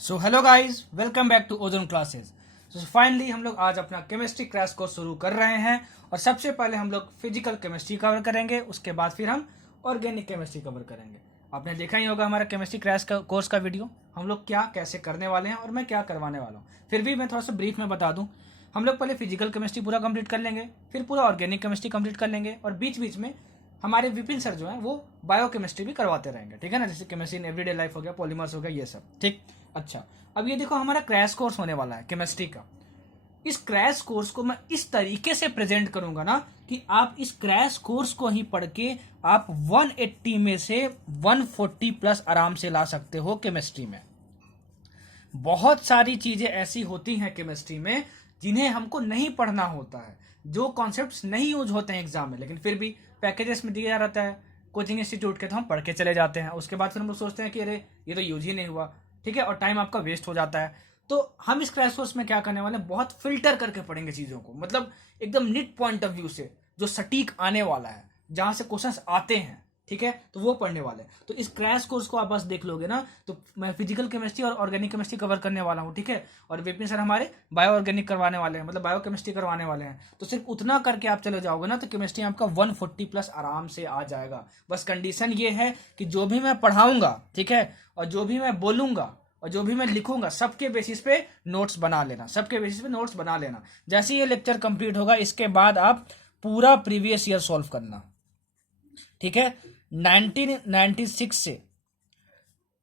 So hello guys, welcome back to ozone classes. So finally हम लोग आज अपना केमिस्ट्री क्रैश कोर्स शुरू कर रहे हैं। और सबसे पहले हम लोग फिजिकल केमिस्ट्री कवर करेंगे, उसके बाद फिर हम ऑर्गेनिक केमिस्ट्री कवर करेंगे। आपने देखा ही होगा हमारा केमिस्ट्री क्रैश कोर्स का वीडियो, हम लोग क्या कैसे करने वाले हैं और मैं क्या करवाने वाला हूँ। फिर भी मैं थोड़ा सा ब्रीफ में बता दूँ। हम लोग पहले फिजिकल केमिस्ट्री पूरा कंप्लीट कर लेंगे, फिर पूरा ऑर्गेनिक केमिस्ट्री कंप्लीट कर लेंगे, और बीच बीच में हमारे विपिन सर जो हैं वो बायोकेमिस्ट्री भी करवाते रहेंगे, ठीक है ना। जैसे केमिस्ट्री इन एवरीडे लाइफ हो गया, पॉलीमर्स हो गया, ये सब ठीक। अच्छा, अब ये देखो हमारा क्रैश कोर्स होने वाला है केमिस्ट्री का। इस क्रैश कोर्स को मैं इस तरीके से प्रेजेंट करूंगा ना कि आप इस क्रैश कोर्स को ही पढ़ के आप 180 में से 140 प्लस आराम से ला सकते हो केमिस्ट्री में। बहुत सारी चीजें ऐसी होती हैं केमिस्ट्री में जिन्हें हमको नहीं पढ़ना होता है, जो कॉन्सेप्ट्स नहीं यूज होते हैं एग्जाम में, लेकिन फिर भी पैकेजेस में दिया रहता है कोचिंग इंस्टीट्यूट के, तो हम पढ़ के चले जाते हैं। उसके बाद फिर हम लोग सोचते हैं कि अरे ये तो यूज ही नहीं हुआ, ठीक है, और टाइम आपका वेस्ट हो जाता है। तो हम इस क्रैश कोर्स में क्या करने वाले हैं, बहुत फिल्टर करके पढ़ेंगे चीजों को, मतलब एकदम निट पॉइंट ऑफ व्यू से, जो सटीक आने वाला है, जहां से क्वेश्चंस आते हैं, ठीक है, तो वो पढ़ने वाले हैं। तो इस क्रैश कोर्स को आप बस देख लोगे ना, तो मैं फिजिकल केमिस्ट्री और ऑर्गेनिक केमिस्ट्री कवर करने वाला हूँ, ठीक है, और विपिन सर हमारे बायो ऑर्गेनिक करवाने वाले हैं, मतलब बायो केमिस्ट्री करवाने वाले हैं। तो सिर्फ उतना करके आप चले जाओगे ना, तो केमिस्ट्री आपका 140 प्लस आराम से आ जाएगा। बस कंडीशन ये है कि जो भी मैं पढ़ाऊंगा, ठीक है, और जो भी मैं बोलूंगा और जो भी मैं लिखूंगा, सबके बेसिस पे नोट्स बना लेना, सबके बेसिस पे नोट्स बना लेना। जैसे ये लेक्चर कंप्लीट होगा, इसके बाद आप पूरा प्रीवियस ईयर सॉल्व करना, ठीक है। 1996 से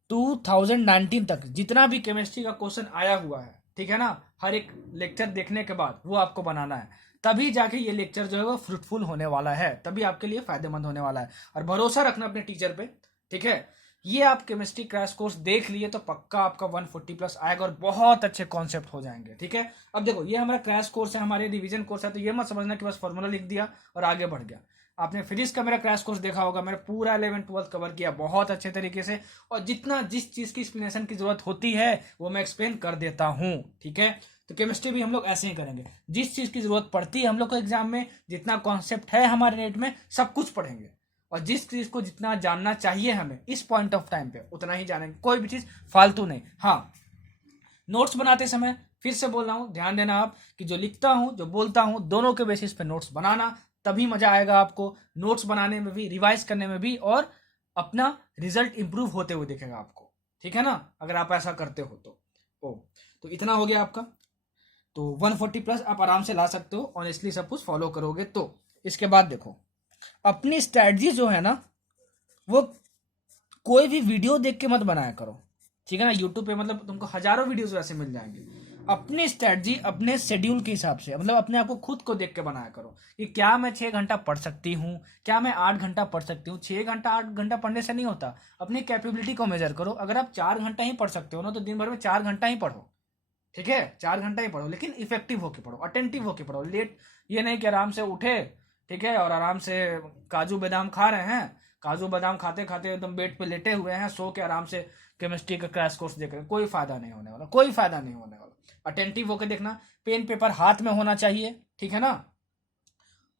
2019 तक जितना भी केमिस्ट्री का क्वेश्चन आया हुआ है, ठीक है ना, हर एक लेक्चर देखने के बाद वो आपको बनाना है। तभी जाके ये लेक्चर जो है वो फ्रूटफुल होने वाला है, तभी आपके लिए फायदेमंद होने वाला है। और भरोसा रखना अपने टीचर पे, ठीक है। ये आप केमिस्ट्री क्रैश कोर्स देख लिए तो पक्का आपका 140 प्लस आएगा और बहुत अच्छे कॉन्सेप्ट हो जाएंगे, ठीक है। अब देखो ये हमारा क्रैश कोर्स है, हमारे रिवीजन कोर्स है, तो ये मत समझना कि बस फॉर्मूला लिख दिया और आगे बढ़ गया। आपने फिजिक्स का मेरा क्रैश कोर्स देखा होगा, मैंने पूरा 11th 12th कवर किया बहुत अच्छे तरीके से, और जितना जिस चीज की एक्सप्लेनेशन की जरूरत होती है वो मैं एक्सप्लेन कर देता हूँ, ठीक है। तो केमिस्ट्री भी हम लोग ऐसे ही करेंगे, जिस चीज की जरूरत पड़ती है हम लोग को एग्जाम में, जितना कॉन्सेप्ट है हमारे नेट में सब कुछ पढ़ेंगे, और जिस चीज को जितना जानना चाहिए हमें इस पॉइंट ऑफ टाइम पे उतना ही जानेंगे, कोई भी चीज फालतू नहीं। हाँ, नोट्स बनाते समय फिर से बोल रहा हूं, ध्यान देना आप कि जो लिखता हूं जो बोलता हूं दोनों के बेसिस पे नोट्स बनाना, तभी मजा आएगा आपको, नोट्स बनाने में भी, रिवाइज करने में भी, और अपना रिजल्ट इंप्रूव होते हुए दिखेगा आपको, ठीक है ना, अगर आप ऐसा करते हो तो। ओ, तो इतना हो गया आपका। तो 140 प्लस आप आराम से ला सकते हो, ऑनेस्टली सब कुछ फॉलो करोगे तो। इसके बाद देखो अपनी स्ट्रेटजी जो है ना, वो कोई भी वीडियो देख के मत बनाया करो, ठीक है ना। यूट्यूब पे मतलब तुमको हजारों वीडियोस वैसे मिल जाएंगे। अपनी स्ट्रेटजी अपने शेड्यूल के हिसाब से, मतलब अपने आप को खुद को देख के बनाया करो कि क्या मैं 6 घंटा पढ़ सकती हूँ, क्या मैं 8 घंटा पढ़ सकती हूँ। 6 घंटा 8 घंटा पढ़ने से नहीं होता, अपनी कैपेबिलिटी को मेजर करो। अगर आप 4 घंटा ही पढ़ सकते हो ना, तो दिन भर में 4 घंटा ही पढ़ो, ठीक है, 4 घंटा ही पढ़ो, लेकिन इफेक्टिव होके पढ़ो, अटेंटिव होके पढ़ो। लेट ये नहीं कि आराम से उठे, ठीक है, और आराम से काजू बादाम खा रहे हैं, काजू बादाम खाते खाते एकदम बेड पे लेटे हुए हैं, सो के आराम से केमिस्ट्री का क्रैश कोर्स देख रहे हैं, कोई फायदा नहीं होने वाला, कोई फायदा नहीं होने वाला। अटेंटिव होकर देखना, पेन पेपर हाथ में होना चाहिए, ठीक है ना,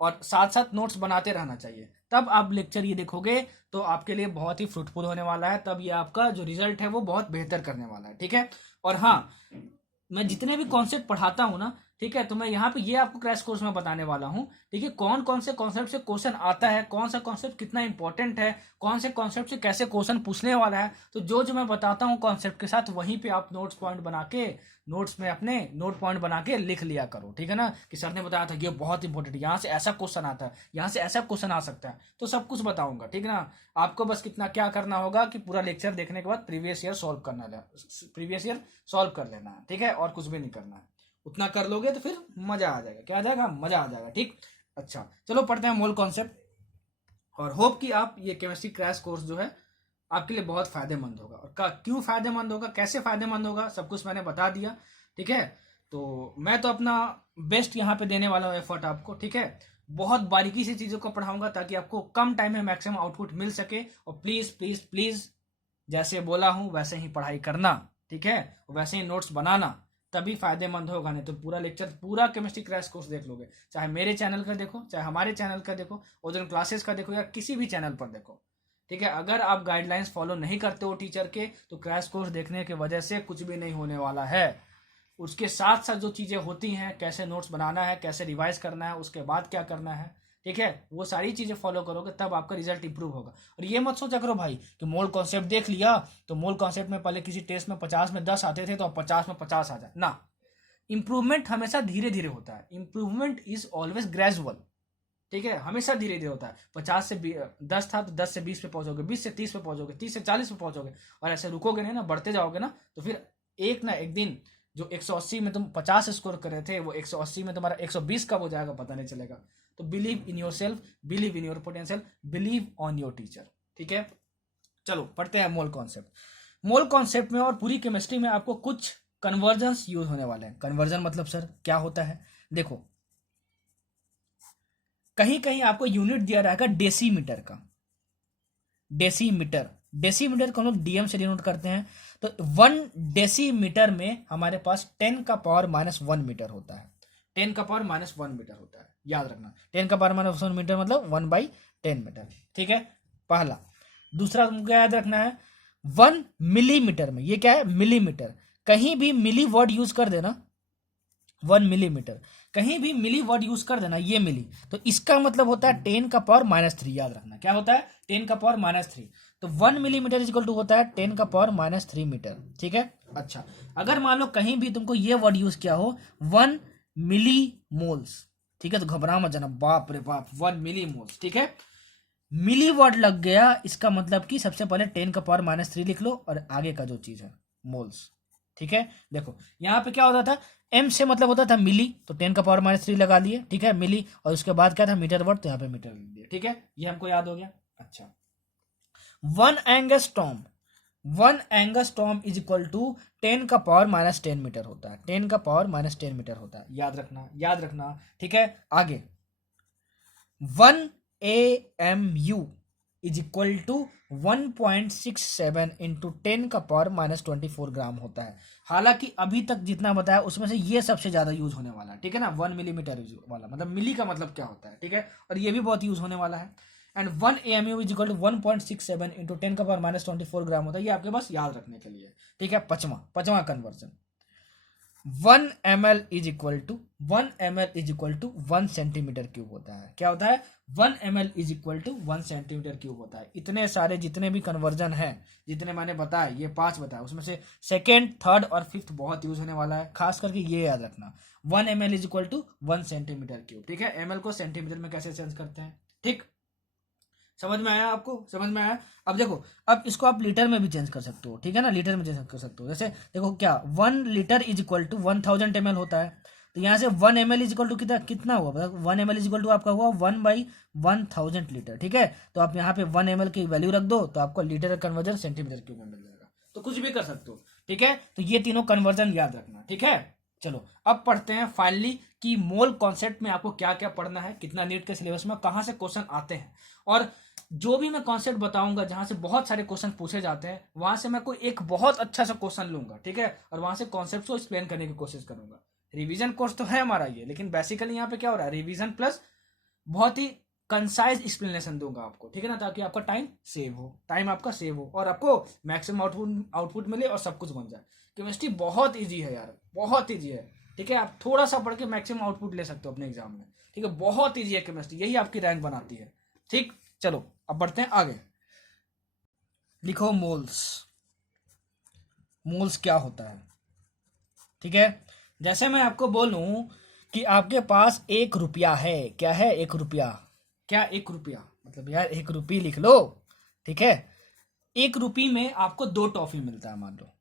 और साथ साथ नोट्स बनाते रहना चाहिए। तब आप लेक्चर ये देखोगे तो आपके लिए बहुत ही फ्रूटफुल होने वाला है, तब ये आपका जो रिजल्ट है वो बहुत बेहतर करने वाला है, ठीक है। और हाँ, मैं जितने भी कॉन्सेप्ट पढ़ाता हूँ ना, ठीक है, तो मैं यहाँ पे ये आपको क्रैश कोर्स में बताने वाला हूँ, ठीक है, कौन कौन से कॉन्सेप्ट से क्वेश्चन आता है, कौन सा कॉन्सेप्ट कितना इंपॉर्टेंट है, कौन से कॉन्सेप्ट से कैसे क्वेश्चन पूछने वाला है। तो जो जो मैं बताता हूँ कॉन्सेप्ट के साथ, वहीं पे आप नोट्स पॉइंट बना के, नोट्स में अपने नोट पॉइंट बना के लिख लिया करो, ठीक है ना, कि सर ने बताया था ये बहुत इंपॉर्टेंट, यहाँ से ऐसा क्वेश्चन आता है, यहाँ से ऐसा क्वेश्चन आ सकता है, तो सब कुछ बताऊंगा, ठीक है ना। आपको बस कितना क्या करना होगा कि पूरा लेक्चर देखने के बाद प्रीवियस ईयर सॉल्व कर लेना है, ठीक है, और कुछ भी नहीं करना है। उतना कर लोगे तो फिर मजा आ जाएगा, क्या आ जाएगा, मजा आ जाएगा, ठीक। अच्छा, चलो पढ़ते हैं मूल कॉन्सेप्ट, और होप कि आप ये केमिस्ट्री क्रैश कोर्स जो है आपके लिए बहुत फायदेमंद होगा। और क्यों फायदेमंद होगा, कैसे फायदेमंद होगा, सब कुछ मैंने बता दिया, ठीक है। तो मैं तो अपना बेस्ट यहाँ पे देने वाला हूँ, एफर्ट आपको, ठीक है। बहुत बारीकी से चीजों को पढ़ाऊंगा ताकि आपको कम टाइम में मैक्सिमम आउटपुट मिल सके। और प्लीज प्लीज प्लीज, जैसे बोला हूं वैसे ही पढ़ाई करना, ठीक है, वैसे ही नोट्स बनाना, तभी फायदेमंद होगा। नहीं तो पूरा लेक्चर, पूरा केमिस्ट्री क्रैश कोर्स देख लोगे, चाहे मेरे चैनल का देखो, चाहे हमारे चैनल का देखो, ओजोन क्लासेस का देखो, या किसी भी चैनल पर देखो, ठीक है। अगर आप गाइडलाइंस फॉलो नहीं करते हो टीचर के, तो क्रैश कोर्स देखने की वजह से कुछ भी नहीं होने वाला है। उसके साथ साथ जो चीज़ें होती हैं, कैसे नोट्स बनाना है, कैसे रिवाइज करना है, उसके बाद क्या करना है, ठीक है, वो सारी चीज़ें फॉलो करोगे तब आपका रिजल्ट इंप्रूव होगा। और ये मत सोचा करो भाई कि मोल कॉन्सेप्ट देख लिया तो मोल कॉन्सेप्ट में पहले किसी टेस्ट में 50 में 10 आते थे तो अब 50 में 50 आ जाए ना। इंप्रूवमेंट हमेशा धीरे धीरे होता है। इंप्रूवमेंट इज ऑलवेज ग्रेजुअल, ठीक है, हमेशा धीरे धीरे होता है। 50 से 10 था तो 10 से 20 पे पहुंचोगे, 20 से 30 पे पहुंचोगे, 30 से 40 पे पहुंचोगे, और ऐसे रुकोगे नहीं ना, बढ़ते जाओगे ना, तो फिर एक ना एक दिन जो 180 में तुम 50 स्कोर कर रहे थे वो 180 में तुम्हारा 120 कब हो जाएगा पता नहीं चलेगा। तो believe in your self, believe in your potential, believe on your teacher, ठीक है। चलो पढ़ते हैं मोल कॉन्सेप्ट। मोल कॉन्सेप्ट में और पूरी केमिस्ट्री में आपको कुछ कन्वर्जन्स यूज होने वाले हैं। कन्वर्जन मतलब सर क्या होता है? देखो, कहीं कहीं आपको यूनिट दिया रहेगा डेसीमीटर का। डेसीमीटर, डेसीमीटर को हम लोग डीएम से डिनोट करते हैं। तो 1 डेसीमीटर में हमारे पास 10 का पावर -1 मीटर होता है। 10 का पावर -1 मीटर होता है, याद रखना। 10 का पावर -1 मीटर मतलब 1/10 मीटर, ठीक है, पहला। दूसरा तुमको क्या याद रखना है? 1 मिलीमीटर में, ये क्या है? मिलीमीटर। कहीं भी मिली वर्ड यूज कर देना, 1 मिलीमीटर, कहीं भी मिली वर्ड यूज कर देना, ये मिली, तो इसका मतलब होता है 10 का पावर -3। याद रखना क्या होता है? 10 का पावर -3। तो 1 मिलीमीटर इज इक्वल टू होता है 10 का पावर -3 मीटर, ठीक है। अच्छा, अगर मान लो कहीं भी तुमको ये वर्ड यूज किया हो 1 मिली मोल्स, ठीक है, तो घबरा मत जाना, बाप रे बाप 1 मिली मोल्स, ठीक है। मिली वर्ड लग गया, इसका मतलब कि सबसे पहले 10 का पावर -3 लिख लो और आगे का जो चीज है मोल्स, ठीक है। देखो यहाँ पे क्या होता था, एम से मतलब होता था मिली, तो 10 का पावर -3 लगा लिए, ठीक है, मिली, और उसके बाद क्या था मीटर वर्ड, तो यहाँ पे मीटर लिख दिया, ठीक है, ये हमको याद हो गया। अच्छा, 1 angstrom, 1 angstrom is equal to 10 का पावर -10 मीटर होता है। 10 का पावर -10 मीटर होता है, याद रखना, याद रखना, ठीक है। आगे 1 AMU is equal to 1.67 into 10 का पावर -24 ग्राम होता है। हालांकि अभी तक जितना बताया उसमें से ये सबसे ज्यादा यूज होने वाला है, ठीक है ना। 1 मिलीमीटर वाला मतलब मिली का मतलब क्या होता है, ठीक है, और ये भी बहुत यूज होने वाला है। And 1 AMU is equal to 1.67 into 10 का पावर -24 ग्राम होता है। ये आपके पास याद रखने के लिए, ठीक है। पचवा conversion, 1 ml is equal to 1 ml is equal to 1 centimetre cube होता है। क्या होता है? 1 ml is equal to 1 centimetre cube होता है। इतने सारे जितने भी कन्वर्जन है, जितने मैंने बताया, ये 5 बताया, उसमें से सेकेंड, थर्ड और फिफ्थ बहुत यूज होने वाला है, खास करके ये याद रखना। 1 ml is equal to 1 centimetre cube, ठीक है। ml को सेंटीमीटर में कैसे चेंज करते हैं, ठीक, समझ में आया आपको? समझ में आया? अब देखो, अब इसको आप लीटर में भी चेंज कर सकते हो, ठीक है ना, लीटर में चेंज कर सकते हो। जैसे देखो क्या 1 litre is equal to 1000 ml होता है, तो यहाँ से 1 ml इज इक्वल टू कितना कितना हुआ? 1 ml इज इक्वल टू आपका हुआ 1/1000 लीटर, ठीक है। तो आप यहाँ पे 1 ml की वैल्यू रख दो तो आपको लीटर का कन्वर्जन सेंटीमीटर क्यूब में मिल जाएगा। तो कुछ भी कर सकते हो, ठीक है। तो ये तीनों कन्वर्जन याद रखना, ठीक है। चलो अब पढ़ते हैं फाइनली कि मोल कॉन्सेप्ट में आपको क्या क्या पढ़ना है, कितना नीट के सिलेबस में कहाँ से क्वेश्चन आते हैं, और जो भी मैं कॉन्सेप्ट बताऊंगा जहां से बहुत सारे क्वेश्चन पूछे जाते हैं वहां से मैं कोई एक बहुत अच्छा सा क्वेश्चन लूंगा, ठीक है, और वहां से कॉन्सेप्ट को एक्सप्लेन करने की कोशिश करूंगा। रिवीजन कोर्स तो है हमारा ये, लेकिन बेसिकली यहाँ पे क्या हो रहा है, रिवीजन प्लस बहुत ही कंसाइज एक्सप्लेनेशन दूंगा आपको, ठीक है ना, ताकि आपका टाइम सेव हो, टाइम आपका सेव हो और आपको मैक्सिमम आउटपुट मिले और सब कुछ बन जाए। केमिस्ट्री बहुत ईजी है यार, बहुत ईजी है, ठीक है। आप थोड़ा सा पढ़ के मैक्सिमम आउटपुट ले सकते हो अपने एग्जाम में, ठीक है। बहुत ईजी है केमिस्ट्री, यही आपकी रैंक बनाती है, ठीक। चलो अब बढ़ते हैं आगे। लिखो मोल्स। मोल्स क्या होता है, ठीक है। जैसे मैं आपको बोलूं कि आपके पास 1 रुपया है, क्या है? 1 रुपया। क्या 1 रुपया मतलब यार 1 रुपये लिख लो, ठीक है। 1 रुपये में आपको 2 टॉफी मिलता है, मान लो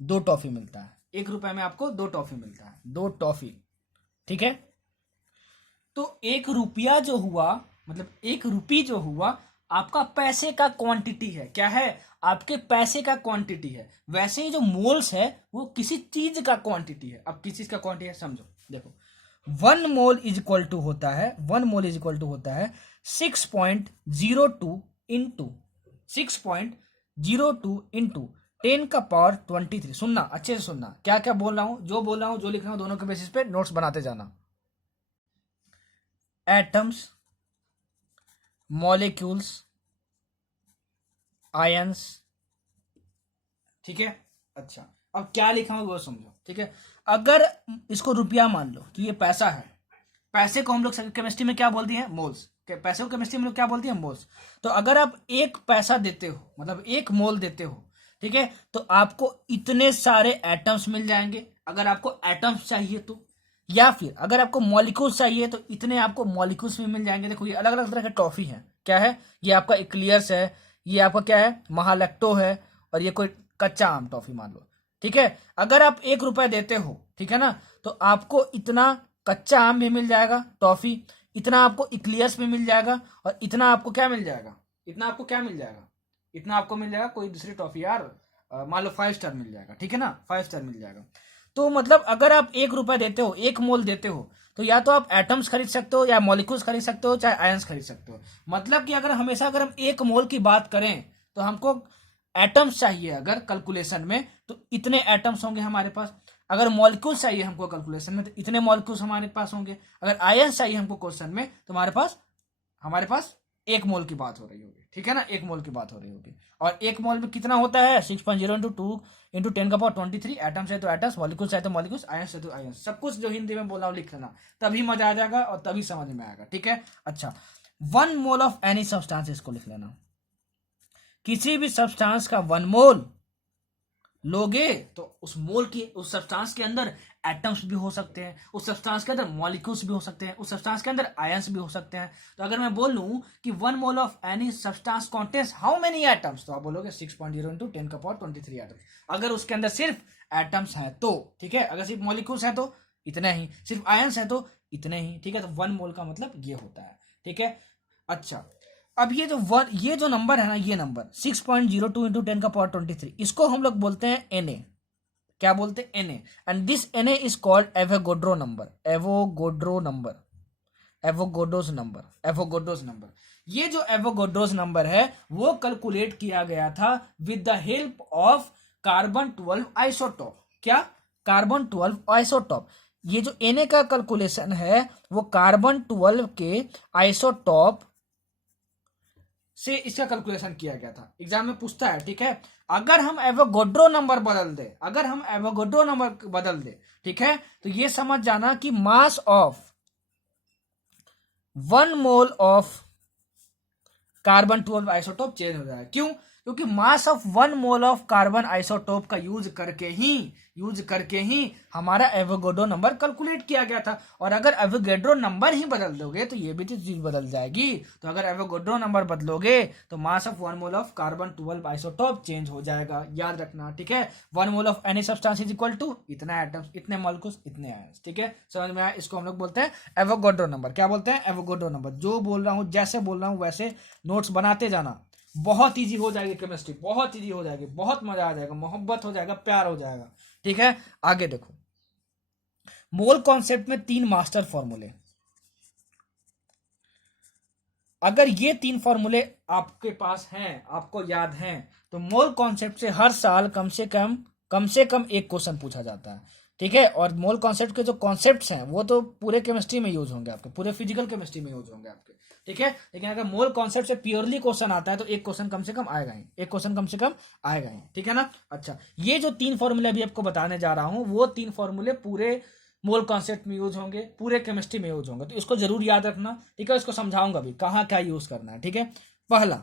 2 टॉफी मिलता है। 1 रुपये में आपको 2 टॉफी मिलता है, 2 टॉफी, ठीक है। तो 1 रुपया जो हुआ मतलब 1 रुपये जो हुआ आपका पैसे का क्वांटिटी है, क्या है? आपके पैसे का क्वांटिटी है। वैसे ही जो मोल्स है वो किसी चीज का क्वांटिटी है। अब किस चीज का क्वांटिटी है समझो, देखो 1 मोल इज इक्वल टू होता है, 1 मोल इज इक्वल टू होता है 6.02 इंटू 6.02 इंटू 10 का पावर 23। सुनना अच्छे से, सुनना क्या क्या बोल रहा हूं, जो बोल रहा हूं, जो लिख रहा हूं, दोनों के बेसिस पे नोट्स बनाते जाना। एटम्स, मॉलिक्यूल्स, आयंस, ठीक है। अच्छा, अब क्या लिखा हूं वो समझो, ठीक है। अगर इसको रुपया मान लो तो ये पैसा है, पैसे को हम लोग केमिस्ट्री में क्या बोलते हैं, मोल्स। पैसे को केमिस्ट्री में लोग क्या बोलते हैं, मोल्स। तो अगर आप एक पैसा देते हो, मतलब एक मोल देते हो, ठीक है, तो आपको इतने सारे एटम्स मिल जाएंगे, अगर आपको एटम्स चाहिए तो। या फिर अगर आपको मॉलिक्यूल्स चाहिए तो इतने आपको मॉलिक्यूल्स भी मिल जाएंगे। देखो ये अलग अलग तरह के टॉफी है, क्या है, ये आपका एक्लियर्स है, ये आपका क्या है, महालैक्टो है, और ये कोई कच्चा आम टॉफी मान लो, ठीक है। अगर आप 1 रुपए देते हो, ठीक है ना, तो आपको इतना कच्चा आम भी मिल जाएगा टॉफी, इतना आपको इक्लियर्स भी मिल जाएगा, और इतना आपको क्या मिल जाएगा, इतना आपको क्या मिल जाएगा, इतना आपको मिल जाएगा कोई दूसरी टॉफी यार, मान लो 5 स्टार मिल जाएगा, ठीक है ना, 5 स्टार मिल जाएगा। तो मतलब अगर आप 1 रुपए देते हो, 1 मोल देते हो, तो या तो आप एटम्स खरीद सकते हो, या मॉलिक्यूल्स खरीद सकते हो, चाहे आयंस खरीद सकते हो। मतलब कि अगर हमेशा अगर हम 1 मोल की बात करें तो हमको एटम्स चाहिए, अगर कैलकुलेशन में तो इतने एटम्स होंगे हमारे पास। अगर मॉलिक्यूल्स चाहिए हमको कैलकुलेशन में तो इतने मॉलिक्यूल्स हमारे पास होंगे। अगर आयंस चाहिए हमको क्वेश्चन में तो हमारे पास 1 मोल की बात हो रही होगी, ठीक है ना, 1 मोल की बात हो रही होगी। और 1 मोल में कितना होता है, 6.0 इंटू 2 इंटू 10⁻23। एटम्स है तो एटम्स, मॉलिक्यूल्स है तो मॉलिक्यूल्स, आयंस है तो आयंस। सब कुछ जो हिंदी में बोला हूं लिख लेना, तभी मजा आ जाएगा और तभी समझ में आएगा, ठीक है। अच्छा, 1 मोल ऑफ एनी सब्सटेंस, इसको लिख लेना। किसी भी सब्सटेंस का 1 मोल लोगे तो उस सब्सटेंस के अंदर एटम्स भी हो सकते हैं, उस सब्सटेंस के अंदर मॉलिक्यूल्स भी हो सकते हैं, उस सब्सटेंस के अंदर आयंस भी हो सकते हैं। तो अगर मैं बोलूं कि 1 mole of any substance contains how many atoms, तो आप बोलोगे 6.0 इंटू 10⁻23 एटम्स। अगर उसके अंदर सिर्फ एटम्स हैं तो, ठीक है, अगर सिर्फ मॉलिक्यूल्स हैं तो इतने ही, सिर्फ आयंस हैं तो इतने ही, ठीक है। तो 1 मोल का मतलब ये होता है, ठीक है। अच्छा, अब ये जो नंबर है ना, ये नंबर 6.02 इंटू 10⁻23, इसको हम लोग बोलते हैं एनए। क्या बोलते हैं, NA. And this NA is called Avogadro number, Avogadro number, Avogadro's number. ये जो एवोगाड्रोस नंबर है वो कैलकुलेट किया गया था with the help of carbon 12 isotope. क्या, कार्बन 12 आइसोटॉप। ये जो एनए का कैलकुलेशन है वो कार्बन 12 के आइसोटॉप से इसका कैलकुलेशन किया गया था। एग्जाम में पूछता है, ठीक है। अगर हम एवोगाड्रो नंबर बदल दे, ठीक है, तो ये समझ जाना कि मास of 1 mole of carbon 12 isotope change हो जाएगा। क्यों, क्योंकि मास of 1 mole of carbon isotope का यूज करके ही हमारा एवोगाड्रो नंबर कैलकुलेट किया गया था। और अगर एवोगाड्रो नंबर ही बदल दोगे तो ये भी तो चीज बदल जाएगी। तो अगर एवोगाड्रो नंबर बदलोगे तो mass of 1 mole of carbon 12 isotope change हो जाएगा, याद रखना, ठीक है। 1 mole of any substance is equal to इतना एटम्स, इतने मॉलिक्यूल्स, इतने आयंस, ठीक है। समझ में आया। इसको हम लोग बोलते हैं एवोगाड्रो नंबर। क्या बोलते हैं, एवोगाड्रो नंबर। जो बोल रहा हूं, जैसे बोल रहा हूं वैसे नोट्स बनाते जाना, बहुत इजी हो जाएगी केमिस्ट्री, बहुत इजी हो जाएगी, बहुत मजा आ जाएगा, मोहब्बत हो जाएगा, प्यार हो जाएगा, ठीक है। आगे देखो, मोल कॉन्सेप्ट में 3 मास्टर फॉर्मूले। अगर ये 3 फॉर्मूले आपके पास हैं, आपको याद हैं, तो मोल कॉन्सेप्ट से हर साल कम से कम एक क्वेश्चन पूछा जाता है, ठीक है। और मोल कॉन्सेप्ट के जो कॉन्सेप्ट्स हैं वो तो पूरे केमिस्ट्री में यूज होंगे आपके, पूरे फिजिकल केमिस्ट्री में यूज होंगे आपके, ठीक है। लेकिन अगर मोल कॉन्सेप्ट से प्योरली क्वेश्चन आता है तो एक क्वेश्चन कम से कम आएगा ही, ठीक है ना। अच्छा, ये जो 3 फॉर्मूले अभी आपको बताने जा रहा हूं, वो 3 फॉर्मूले पूरे मोल कॉन्सेप्ट में यूज होंगे, पूरे केमिस्ट्री में यूज होंगे। तो इसको जरूर याद रखना, ठीक है। इसको समझाऊंगा भी कहाँ क्या यूज करना है, ठीक है। पहला,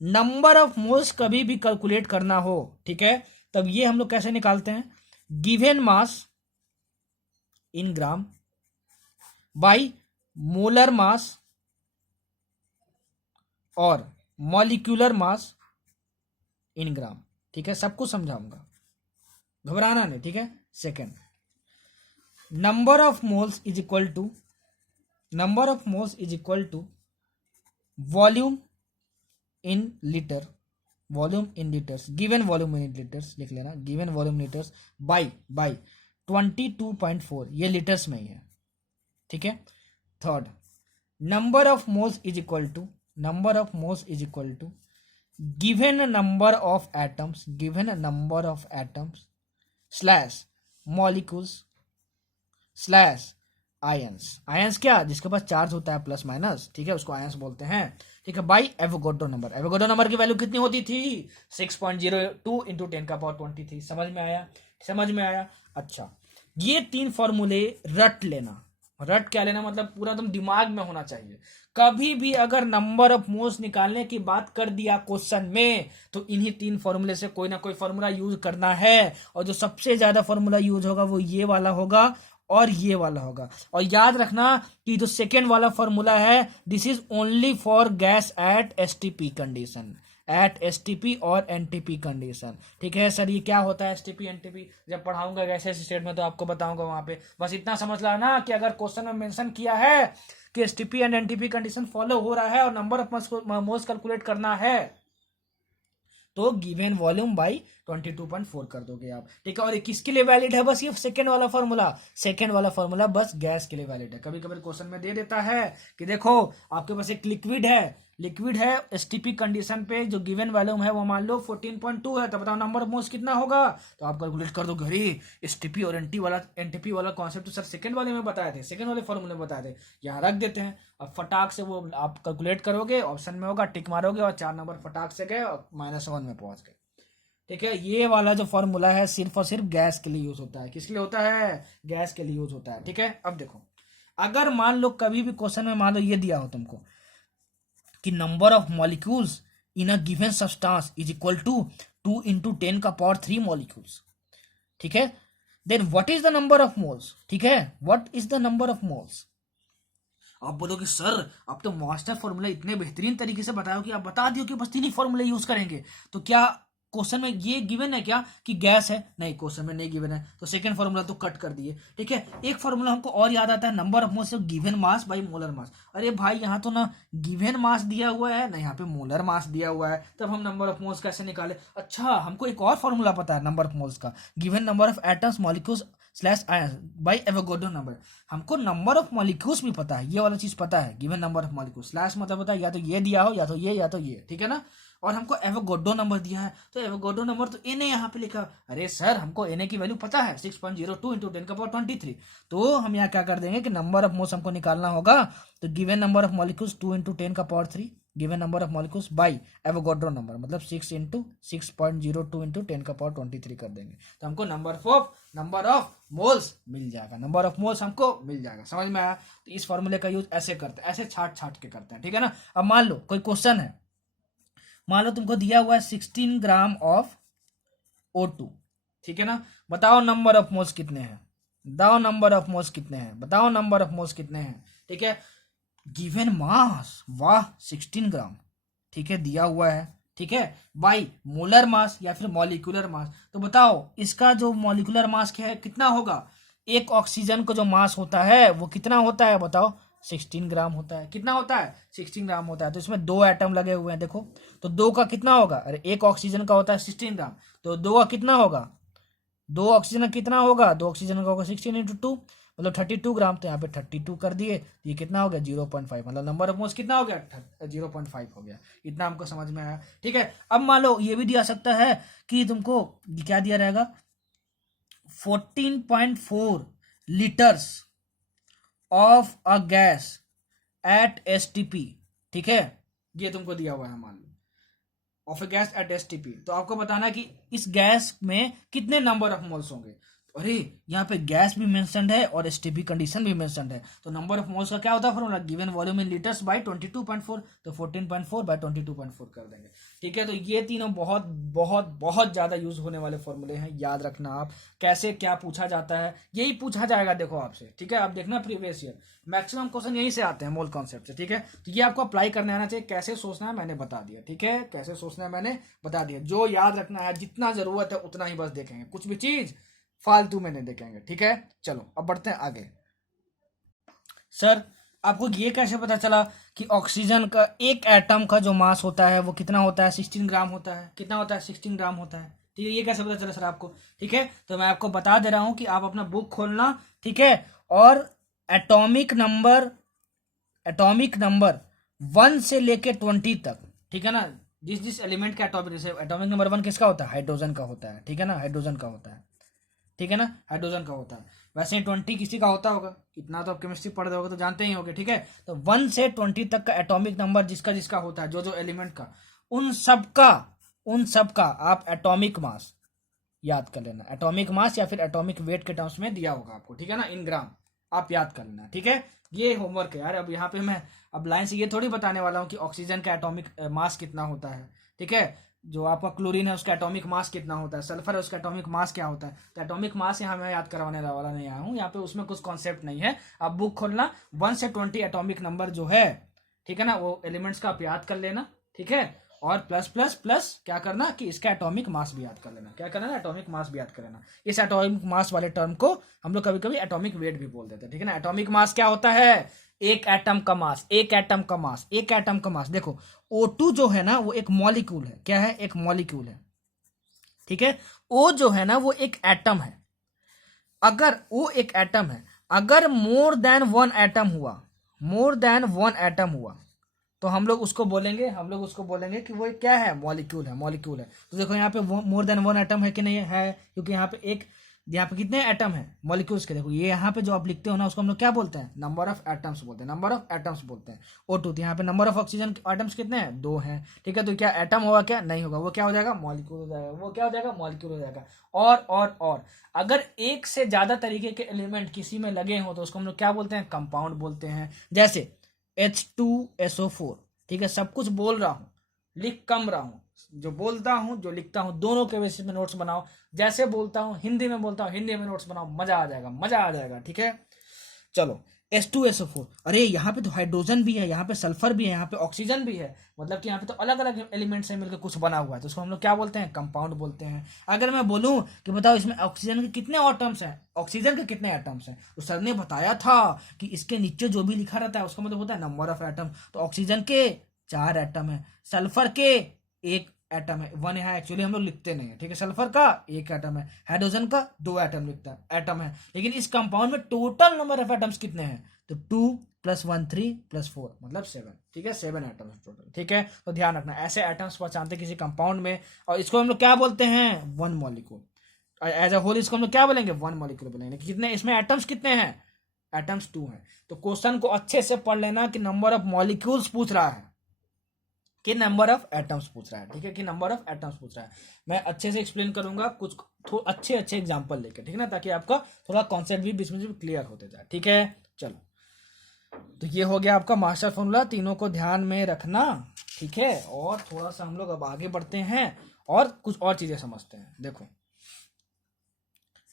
नंबर ऑफ मोल्स कभी भी कैलकुलेट करना हो, ठीक है, तब ये हम लोग कैसे निकालते हैं, given mass in gram by molar मास और मॉलिक्यूलर मास इन ग्राम, ठीक है। सब कुछ समझाऊंगा, घबराना नहीं, ठीक है। Second, number of moles is equal to volume in litre, given volume in litres लिख लेना, गिवन वॉल्यूम लीटर्स बाई 22.4, ये लीटर्स में ही है, ठीक है। Third, number of moles is equal to given number of atoms slash molecules slash ions. Ions क्या, जिसके पास charge होता है प्लस माइनस, ठीक है, उसको आयंस बोलते हैं, ठीक है, by Avogadro number. Avogadro number की वैल्यू कितनी होती थी? 6.02 इंटू 10⁻23। समझ में आया? समझ में आया? अच्छा, ये 3 फॉर्मूले रट लेना। रट क्या लेना मतलब पूरा तुम दिमाग में होना चाहिए। कभी भी अगर नंबर ऑफ मोल्स निकालने की बात कर दिया क्वेश्चन में, तो इन्हीं 3 फॉर्मूले से कोई ना कोई फॉर्मूला यूज करना है, और जो सबसे ज्यादा फॉर्मूला यूज होगा वो ये वाला होगा और ये वाला होगा। और याद रखना कि जो सेकेंड वाला फॉर्मूला है, this is only for gas at STP condition, at STP और एनटीपी कंडीशन। ठीक है सर, ये क्या होता है एसटीपी एनटीपी? जब पढ़ाऊंगा गैसेस स्टेट में तो आपको बताऊंगा वहां पे। बस इतना समझ लाना कि अगर क्वेश्चन में मेंशन किया है कि STP and NTP condition follow हो रहा है और नंबर ऑफ मोल्स कैलकुलेट करना है, तो गिवन वॉल्यूम बाई 22.4 कर दोगे आप। ठीक है, और ये किसके लिए वैलिड है? बस ये सेकेंड वाला फॉर्मूला, सेकेंड वाला फॉर्मूला बस गैस के लिए वैलिड है। कभी कभी क्वेश्चन में दे देता है कि देखो आपके पास एक लिक्विड है एसटीपी कंडीशन पे, जो गिवन वॉल्यूम है वो मान लो 14.2 है, तो बताओ नंबर ऑफ मोल्स कितना होगा? तो आप कैलकुलेट कर दो। घरी एसटीपी और एनटीपी वाला कॉन्सेप्ट तो सर सेकंड वाले में बताए थे, सेकंड वाले फॉर्मूले में बताए थे, यहाँ रख देते हैं। अब फटाक से वो आप कैलकुलेट करोगे, ऑप्शन में होगा, टिक मारोगे और 4 नंबर फटाक से गए और -1 में पहुंच गए। ठीक है, ये वाला जो फॉर्मूला है सिर्फ और सिर्फ गैस के लिए यूज होता है। किसके लिए होता है? गैस के लिए यूज होता है। ठीक है, अब देखो, अगर मान लो कभी भी क्वेश्चन में मान लो ये दिया हो तुमको कि number of molecules in a given substance is equal to 2 into 10⁻³ molecules. ठीक है, then what is the number of moles? ठीक है, what is the number of moles? आप बोलोगे सर आप तो मास्टर फॉर्मूला इतने बेहतरीन तरीके से बताओ कि आप बता दियो कि बस 3 ही फॉर्मूले यूज करेंगे, तो क्या क्वेश्चन में ये गिवन है क्या कि गैस है? नहीं, क्वेश्चन में नहीं गिवन है, तो सेकंड फॉर्मूला तो कट कर दिए। ठीक है, एक फॉर्मूला हमको और याद आता है, number of moles given mass by molar मास। अरे भाई यहाँ तो ना गिवन मास दिया हुआ है ना यहाँ पे मोलर मास दिया हुआ है, तब हम नंबर ऑफ मोल्स कैसे निकाले? अच्छा, हमको एक और फॉर्मूला पता है नंबर ऑफ मोल्स का, given number of atoms molecules slash by Avogadro number. हमको नंबर ऑफ मॉलिक्यूल्स भी पता है, ये वाला चीज पता है, given number of molecules slash मतलब पता है या तो ये दिया हो या तो ये या तो ये। ठीक है ना, और हमको एवोगाड्रो नंबर दिया है, तो एवोगाड्रो नंबर तो एन यहाँ पे लिखा। अरे सर हमको एन की वैल्यू पता है 6.02 इंटू 10⁻23, तो हम यहाँ क्या कर देंगे कि नंबर ऑफ मोल्स हमको निकालना होगा, तो given number of molecules 2 into 10⁻3 given number of molecules by Avogadro number, मतलब 6 इंटू 6.02 इंटू 10⁻23 कर देंगे, तो हमको नंबर ऑफ मोल्स मिल जाएगा। नंबर ऑफ मोल्स हमको मिल जाएगा। समझ में आया? तो इस फॉर्मूले का यूज ऐसे करते हैं, ऐसे छाट के करते हैं। ठीक है ना, अब मान लो कोई क्वेश्चन है, मान लो तुमको दिया हुआ है 16 ग्राम ऑफ O2। ठीक है ना, बताओ नंबर ऑफ मोल्स कितने हैं? बताओ नंबर ऑफ मोल्स कितने हैं? बताओ नंबर ऑफ मोल्स कितने हैं? ठीक है, गिवन मास, वाह 16 ग्राम, ठीक है दिया हुआ है। ठीक है, बाई मोलर मास या फिर मॉलिक्यूलर मास, तो बताओ इसका जो मॉलिक्यूलर मास क्या है, कितना होगा? एक ऑक्सीजन का जो मास होता है वो कितना होता है बताओ? 16 ग्राम होता है। कितना होता है? 16 ग्राम होता है। तो इसमें 2 एटम लगे हुए हैं, देखो तो 2 का कितना होगा? अरे एक ऑक्सीजन का होता है 16 ग्राम, तो 2 का कितना होगा? 2 ऑक्सीजन का कितना होगा? 2 ऑक्सीजन का होगा 16 इंटू 2 मतलब 32 ग्राम, तो यहाँ पे 32 कर दिए, ये कितना हो गया? 0.5, मतलब नंबर ऑफ मोल्स कितना हो गया? 0.5 हो गया। इतना हमको समझ में आया। ठीक है, अब मान लो ये भी दिया सकता है कि तुमको क्या दिया रहेगा, 14.4 litres of a gas at STP. ठीक है, ये तुमको दिया हुआ है मान लो, of a gas at STP, तो आपको बताना है कि इस गैस में कितने नंबर ऑफ मोल्स होंगे। अरे यहाँ पे गैस भी मेंशन्ड है और एसटीपी कंडीशन भी मेंशन्ड है, तो नंबर ऑफ मोल्स का क्या होता है formula? Given volume in litres by 22.4, तो 14.4 बाय 22.4 कर देंगे। ठीक है, तो ये तीनों बहुत बहुत बहुत ज्यादा यूज होने वाले फॉर्मूले हैं, याद रखना आप। कैसे क्या पूछा जाता है, यही पूछा जाएगा देखो आपसे। ठीक है, आप देखना प्रीवियस ईयर मैक्सिमम क्वेश्चन यहीं से आते हैं, मोल कॉन्सेप्ट से। ठीक है, तो ये आपको अप्लाई करने आना चाहिए। कैसे सोचना है मैंने बता दिया। ठीक है, कैसे सोचना है मैंने बता दिया। जो याद रखना है, जितना जरूरत है उतना ही बस देखेंगे, कुछ भी चीज फालतू में नहीं देखेंगे। ठीक है, चलो अब बढ़ते हैं आगे। सर आपको ये कैसे पता चला कि ऑक्सीजन का एक एटम का जो मास होता है वो कितना होता है? 16 ग्राम होता है। कितना होता है? 16 ग्राम होता है। ठीक है, ये कैसे पता चला सर आपको? ठीक है, तो मैं आपको बता दे रहा हूं कि आप अपना बुक खोलना। ठीक है, और एटॉमिक नंबर 1 से लेके 20 तक। ठीक है ना, जिस एलिमेंट का एटॉमिक नंबर 1 किसका होता है? हाइड्रोजन का होता है। ठीक है ना, हाइड्रोजन का होता है। ठीक है ना, हाइड्रोजन का होता है। वैसे 20 किसी का होता होगा, इतना तो आप केमिस्ट्री पढ़ रहे होगे तो जानते ही होगे, ठीक है। तो 1 से 20 तक का एटॉमिक नंबर जिसका जिसका होता है, जो जो एलिमेंट का, उन सब का आप एटॉमिक मास याद कर लेना। एटॉमिक मास या फिर एटॉमिक वेट के टर्म्स में दिया होगा आपको, ठीक है ना, इन ग्राम आप याद कर लेना, ठीक है। ये होमवर्क है यार। अब यहाँ पे मैं अब लाइन से ये थोड़ी बताने वाला हूँ कि ऑक्सीजन का एटॉमिक मास कितना होता है, ठीक है। जो आपका क्लोरीन है उसका एटॉमिक मास कितना होता है, सल्फर है उसका एटॉमिक मास क्या होता है। तो एटॉमिक मास यहाँ मैं याद करवाने वाला नहीं आया हूँ, यहाँ पे उसमें कुछ कॉन्सेप्ट नहीं है। आप बुक खोलना, 1 से 20 एटॉमिक नंबर जो है, ठीक है ना, वो एलिमेंट्स का आप याद कर लेना, ठीक है। और प्लस प्लस प्लस क्या करना कि इसका एटॉमिक मास भी याद कर लेना। क्या करना है, एटॉमिक मास भी याद कर लेना। इस एटॉमिक मास वाले टर्म को हम लोग कभी कभी एटॉमिक वेट भी बोल देते हैं, ठीक है ना। एटॉमिक मास क्या होता है, एक एटम का मास, एक एटम का मास, एक एटम का मास। देखो O2 जो है ना वो एक मॉलिक्यूल है, क्या है, एक मॉलिक्यूल है, ठीक है। O जो है ना वो एक एटम है। अगर O एक एटम है, अगर मोर देन वन एटम हुआ, मोर देन वन एटम हुआ, तो हम लोग उसको बोलेंगे कि वो क्या है, मॉलिक्यूल है, मॉलिक्यूल है। तो देखो यहाँ पे मोर देन वन एटम है कि नहीं है, क्योंकि यहाँ पे कितने एटम है मॉलिक्यूल्स के। देखो ये यहाँ पे जो आप लिखते हो ना उसको हम लोग क्या बोलते हैं, नंबर ऑफ एटम्स बोलते हैं, नंबर ऑफ एटम्स बोलते हैं। O2, तो यहाँ पे नंबर ऑफ ऑक्सीजन एटम्स कितने हैं, 2 हैं, ठीक है। तो क्या एटम होगा, क्या नहीं होगा, वो क्या हो जाएगा, मॉलिक्यूल हो जाएगा, वो क्या हो जाएगा, मॉलिक्यूल हो जाएगा। और अगर एक से ज्यादा तरीके के एलिमेंट किसी में लगे हो तो उसको हम लोग क्या बोलते हैं, कंपाउंड बोलते हैं। जैसे H2SO4, ठीक है। सब कुछ बोल रहा हूँ, लिख कम रहा हूँ, जो बोलता हूँ जो लिखता हूँ दोनों के बेसिस में नोट्स बनाओ। जैसे बोलता हूँ हिंदी में बोलता हूँ, हिंदी में नोट्स बनाओ, मजा आ जाएगा, मजा आ जाएगा, ठीक है। चलो H2SO4, अरे यहाँ पे तो हाइड्रोजन भी है, यहाँ पे सल्फर भी है, यहाँ पे ऑक्सीजन भी है, मतलब कि यहाँ पे तो अलग अलग एलिमेंट्स से मिलकर कुछ बना हुआ है, तो उसको हम लोग क्या बोलते हैं, कंपाउंड बोलते हैं। अगर मैं बोलूं कि बताओ इसमें ऑक्सीजन के कितने एटम्स हैं, ऑक्सीजन के कितने एटम्स हैं, तो सर ने बताया था कि इसके नीचे जो भी लिखा रहता है उसका मतलब होता है नंबर ऑफ एटम। तो ऑक्सीजन के 4 एटम है, सल्फर के 1 एटम है, 1 है एक्चुअली, हम लोग लिखते नहीं है, ठीक है। सल्फर का 1 एटम है, हाइड्रोजन का 2 एटम एटम है। लेकिन इस कंपाउंड में टोटल नंबर ऑफ एटम्स कितने हैं, तो 2 + 1 3 + 4 मतलब 7, ठीक है, 7 एटम्स टोटल, ठीक है। तो ध्यान रखना ऐसे एटम्स पहचानते किसी कंपाउंड में, और इसको हम लोग क्या बोलते हैं, 1 मॉलिक्यूल। एज अ होल इसको हम लोग क्या बोलेंगे, 1 मॉलिक्यूल बोलेंगे। कितने इसमें एटम्स कितने हैं, एटम्स 2 हैं। तो क्वेश्चन को अच्छे से पढ़ लेना कि नंबर ऑफ मॉलिक्यूल्स पूछ रहा है कि नंबर ऑफ एटम्स पूछ रहा है, ठीक है, कि नंबर ऑफ एटम्स पूछ रहा है। मैं अच्छे से एक्सप्लेन करूंगा कुछ अच्छे एग्जांपल लेकर, ठीक है ना, ताकि आपका थोड़ा कॉन्सेप्ट भी बीच में क्लियर होते जाए, ठीक है। चलो तो ये हो गया आपका मास्टर फॉर्मूला, तीनों को ध्यान में रखना, ठीक है। और थोड़ा सा हम लोग अब आगे बढ़ते हैं और कुछ और चीजें समझते हैं। देखो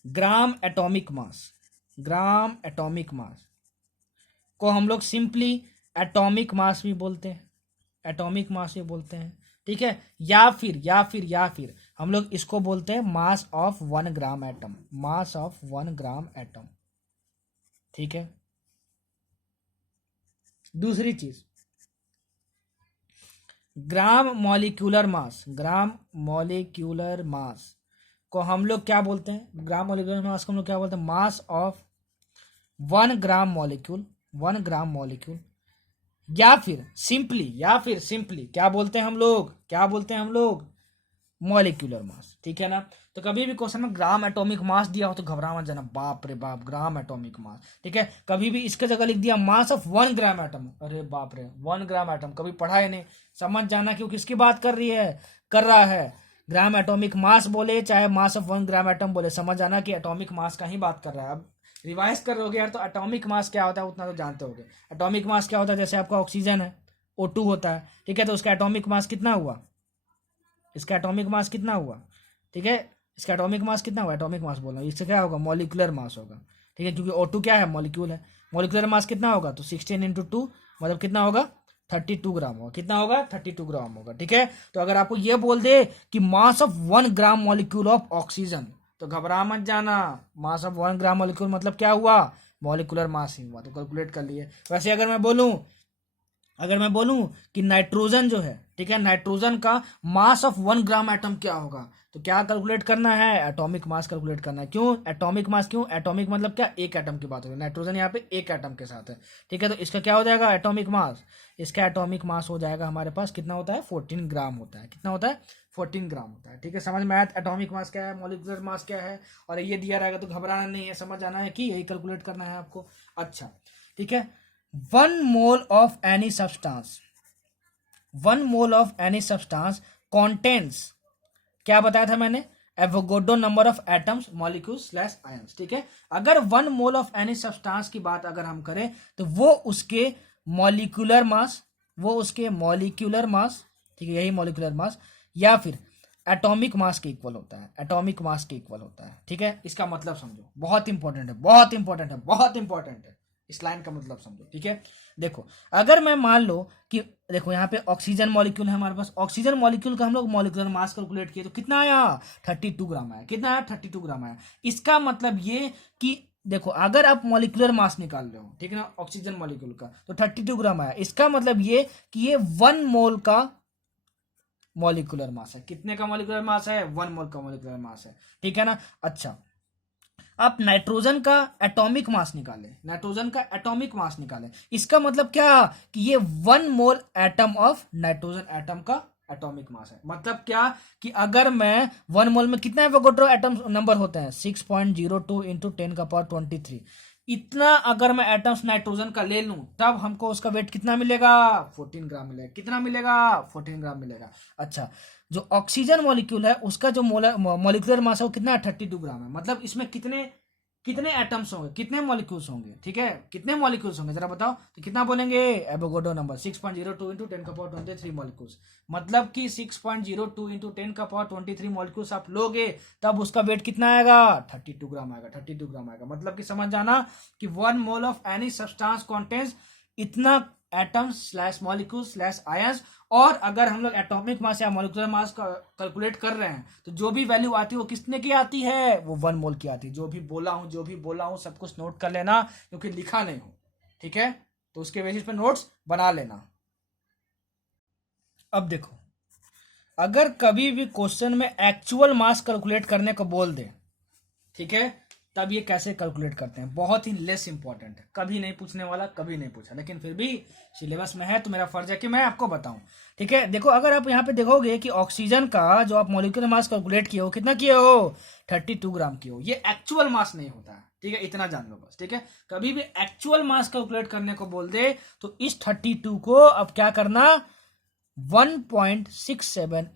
gram atomic mass, gram atomic mass को हम लोग सिंपली एटॉमिक मास भी बोलते हैं, एटॉमिक मास भी बोलते हैं, ठीक है। या फिर हम लोग इसको बोलते हैं मास of 1 gram atom, mass of 1 gram atom, ठीक है। दूसरी चीज gram molecular mass, gram molecular mass को हम लोग क्या बोलते हैं, ग्राम मॉलिक्यूलर मास को हम लोग क्या बोलते हैं, मास of 1 gram molecule, 1 gram molecule. या फिर सिंपली क्या बोलते हैं हम लोग, मॉलिक्यूलर मास, ठीक है ना। तो कभी भी क्वेश्चन में ग्राम एटॉमिक मास दिया हो तो घबरा मत जाना, बाप रे बाप ग्राम एटॉमिक मास, ठीक है। कभी भी इसके जगह लिख दिया मास ऑफ 1 ग्राम एटम, अरे बाप रे 1 ग्राम एटम, कभी पढ़ा ही नहीं, समझ जाना क्यों किसकी बात कर रहा है। ग्राम एटॉमिक मास बोले चाहे मास ऑफ 1 ग्राम एटम बोले, समझ जाना कि एटॉमिक मास का ही बात कर रहा है। अब रिवाइज कर रहोगे यार तो एटॉमिक मास क्या होता है उतना तो जानते होगे। एटॉमिक मास क्या होता है, जैसे आपका ऑक्सीजन है O2 होता है, ठीक है। तो उसका एटॉमिक मास कितना हुआ, इसका एटॉमिक मास कितना हुआ, ठीक है, इसका एटॉमिक मास कितना हुआ, एटॉमिक मास बोल रहा हूँ, इससे क्या होगा, मॉलिक्यूलर मास होगा, ठीक है, क्योंकि O2 क्या है, मॉलिक्यूल है। मॉलिक्यूलर मास कितना होगा, तो 16 × 2 मतलब कितना होगा, 32 ग्राम होगा, कितना होगा, 32 ग्राम होगा, ठीक है। तो अगर आपको ये बोल दे कि मास of 1 gram molecule of oxygen, तो घबरा मत जाना, मास ऑफ 1 ग्राम मॉलिक्यूल मतलब क्या हुआ, मॉलिक्यूलर मास ही हुआ, तो कैलकुलेट कर लिए। वैसे अगर मैं बोलूं कि नाइट्रोजन जो है, ठीक है, नाइट्रोजन का मास ऑफ 1 ग्राम एटम क्या होगा, तो क्या कैलकुलेट करना है, एटॉमिक मास कैलकुलेट करना है। क्यों एटॉमिक मास, क्यों एटॉमिक मतलब क्या, एक एटम की बात हो रही है, नाइट्रोजन यहाँ पे एक एटम के साथ है, ठीक है। तो इसका क्या हो जाएगा, एटॉमिक मास, इसका एटॉमिक मास हो जाएगा हमारे पास कितना होता है, 14 ग्राम होता है, कितना होता है, 14 ग्राम होता है। ठीक है, समझ में आया एटॉमिक मास क्या है, मॉलिक्यूलर मास क्या है, और ये दिया रहेगा तो घबराना नहीं है, समझ आना है कि यही कैलकुलेट करना है आपको। अच्छा ठीक है, 1 mole of any substance, 1 mole of any substance contains, क्या बताया था मैंने, Avogadro number of atoms molecules slash ions. ठीक है, अगर 1 मोल ऑफ एनी सब्सटेंस की बात अगर हम करें तो वो उसके मॉलिक्यूलर मास, वो उसके मॉलिक्यूलर मास, ठीक है, यही मॉलिक्यूलर मास, या फिर एटॉमिक मास के इक्वल होता है, एटॉमिक मास के इक्वल होता है। ठीक है, इसका मतलब समझो, बहुत इंपॉर्टेंट है, बहुत इंपॉर्टेंट है, बहुत इंपॉर्टेंट है, इस लाइन का मतलब समझो। ठीक है, देखो अगर मैं मान लो कि देखो यहाँ पे ऑक्सीजन मॉलिक्यूल है हमारे पास, ऑक्सीजन मॉलिक्यूल का हम लोग मॉलिक्यूलर मास कैलकुलेट किए तो कितना आया, 32 ग्राम आया। कितना आया, 32 ग्राम आया। इसका मतलब ये कि देखो अगर आप मॉलिक्यूलर मास निकाल रहे हो, ठीक है ना, ऑक्सीजन मॉलिक्यूल का, तो 32 ग्राम आया। इसका मतलब ये कि ये 1 मोल का मॉलिक्यूलर मास है। कितने का मॉलिक्यूलर मास है, 1 मोल का मॉलिक्यूलर मास है। ठीक है ना। अच्छा, आप नाइट्रोजन का एटॉमिक मास निकालें, नाइट्रोजन का एटॉमिक मास निकालें, इसका मतलब क्या कि ये 1 मोल एटम ऑफ नाइट्रोजन एटम का एटॉमिक मास है। मतलब क्या कि अगर मैं 1 मोल में कितना एवोगाड्रो एटम नंबर होते हैं, 6.02 इंटू 10 का पावर 23, इतना अगर मैं एटम्स नाइट्रोजन का ले लूं तब हमको उसका वेट कितना मिलेगा, 14 ग्राम मिलेगा। कितना मिलेगा, 14 ग्राम मिलेगा। अच्छा, जो ऑक्सीजन मॉलिक्यूल है उसका जो मॉलिक्यूलर मास है वो कितना है, 32 ग्राम है। मतलब इसमें कितने कितने एटम्स होंगे, कितने मॉलिक्यूल्स होंगे, ठीक है, कितने मॉलिक्यूल्स होंगे जरा बताओ, तो कितना बोलेंगे, एवोगाड्रो नंबर 6.02 इंटू 10 का पावर 23 मॉलिक्यूल्स। मतलब कि 6.02 इंटू 10 का पावर 23 मॉलिक्यूल्स आप लोगे तब उसका वेट कितना आएगा, 32 ग्राम आएगा, 32 ग्राम आएगा। मतलब कि समझ जाना कि 1 mole of any substance contains इतना atoms slash molecule slash ions. और अगर हम लोग एटॉमिक मास या मॉलिक्यूलर मास का कैलकुलेट कर रहे हैं तो जो भी वैल्यू आती है वो कितने की आती है, वो 1 मोल की आती है। जो भी बोला हूं सब कुछ नोट कर लेना, क्योंकि लिखा नहीं हो, ठीक है, तो उसके बेसिस पे नोट्स बना लेना। अब देखो, अगर कभी भी क्वेश्चन में एक्चुअल मास कैलकुलेट करने को बोल दे, ठीक है, तब ये कैसे कैलकुलेट करते हैं, बहुत ही लेस इंपॉर्टेंट है, कभी नहीं पूछने वाला, कभी नहीं पूछा, लेकिन फिर भी सिलेबस में है तो मेरा फर्ज है कि मैं आपको बताऊं। ठीक है, देखो अगर आप यहाँ पे देखोगे कि ऑक्सीजन का जो आप मॉलिक्यूलर मास कैलकुलेट किए हो, कितना किए हो, 32 ग्राम किए हो। ये एक्चुअल मास नहीं होता है, ठीक है, इतना जान लो बस। ठीक है, कभी भी एक्चुअल मास कैलकुलेट करने को बोल दे तो इस 32 को अब क्या करना, 1.67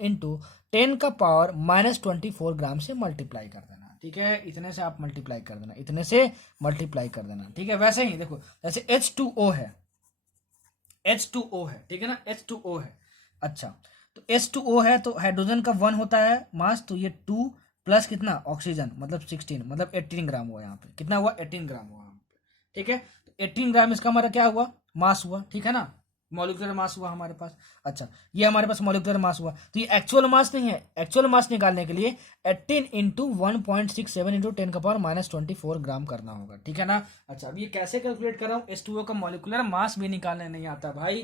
इंटू 10 का पावर -24 ग्राम से मल्टीप्लाई कर देना। ठीक है, इतने से आप मल्टीप्लाई कर देना, इतने से मल्टीप्लाई कर देना। ठीक है, वैसे ही देखो जैसे H2O है, H2O है, ठीक है ना, H2O है। अच्छा, तो H2O है तो हाइड्रोजन का 1 होता है मास, तो ये 2 प्लस कितना ऑक्सीजन, मतलब 16, मतलब 18 ग्राम हुआ यहाँ पे। कितना हुआ, 18 ग्राम हुआ यहाँ पे। ठीक है, तो 18 ग्राम इसका हमारा क्या हुआ, मास हुआ। ठीक है ना, मॉलिक्यूलर मास हुआ हमारे पास। अच्छा, ये हमारे पास मॉलिक्यूलर मास हुआ, तो ये एक्चुअल मास नहीं है। एक्चुअल मास निकालने के लिए 18 इंटू 1.67 इंटू 10 का पावर -24 ग्राम करना होगा। ठीक है ना। अच्छा, अब ये कैसे कैलकुलेट कर रहा हूँ, H2O का मॉलिक्यूलर मास भी निकालने नहीं आता भाई,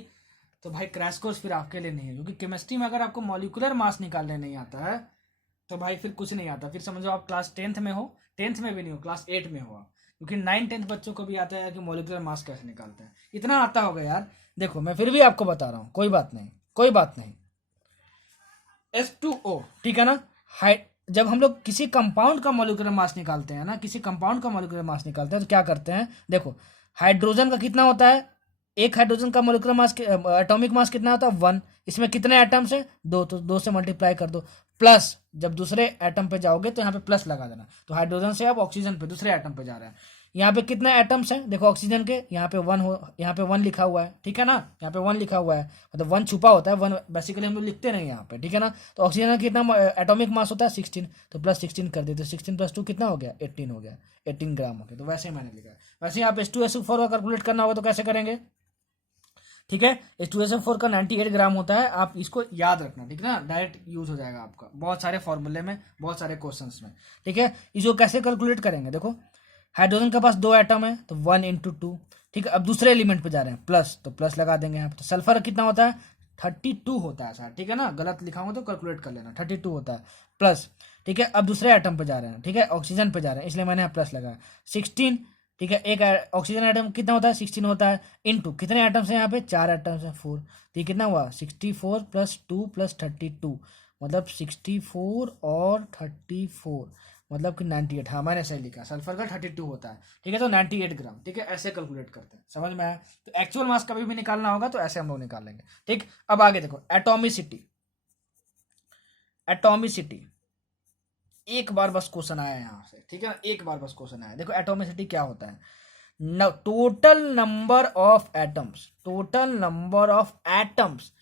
तो भाई क्रैश कोर्स फिर आपके लिए नहीं है, क्योंकि केमिस्ट्री में अगर आपको मॉलिक्यूलर मास निकालने नहीं आता है तो भाई फिर कुछ नहीं आता। फिर समझो आप क्लास 10th में हो, 10th में भी नहीं हो, क्लास 8 में हो, क्योंकि 9-10 बच्चों को भी आता है कि मॉलिक्यूलर मास कैसे निकालते हैं, इतना आता होगा यार। देखो मैं फिर भी आपको बता रहा हूँ, कोई बात नहीं, कोई बात नहीं। H2O, ठीक है ना, जब हम लोग किसी कंपाउंड का मॉलिक्यूलर मास निकालते हैं ना, किसी कंपाउंड का मॉलिक्यूलर मास निकालते हैं तो क्या करते हैं, देखो हाइड्रोजन का कितना होता है, एक हाइड्रोजन का मॉलिक्यूलर मास, एटॉमिक मास कितना होता है, 1। इसमें कितने एटम्स है, 2, तो 2 से मल्टीप्लाई कर दो, प्लस जब दूसरे एटम पे जाओगे तो यहाँ पे प्लस लगा देना। तो हाइड्रोजन से अब ऑक्सीजन पे, दूसरे एटम पे जा रहे हैं। यहाँ पे कितने एटम्स हैं, देखो ऑक्सीजन के यहाँ पे 1 हो, यहाँ पे 1 लिखा हुआ है, ठीक है ना, यहाँ पे 1 लिखा हुआ है, मतलब 1 छुपा होता है, 1 बेसिकली हम लोग लिखते नहीं यहाँ पे। ठीक है ना, तो ऑक्सीजन का कितना एटॉमिक मास होता है, 16, तो प्लस 16 कर देते, 16 + 2 कितना हो गया, 18 हो गया, 18 ग्राम हो गया। तो वैसे ही मैंने लिखा है। वैसे ही आप H2SO4 का कैलकुलेट करना होगा तो कैसे करेंगे, ठीक है, H2SO4 का 98 ग्राम होता है, आप इसको याद रखना, ठीक है ना, डायरेक्ट यूज हो जाएगा आपका बहुत सारे फॉर्मूले में, बहुत सारे क्वेश्चंस में। ठीक है, इसको कैसे कैलकुलेट करेंगे, देखो हाइड्रोजन के पास 2 एटम है तो 1 × 2, ठीक है। अब दूसरे एलिमेंट पे जा रहे हैं, प्लस, तो प्लस लगा देंगे यहाँ पे। तो सल्फर कितना होता है, 32 होता है सर, ठीक है ना, गलत लिखा हुआ तो कैलकुलेट कर लेना, 32 होता है प्लस। ठीक है, अब दूसरे एटम पे जा रहे हैं, ठीक है, ऑक्सीजन पे जा रहे हैं, इसलिए मैंने यहाँ प्लस लगाया, 16 ठीक है। एक ऑक्सीजन आइटम कितना होता है 16 होता है, इनटू कितने आइटम्स हैं यहाँ पे 4 आइटम्स हैं 4, तो ये कितना हुआ 64 प्लस 2 प्लस 32, मतलब 64 और 34 मतलब कि 98। हाँ मैंने सही लिखा, सल्फर का 32 होता है, ठीक है, तो 98 ग्राम। ठीक है, ऐसे कैलकुलेट करते हैं, समझ में आया। तो एक्चुअल मास कभी भी निकालना होगा तो ऐसे हम लोग निकाल लेंगे। ठीक, अब आगे देखो एटॉमिसिटी। एटॉमिसिटी एक बार बस क्वेश्चन आया यहाँ से, ठीक है ना, एक बार बस क्वेश्चन आया। देखो एटॉमिसिटी क्या होता है, total number of atoms, total number of atoms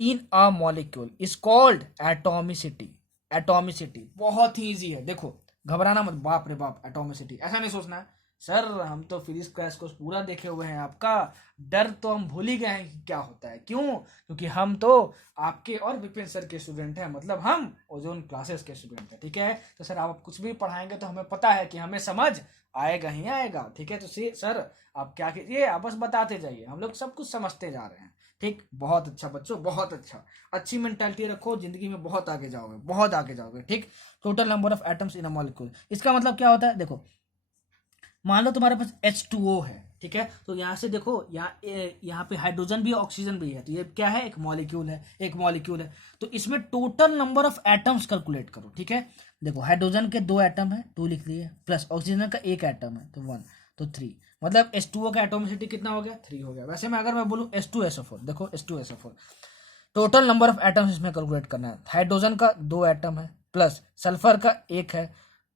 in a molecule is called atomicity. Atomicity बहुत ही इजी है, देखो घबराना मत, बाप रे बाप एटॉमिसिटी ऐसा नहीं सोचना है सर हम तो फिजिक्स क्लास को पूरा देखे हुए हैं, आपका डर तो हम भूल ही गए हैं कि क्या होता है। क्यों? क्योंकि हम तो आपके और विपिन सर के स्टूडेंट हैं, मतलब हम ओजोन क्लासेस के स्टूडेंट हैं। ठीक है, तो सर आप कुछ भी पढ़ाएंगे तो हमें पता है कि हमें समझ आएगा ही आएगा। ठीक है, तो सर आप क्या कीजिए, आप बस बताते जाइए, हम लोग सब कुछ समझते जा रहे हैं। ठीक, बहुत अच्छा बच्चों, बहुत अच्छा, अच्छी मेंटालिटी रखो, जिंदगी में बहुत आगे जाओगे, बहुत आगे जाओगे। ठीक, total number of atoms in a molecule, इसका मतलब क्या होता है, देखो मान लो तुम्हारे पास H2O है, ठीक है, तो यहाँ से देखो यहाँ पे हाइड्रोजन भी है ऑक्सीजन भी है, तो ये क्या है, एक मॉलिक्यूल है, एक मॉलिक्यूल है। तो इसमें total number of atoms calculate करो। ठीक है, देखो हाइड्रोजन के 2 एटम है 2 लिख लिए, प्लस ऑक्सीजन का 1 एटम है तो 1, तो 3, मतलब H2O का एटोमिसिटी कितना हो गया 3 हो गया। वैसे में अगर मैं बोलूँ H2SO4, देखो H2SO4 total number of atoms इसमें कैलकुलेट करना है। हाइड्रोजन का 2 एटम है, प्लस सल्फर का 1 है,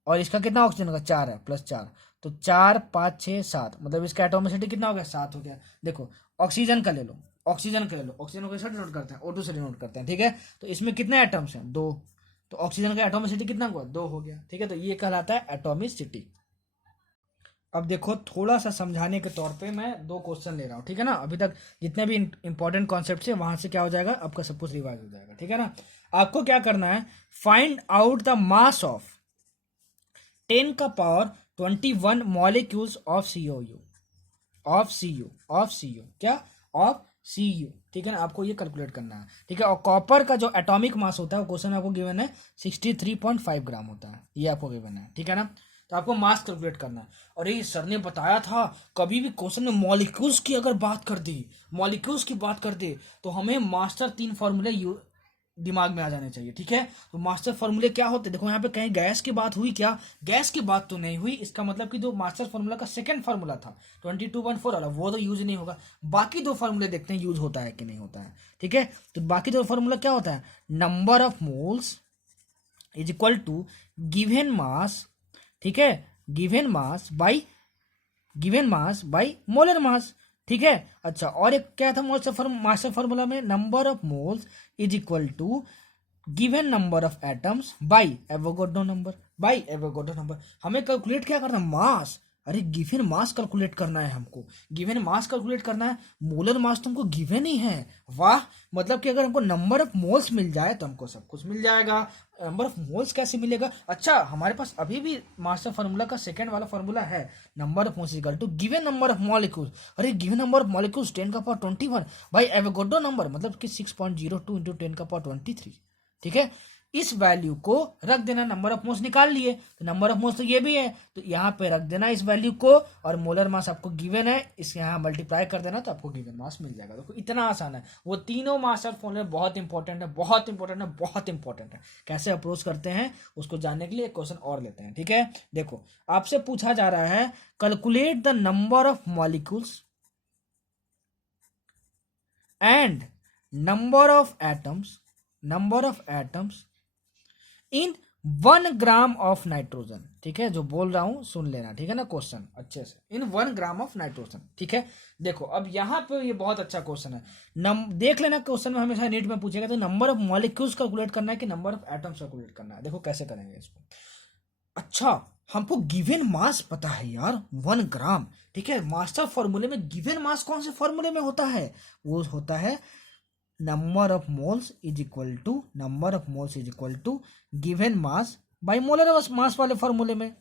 और इसका कितना ऑक्सीजन का 4 है, प्लस 4, तो 4 5 6 7, मतलब इसका एटोमिसिटी कितना हो गया 7 हो गया। देखो ऑक्सीजन का ले लो, ऑक्सीजन का ले लो, ऑक्सीजन को डिनोट करते हैं O2 से डिनोट करते हैं। ठीक है, तो इसमें कितने एटम्स हैं 2, तो ऑक्सीजन का एटोमिसिटी कितना हुआ 2 हो गया। ठीक है, तो ये कहलाता है एटोमिसिटी। अब देखो थोड़ा सा समझाने के तौर पे मैं 2 क्वेश्चन ले रहा हूँ, ठीक है ना, अभी तक जितने भी इंपॉर्टेंट कॉन्सेप्ट है वहां से क्या हो जाएगा, आपका सब कुछ रिवाइज हो जाएगा। ठीक है ना, आपको क्या करना है, find out the mass of 10 का power 21 molecules of COU, of CU, of CU क्या, ऑफ CU। ठीक है ना, आपको ये कैलकुलेट करना है। ठीक है, और कॉपर का जो एटॉमिक मास होता है वो क्वेश्चन में आपको गिवन है 63.5 ग्राम होता है, ये आपको गिवन है। ठीक है ना, तो आपको मास कैलकुलेट करना है। और ये सर ने बताया था कभी भी क्वेश्चन में मॉलिक्यूल्स की अगर बात कर दी, मॉलिक्यूल्स की बात कर दे तो हमें मास्टर 3 फॉर्मूले दिमाग में आ जाने चाहिए। ठीक है, तो मास्टर फॉर्मूले क्या होते हैं, देखो यहाँ पे कहीं गैस की बात हुई क्या, गैस की बात तो नहीं हुई, इसका मतलब कि जो मास्टर फॉर्मूला का सेकंड फॉर्मूला था 22.4 वाला वो तो यूज नहीं होगा। बाकी 2 फॉर्मूले देखते हैं यूज होता है कि नहीं होता है। ठीक है, तो बाकी 2 फॉर्मूला क्या होता है, number of moles is equal to given mass, ठीक है, given mass by molar mass. ठीक है, अच्छा, और एक क्या था मास्टर फॉर्मूला में, number of moles is equal to given number of atoms by Avogadro number. हमें कैलकुलेट क्या करना, मास, अरे गिवन मास कैलकुलेट करना है हमको, गिवन मास कैलकुलेट करना है, मोलर मास तो हमको गिवन ही है। वाह, मतलब कि अगर हमको नंबर ऑफ मोल्स मिल जाए तो हमको सब कुछ मिल जाएगा। नंबर ऑफ मोल्स कैसे मिलेगा, अच्छा हमारे पास अभी भी मास्टर फार्मूला का सेकंड वाला फार्मूला है, number of moles equal to given number of molecules. अरे गिवन नंबर ऑफ मॉलिक्यूल्स 10 का पावर 21 भाई एवोगाड्रो नंबर मतलब कि 6.02 इंटू 10 का पावर 23। ठीक है, इस वैल्यू को रख देना, नंबर ऑफ मोल्स निकाल लिए, तो नंबर ऑफ मोल्स तो ये भी है, तो यहाँ पे रख देना इस वैल्यू को, और मोलर मास आपको गिवन है, इस यहाँ मल्टीप्लाई कर देना तो आपको गिवन मास मिल जाएगा। देखो इतना आसान है, वो तीनों मास्टर फॉर्मूले बहुत इंपॉर्टेंट है, बहुत इंपॉर्टेंट है, बहुत इंपॉर्टेंट है। कैसे अप्रोच करते हैं उसको जानने के लिए क्वेश्चन और लेते हैं। ठीक है, देखो आपसे पूछा जा रहा है calculate the number of molecules and number of atoms in 1 gram of nitrogen. ठीक है, जो बोल रहा हूं सुन लेना, ठीक है ना, क्वेश्चन अच्छे से, इन 1 ग्राम ऑफ नाइट्रोजन। ठीक है, देखो अब यहाँ पे ये बहुत अच्छा क्वेश्चन है, देख लेना क्वेश्चन में हमेशा नीट में पूछेगा तो नंबर ऑफ मॉलिक्यूल्स कैलकुलेट करना है कि नंबर ऑफ एटम्स कैलकुलेट करना है। देखो कैसे करेंगे इसको, अच्छा हमको गिवन मास पता है यार 1 ग्राम। ठीक है, मास्टर फॉर्मूले में गिवन मास कौन से फॉर्मूले में होता है, वो होता है number of moles is equal to given mass by molar mass वाले फॉर्मूले में।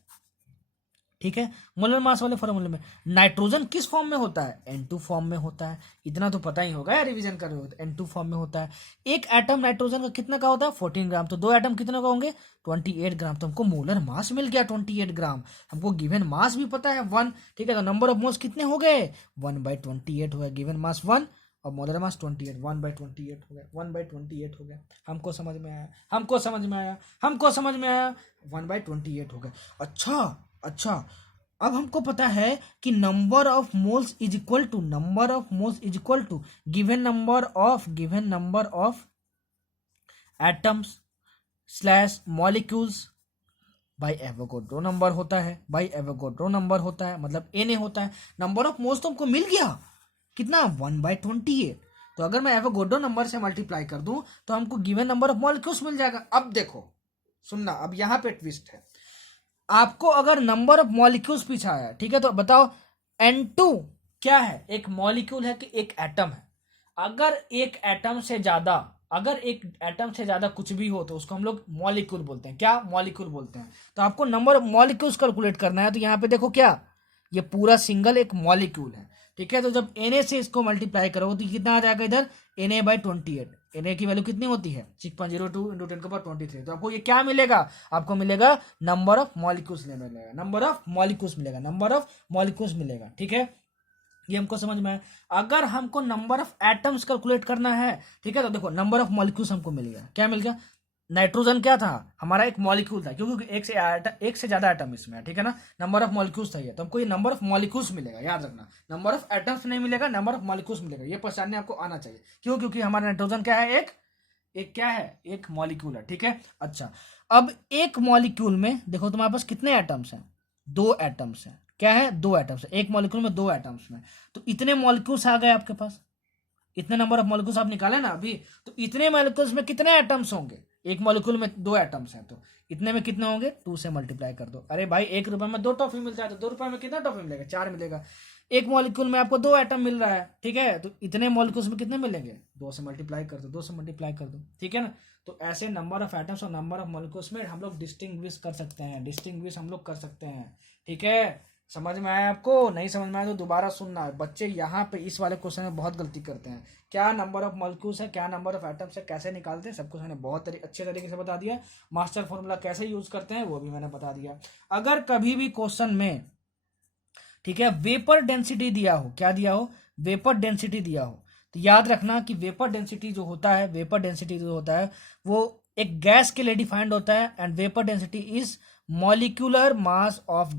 ठीक है। मोलर मास वाले फॉर्मूले में नाइट्रोजन किस फॉर्म में होता है, N2 फॉर्म में होता है। इतना तो पता ही होगा यार, रिवीजन कर रहे हो, N2 फॉर्म में होता है। एक एटम नाइट्रोजन का कितना का होता है, 14 ग्राम। तो 2 एटम कितने का होंगे, 28 ग्राम। तो हमको मोलर मास मिल गया 28 ग्राम। हमको गिवन मास भी पता है 1, ठीक है। तो नंबर ऑफ मोल्स कितने हो गए, 1/28 हो गया। गिवन मास 1 और मोलर मास 28, 1/28 हो गया, 1/28 हो गया। हमको समझ में आया, हमको समझ में आया, हमको समझ में आया, 1/28 हो गया। अच्छा, अब हमको पता है कि number of moles is equal to given number of atoms slash molecules by Avogadro number होता है, मतलब Na होता है। नंबर ऑफ मोल्स तो हमको मिल गया कितना, 1/28। तो अगर मैं एवोगाड्रो नंबर से मल्टीप्लाई कर दूं तो हमको गिवन नंबर ऑफ मॉलिक्यूल्स मिल जाएगा। अब देखो सुनना, अब यहां पे ट्विस्ट है। आपको अगर नंबर ऑफ मॉलिक्यूल्स पूछा है, ठीक है, तो बताओ N2 क्या है, एक मॉलिक्यूल है कि एक एटम है। अगर एक एटम से ज्यादा कुछ भी हो तो उसको हम लोग मॉलिक्यूल बोलते हैं। क्या, मॉलिक्यूल बोलते हैं। तो आपको नंबर ऑफ मॉलिक्यूल्स कैलकुलेट करना है। तो यहाँ पे देखो क्या, ये पूरा सिंगल एक मॉलिक्यूल है, ठीक है। तो जब Na से इसको मल्टीप्लाई करोगे तो कितना आ जाएगा इधर, Na/28। Na की वैल्यू कितनी होती है, 6.02 × 10⁻23। तो आपको ये क्या मिलेगा, आपको मिलेगा नंबर ऑफ मॉलिक्यूल्स मिलेगा, नंबर ऑफ मॉलिक्यूल्स मिलेगा, ठीक है। ये हमको समझ में आया। अगर हमको नंबर ऑफ एटम्स कैलकुलेट करना है, ठीक है, तो देखो नंबर ऑफ मॉलिक्यूल्स हमको मिल गया। क्या मिल गया, नाइट्रोजन क्या था हमारा, एक मॉलिक्यूल था, क्योंकि एक से ज्यादा एटम इसमें है, ठीक है ना। नंबर ऑफ मॉलिक्यूल्स था ये, तो हमको ये नंबर ऑफ मॉलिक्यूल्स मिलेगा, याद रखना। नंबर ऑफ एटम्स नहीं मिलेगा, नंबर ऑफ मॉलिक्यूल्स मिलेगा। ये पहचानने आपको आना चाहिए। क्यों, क्योंकि हमारा नाइट्रोजन क्या है, एक मॉलिक्यूल है, ठीक है। अच्छा, अब एक मॉलिक्यूल में देखो तुम्हारे पास कितने एटम्स हैं, 2 एटम्स हैं। क्या है, 2 एटम्स है, एक मॉलिक्यूल में 2 एटम्स में। तो इतने मॉलिक्यूल्स आ गए आपके पास, इतने नंबर ऑफ मॉलिक्यूल्स आप निकाले ना अभी। तो इतने मॉलिक्यूल्स में कितने एटम्स होंगे, एक मॉलिक्यूल में 2 एटम्स हैं, तो इतने में कितने होंगे, 2 से मल्टीप्लाई कर दो। अरे भाई 1 रुपए में 2 टॉफी मिलता है, तो 2 रुपए में कितना टॉफी मिलेगा, 4 मिलेगा। एक मॉलिक्यूल में आपको 2 एटम मिल रहा है, ठीक है। तो इतने मॉलिक्यूल्स में कितने मिलेंगे, 2 से मल्टीप्लाई कर दो, ठीक है ना। तो ऐसे नंबर ऑफ एटम्स और नंबर ऑफ मॉलिक्यूल्स में हम लोग डिस्टिंग्विश कर सकते हैं, ठीक है। समझ में आया आपको, नहीं समझ में आया तो दोबारा सुनना है। बच्चे यहाँ पे इस वाले क्वेश्चन में बहुत गलती करते हैं। क्या नंबर ऑफ मॉलिक्यूल्स है, क्या नंबर ऑफ एटम्स है, कैसे निकालते हैं, सब कुछ मैंने बहुत अच्छे तरीके से बता दिया। मास्टर फॉर्मूला कैसे यूज करते हैं वो भी मैंने बता दिया। अगर कभी भी क्वेश्चन में, ठीक है, वेपर डेंसिटी दिया हो, क्या दिया हो, वेपर डेंसिटी दिया हो, तो याद रखना कि वेपर डेंसिटी जो होता है वो एक गैस के लिए डिफाइंड होता है। And vapour density is molecular mass of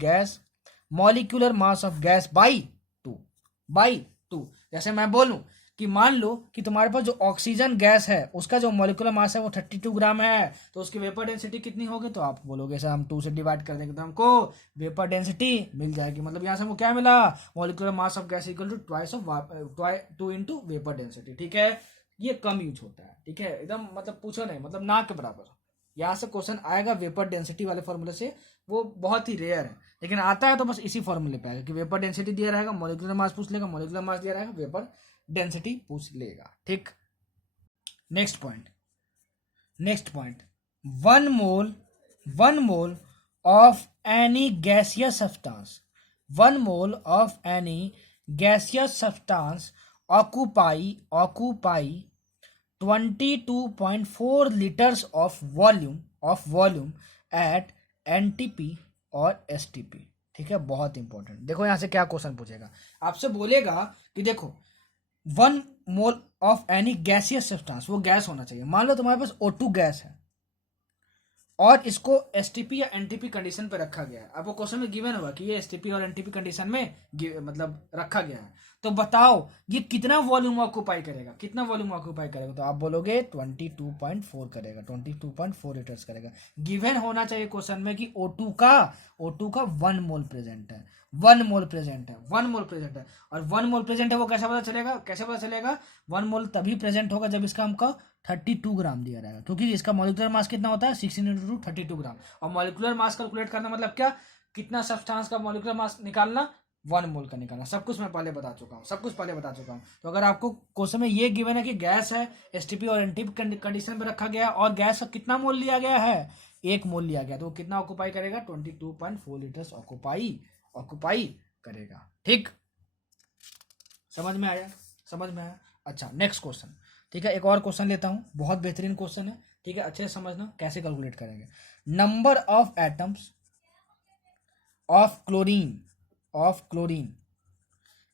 gas by 2। जैसे मैं बोलूं कि मान लो कि तुम्हारे पास जो ऑक्सीजन गैस है उसका जो मॉलिक्यूलर मास है वो 32 ग्राम है, तो उसकी वेपर डेंसिटी कितनी होगी, तो आप बोलोगे सर हम 2 से डिवाइड कर देंगे तो हमको वेपर डेंसिटी मिल जाएगी। मतलब यहाँ से हमको क्या मिला, molecular mass of gas equal to 2 into vapour density, ठीक है। ये कम यूज होता है, ठीक है, एकदम मतलब पूछो नहीं, मतलब ना के बराबर। यहाँ से क्वेश्चन आएगा वेपर डेंसिटी वाले फॉर्मूले से, वो बहुत ही रेयर है, लेकिन आता है तो बस इसी फॉर्मूले पे आएगा कि वेपर डेंसिटी दिया रहेगा, मॉलिक्यूलर मास पूछ लेगा, मॉलिक्यूलर मास दिया रहेगा, वेपर डेंसिटी पूछ लेगा, ठीक। Next point, 1 mole of any gaseous substance occupy 22.4 litres of volume at NTP और STP, ठीक है। बहुत इंपॉर्टेंट, देखो यहां से क्या क्वेश्चन पूछेगा, आपसे बोलेगा कि देखो 1 mole of any gaseous substance, वो गैस होना चाहिए। मान लो तुम्हारे पास O2 गैस है और इसको STP या NTP कंडीशन पे रखा गया है। आपको क्वेश्चन में गिवन होगा कि ये STP और NTP कंडीशन में मतलब रखा गया है, तो बताओ ये कितना वॉल्यूम ऑक्यूपाई करेगा, तो आप बोलोगे 22.4 करेगा, 22.4 लीटर्स करेगा। गिवन होना चाहिए क्वेश्चन में कि O2 का 1 मोल प्रेजेंट है, 1 मोल प्रेजेंट है। और 1 मोल प्रेजेंट है वो कैसे पता चलेगा, 1 मोल तभी प्रेजेंट होगा जब इसका हमको 32 ग्राम दिया रहेगा, क्योंकि इसका मॉलिक्यूलर मास कितना होता है, 16 × 32 ग्राम। और मॉलिक्यूलर मास कैलकुलेट करना मतलब क्या, कितना सब्सटेंस का मॉलिक्यूलर मास निकालना, 1 मोल का निकालना। सब कुछ मैं पहले बता चुका हूँ, तो अगर आपको क्वेश्चन में ये गिवन है कि गैस है, STP और NTP कंडीशन पे रखा गया और गैस का कितना मोल लिया गया है, 1 मोल लिया गया तो वो कितना ऑक्यूपाई करेगा, 22.4 लीटर्स ऑक्यूपाई करेगा। ठीक, समझ में आया, समझ में आया। अच्छा, नेक्स्ट क्वेश्चन। ठीक है, एक और क्वेश्चन लेता हूं, बहुत बेहतरीन क्वेश्चन है। ठीक है, अच्छे से समझना कैसे कैलकुलेट करेंगे। Number of atoms of chlorine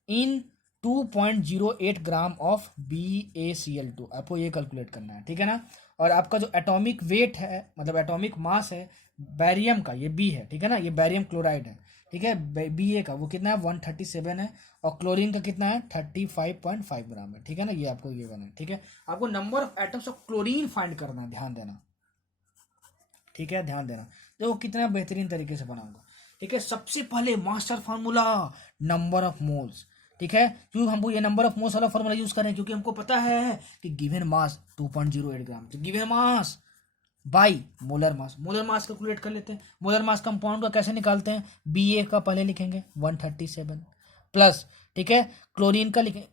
in 2.08 gram of BaCl2, आपको ये कैलकुलेट करना है। ठीक है ना। और आपका जो एटॉमिक वेट है, मतलब एटॉमिक मास है बैरियम का, ये B है। ठीक है ना, ये बैरियम क्लोराइड है। ठीक है, Ba का वो कितना है, 137 है। और क्लोरीन का कितना है, 35.5 ग्राम है। ठीक है ना, ये आपको गिवन है। ठीक है, आपको number of atoms of chlorine find करना है, ध्यान देना। ठीक है, ध्यान देना, देखो कितना बेहतरीन तरीके से बनाऊंगा। ठीक है, सबसे पहले master formula number of moles. ठीक है, क्यों हमको ये नंबर ऑफ मोल्स वाला फार्मूला यूज करें, क्योंकि हमको पता है कि गिवन मास 2.08 ग्राम, तो given mass by molar mass calculate कर लेते हैं। मोलर मास कंपाउंड का कैसे निकालते हैं, Ba का पहले लिखेंगे 137 प्लस, ठीक है, क्लोरीन का लिखेंगे,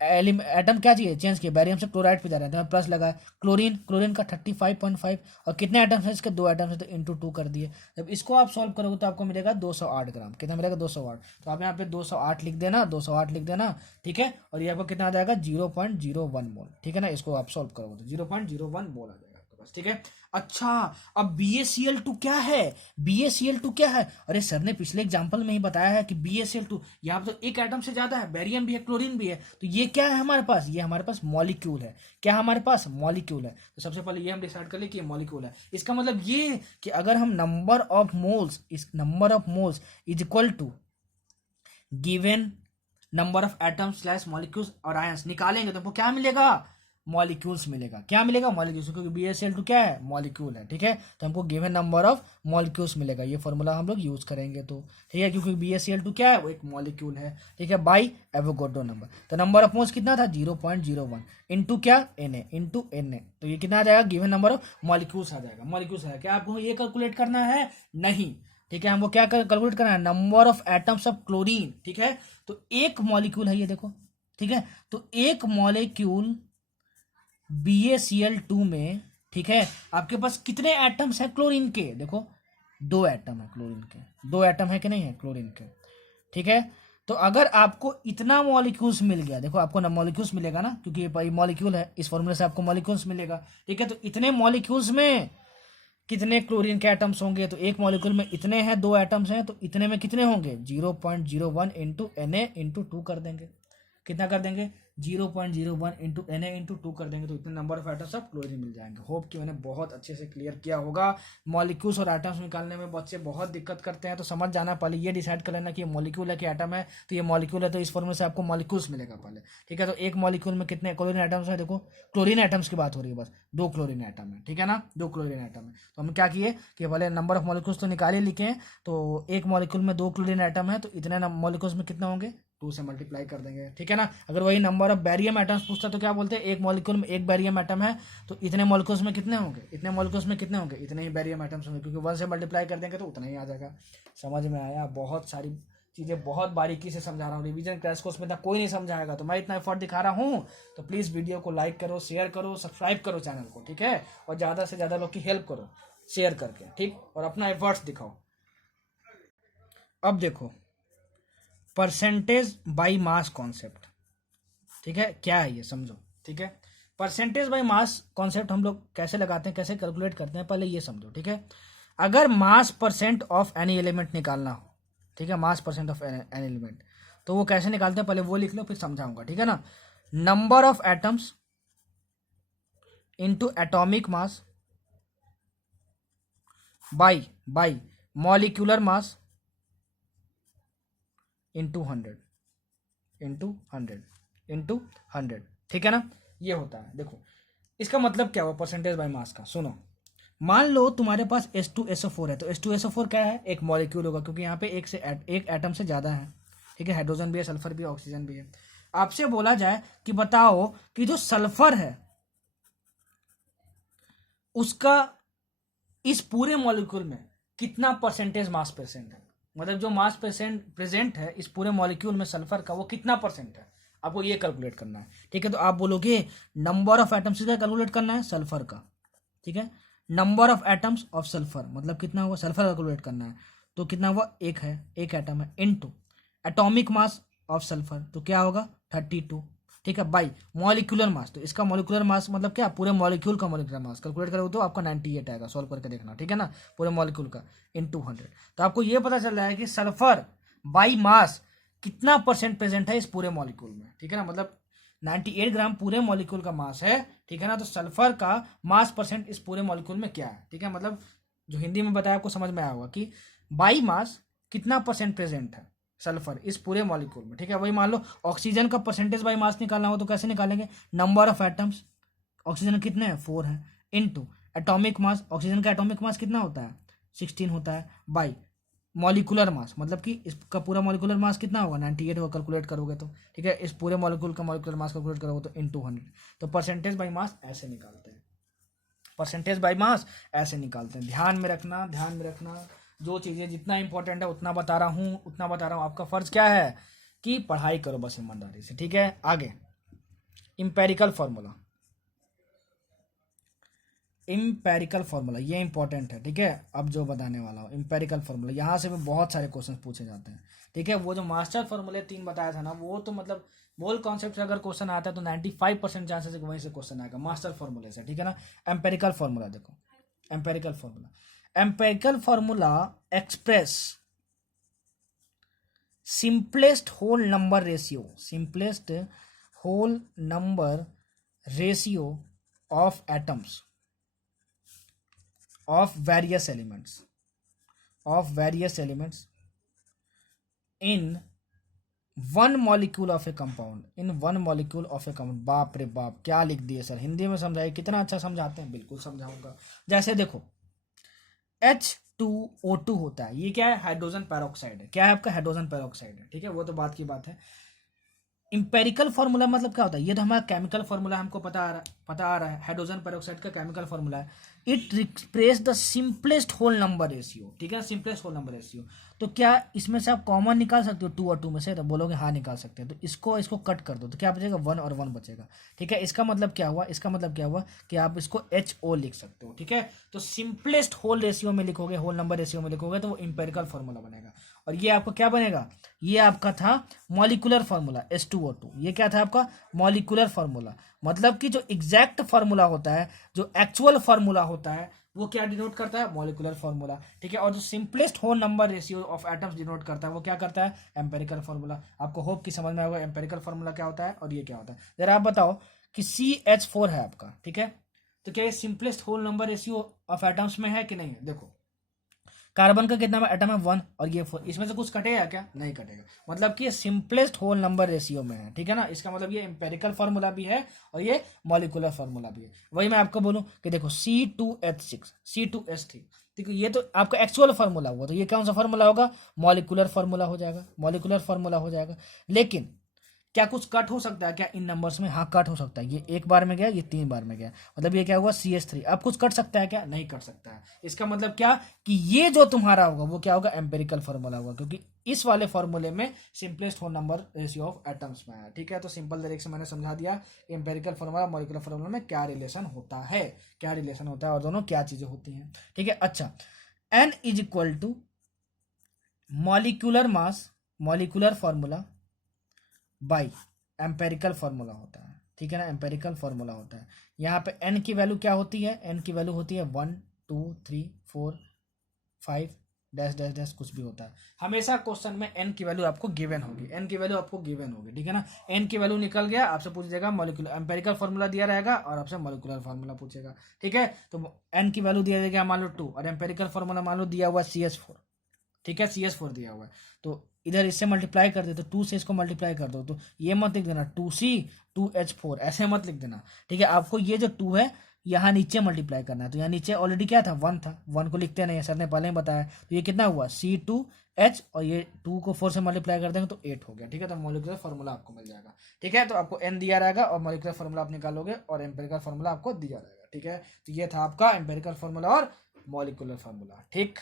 एटम क्या चाहिए, चेंज किया, बैरियम से क्लोराइड पे जा रहे हैं तो प्लस लगाए, क्लोरीन का 35.5, और कितने एटम्स है इसके, 2 एटम्स है तो इंटू 2 कर दिए। जब इसको आप सॉल्व करोगे तो आपको मिलेगा 208 ग्राम। कितना मिलेगा, 208। तो आप यहाँ पे 208 लिख देना, 208 लिख देना। ठीक है, और ये आपको कितना आ जाएगा, 0.01 मोल। ठीक है ना, इसको आप सॉल्व करोगे तो 0.01 मोल आ जाएगा आपके पास। ठीक है, अच्छा, अब BaCl2 क्या है, BaCl2 क्या है, अरे सर ने पिछले एग्जांपल में ही बताया है कि BaCl2 यहाँ पे तो एक एटम से ज्यादा है, बैरियम भी है, क्लोरीन भी है, तो ये क्या है हमारे पास, ये हमारे पास मॉलिक्यूल है। क्या हमारे पास, मॉलिक्यूल है। तो सबसे पहले ये हम डिसाइड कर ले कि ये मॉलिक्यूल है। इसका मतलब ये कि अगर हम number of moles is equal to given number of atoms slash molecules और आयंस निकालेंगे तो हमको क्या मिलेगा, मॉलिक्यूल्स मिलेगा। क्या मिलेगा, मॉलिक्यूल्स, क्योंकि BaCl2 क्या है, मॉलिक्यूल है। ठीक है, तो हमको गिवन नंबर ऑफ मॉलिक्यूल्स मिलेगा, ये फॉर्मूला हम लोग यूज करेंगे। तो ठीक है, क्योंकि BaCl2 क्या है, वो एक मॉलिक्यूल है। ठीक है, बाई एवोगाड्रो नंबर। तो नंबर ऑफ मोल्स कितना था, 0.01 इंटू क्या, Na। तो ये कितना आ जाएगा, गिवन नंबर ऑफ मॉलिक्यूल्स आ जाएगा। मॉलिक्यूल्स है क्या, आपको ये कैलकुलेट करना है, नहीं। ठीक है, हमको क्या कैलकुलेट करना है, number of atoms of chlorine. ठीक है, तो एक मॉलिक्यूल है ये, देखो। ठीक है, तो एक मॉलिक्यूल BaCl2 में, ठीक है, आपके पास कितने एटम्स है क्लोरीन के, देखो 2 एटम है क्लोरीन के, 2 एटम है कि नहीं है क्लोरीन के। ठीक है, तो अगर आपको इतना मॉलिक्यूल्स मिल गया, देखो आपको ना मॉलिक्यूल्स मिलेगा ना, क्योंकि ये मॉलिक्यूल है, इस फॉर्मूले से आपको मॉलिक्यूल्स मिलेगा। ठीक है, तो इतने मॉलिक्यूल्स में कितने क्लोरीन के एटम्स होंगे, तो एक मॉलिक्यूल में इतने हैं, 2 एटम्स हैं, तो इतने में कितने होंगे, 0.01 इंटू Na इंटू 2 कर देंगे। कितना कर देंगे, 0.01 इंटू Na इंटू 2 कर देंगे, तो इतने number of atoms of chlorine मिल जाएंगे। होप कि मैंने बहुत अच्छे से क्लियर किया होगा। मॉलिक्यूल्स और एटम्स निकालने में बच्चे बहुत दिक्कत करते हैं, तो समझ जाना, पहले ये डिसाइड कर लेना कि ये मॉलिक्यूल है कि एटम है। तो ये मॉलिक्यूल है, तो इस फॉर्मूले से आपको मॉलिक्यूल्स मिलेगा पहले। ठीक है, तो एक मॉलिक्यूल में कितने क्लोरीन एटम्स है, देखो क्लोरीन एटम्स की बात हो रही है, बस 2 क्लोरीन एटम है। ठीक है ना, 2 क्लोरीन एटम है। तो हम क्या किए कि पहले नंबर ऑफ मॉलिक्यूल्स तो निकाले लिखे हैं, तो एक मॉलिक्यूल में 2 क्लोरीन एटम है, तो इतने मॉलिक्यूल्स में कितना होंगे, 2 से मल्टीप्लाई कर देंगे। ठीक है ना, अगर वही नंबर ऑफ बैरियम एटम्स पूछता तो क्या बोलते हैं, एक मॉलिक्यूल में एक बैरियम एटम है, तो इतने मॉलिक्यूल्स में कितने होंगे, इतने मॉलिक्यूल्स में कितने होंगे, इतने ही बैरियम एटम्स होंगे, क्योंकि 1 से मल्टीप्लाई कर देंगे तो उतना ही आ जाएगा। समझ में आया, बहुत सारी चीज़ें बहुत बारीकी से समझा रहा हूँ, रिवीजन क्रैश कोर्स में इतना कोई नहीं समझाएगा, तो मैं इतना एफर्ट दिखा रहा हूँ, तो प्लीज़ वीडियो को लाइक करो, शेयर करो, सब्सक्राइब करो चैनल को। ठीक है, और ज़्यादा से ज़्यादा लोग की हेल्प करो शेयर करके, ठीक, और अपना एफर्ट्स दिखाओ। अब देखो परसेंटेज बाई मास कॉन्सेप्ट। ठीक है, क्या है ये समझो। ठीक है, परसेंटेज बाई मास कॉन्सेप्ट हम लोग कैसे लगाते हैं, कैसे कैलकुलेट करते हैं, पहले ये समझो। ठीक है, अगर मास परसेंट ऑफ एनी एलिमेंट निकालना हो, ठीक है, मास परसेंट ऑफ एनी एलिमेंट, तो वो कैसे निकालते हैं, पहले वो लिख लो फिर समझाऊंगा। ठीक है ना, number of atoms into atomic mass by molecular mass into 100। ठीक है ना, ये होता है। देखो इसका मतलब क्या हुआ परसेंटेज बाय मास का, सुनो। मान लो तुम्हारे पास H2SO4 है, तो H2SO4 क्या है, एक मॉलिक्यूल होगा, क्योंकि यहाँ पे एक एटम से ज़्यादा है। ठीक है, हाइड्रोजन भी है, सल्फर भी है, ऑक्सीजन भी है। आपसे बोला जाए कि बताओ कि जो सल्फर है उसका इस पूरे मॉलिक्यूल में कितना परसेंटेज मास परसेंट है, मतलब जो मास प्रेजेंट है इस पूरे मॉलिक्यूल में सल्फर का, वो कितना परसेंट है, आपको ये कैलकुलेट करना है। ठीक है, तो आप बोलोगे नंबर ऑफ एटम्स का कैलकुलेट करना है सल्फर का। ठीक है, number of atoms of sulphur, मतलब कितना हुआ, सल्फर कैलकुलेट करना है तो कितना हुआ, एक है, एक एटम है, into atomic mass of sulphur तो क्या होगा 32, ठीक है, बाई मॉलिक्यूलर मास, तो इसका मॉलिक्यूलर मास मतलब क्या, पूरे मॉलिक्यूल का मॉलिक्यूलर मास कैलकुलेट करोगे तो आपका 98 आएगा, सॉल्व करके देखना, ठीक है ना, पूरे मॉलिक्यूल का इनटू 100। तो आपको ये पता चल रहा है कि सल्फर बाई मास कितना परसेंट प्रेजेंट है इस पूरे मॉलिक्यूल में, ठीक है ना, मतलब 98 ग्राम पूरे मॉलिक्यूल का मास है, ठीक है ना, तो सल्फर का मास परसेंट इस पूरे मॉलिक्यूल में क्या है, ठीक है, मतलब जो हिंदी में बताया आपको समझ में आया होगा कि बाई मास कितना परसेंट प्रेजेंट है सल्फर इस पूरे मॉलिक्यूल में, ठीक है। वही मान लो ऑक्सीजन का परसेंटेज बाई मास निकालना हो तो कैसे निकालेंगे, नंबर ऑफ एटम्स, ऑक्सीजन कितने हैं 4 हैं, इनटू एटॉमिक मास, ऑक्सीजन का एटॉमिक मास कितना होता है 16 होता है, बाई मॉलिक्यूलर मास, मतलब कि इसका पूरा मॉलिक्यूलर मास कितना होगा 98 होगा, कैलकुलेट करोगे तो, ठीक है, इस पूरे मॉलिक्यूल का मॉलिक्यूलर मास कैलकुलेट करोगे तो इनटू 100। तो परसेंटेज बाई मास ऐसे निकालते हैं, परसेंटेज बाई मास ऐसे निकालते हैं, ध्यान में रखना, ध्यान में रखना, जो चीज़ें जितना इंपॉर्टेंट है उतना बता रहा हूँ, उतना बता रहा हूँ। आपका फर्ज क्या है कि पढ़ाई करो बस ईमानदारी से, ठीक है। आगे इंपेरिकल फॉर्मूला, इंपेरिकल फॉर्मूला ये इंपॉर्टेंट है, ठीक है। अब जो बताने वाला हूँ इंपेरिकल फॉर्मूला, यहाँ से भी बहुत सारे क्वेश्चन पूछे जाते हैं, ठीक है। वो जो मास्टर फॉर्मूले 3 बताया था ना, वो तो मतलब मोल कॉन्सेप्ट से अगर क्वेश्चन आता है तो 95% चांसेस है कि वहीं से क्वेश्चन आएगा मास्टर फॉर्मूले से, ठीक है ना। एम्पेरिकल फॉर्मूला देखो, empirical formula, empirical formula express simplest whole number ratio, simplest whole number ratio of atoms of various elements, of various elements in one molecule of a compound, in one molecule of a compound। बाप रे बाप क्या लिख दिए sir, Hindi में समझाइए, कितना अच्छा समझाते हैं, बिल्कुल समझाऊंगा। जैसे देखो H2O2 होता है, ये क्या है, हाइड्रोजन पेरोक्साइड है, क्या है आपका हाइड्रोजन पेरोक्साइड है, ठीक है, वो तो बात की बात है। इंपेरिकल फॉर्मूला मतलब क्या होता है, ये तो हमारा केमिकल फॉर्मूला हमको पता आ रहा है, हाइड्रोजन पेरोक्साइड का केमिकल फॉर्मूला है, it represent the simplest whole number ratio, ठीक है, सिंपलेस्ट होल नंबर रेशियो। तो क्या इसमें से आप कॉमन निकाल सकते हो 2 और 2 में से, तो बोलोगे हाँ निकाल सकते हैं, तो इसको कट कर दो तो क्या बचेगा 1 और 1 बचेगा, ठीक है। इसका मतलब क्या हुआ, इसका मतलब क्या हुआ कि आप इसको HO लिख सकते हो, ठीक है। तो सिंपलेस्ट होल रेशियो में लिखोगे, होल नंबर रेशियो में लिखोगे तो वो इंपेरिकल फॉर्मूला बनेगा। और ये आपको क्या बनेगा, ये आपका था मॉलिक्यूलर फार्मूला H2O2, ये क्या था आपका मॉलिक्यूलर फार्मूला, मतलब कि जो एग्जैक्ट फार्मूला होता है, जो एक्चुअल फार्मूला होता है, वो क्या डिनोट करता है मॉलिक्यूलर फार्मूला, ठीक है। और जो simplest whole number ratio of atoms denote करता है वो क्या करता है एम्पेरिकल फार्मूला। आपको होप की समझ में आएगा एम्पेरिकल फार्मूला क्या होता है और ये क्या होता है। जरा आप बताओ कि CH4 है आपका, ठीक है, तो क्या ये simplest whole number ratio of atoms में है कि नहीं है। देखो कार्बन का कितना एटम है 1 और ये 4, इसमें से कुछ कटेगा क्या, नहीं कटेगा, मतलब कि ये सिंपलेस्ट होल नंबर रेशियो में है, ठीक है ना। इसका मतलब ये एम्पेरिकल फार्मूला भी है और ये मॉलिक्यूलर फार्मूला भी है। वही मैं आपको बोलूं कि देखो C2H6 C2H3, ठीक है, ये तो आपका एक्चुअल फार्मूला हुआ, तो ये कौन सा फार्मूला होगा मॉलिक्यूलर फार्मूला हो जाएगा, मॉलिक्यूलर फार्मूला हो जाएगा। लेकिन क्या कुछ कट हो सकता है क्या इन नंबर्स में, हाँ कट हो सकता है, ये 1 बार में गया, ये 3 बार में गया, मतलब ये क्या हुआ CH3। अब कुछ कट सकता है क्या, नहीं कट सकता है। इसका मतलब क्या कि ये जो तुम्हारा होगा वो क्या होगा एम्पेरिकल फार्मूला होगा, क्योंकि इस वाले फार्मूले में simplest whole number ratio of atoms में है, ठीक है। तो सिंपल तरीके से मैंने समझा दिया एम्पेरिकल फार्मूला मॉलिक्यूलर फार्मूला में क्या रिलेशन होता है, क्या रिलेशन होता है और दोनों क्या चीजें होती हैं, ठीक है। अच्छा N is equal to molecular mass, molecular formula by empirical formula होता है, ठीक है ना, एम्पेरिकल फार्मूला होता है। यहाँ पे n की वैल्यू क्या होती है, n की वैल्यू होती है 1 2 3 4 5 डैश डैश डैश कुछ भी होता है। हमेशा क्वेश्चन में n की वैल्यू आपको गिवन होगी, n की वैल्यू आपको गिवन होगी, ठीक है ना। n की वैल्यू निकल गया, आपसे पूछ जाएगा मॉलिक्यूलर एम्पेरिकल फार्मूला दिया रहेगा और आपसे मॉलिक्यूलर फार्मूला पूछेगा, ठीक है। तो n की वैल्यू दिया जाएगा मान लो 2 और एम्पेरिकल फार्मूला मान लो दिया हुआ CH4, ठीक है, CH4 दिया हुआ है, तो इधर इससे मल्टीप्लाई कर दे तो 2 से इसको मल्टीप्लाई कर दो, तो ये मत लिख देना 2C 2H4 ऐसे मत लिख देना, ठीक है। आपको ये जो 2 है यहाँ नीचे मल्टीप्लाई करना है, तो यहाँ नीचे ऑलरेडी क्या था 1 था, 1 को लिखते नहीं है, सर ने पहले ही बताया। तो ये कितना हुआ C2H और ये 2 को 4 से मल्टीप्लाई कर देंगे तो 8 हो गया, ठीक है। तो मॉलिक्यूलर फार्मूला आपको मिल जाएगा, ठीक है। तो आपको n दिया रहेगा और मॉलिक्यूलर फार्मूला आप निकालोगे और एम्पेरिकल फार्मूला आपको दिया रहेगा, ठीक है। तो ये था आपका एम्पेरिकल फार्मूला और मॉलिक्यूलर फार्मूला, ठीक।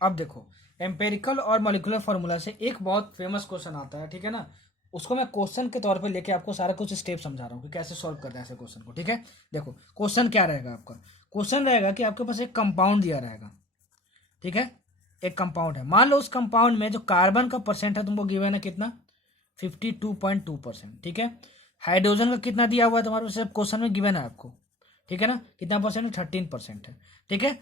अब देखो एम्पेरिकल और मॉलिक्यूलर फार्मूला से एक बहुत फेमस क्वेश्चन आता है, ठीक है ना, उसको मैं क्वेश्चन के तौर पे लेके आपको सारा कुछ स्टेप समझा रहा हूँ कि कैसे सॉल्व करना है ऐसे क्वेश्चन को, ठीक है। देखो क्वेश्चन क्या रहेगा आपका, क्वेश्चन रहेगा कि आपके पास एक कंपाउंड दिया रहेगा, ठीक है। एक कंपाउंड है, मान लो उस कंपाउंड में जो कार्बन का परसेंट है तुमको गिवन है कितना, 52.2%, ठीक है। हाइड्रोजन का कितना दिया हुआ है तुम्हारे पास क्वेश्चन में गिवन है आपको, ठीक है ना, कितना परसेंट है, 13% है, ठीक है।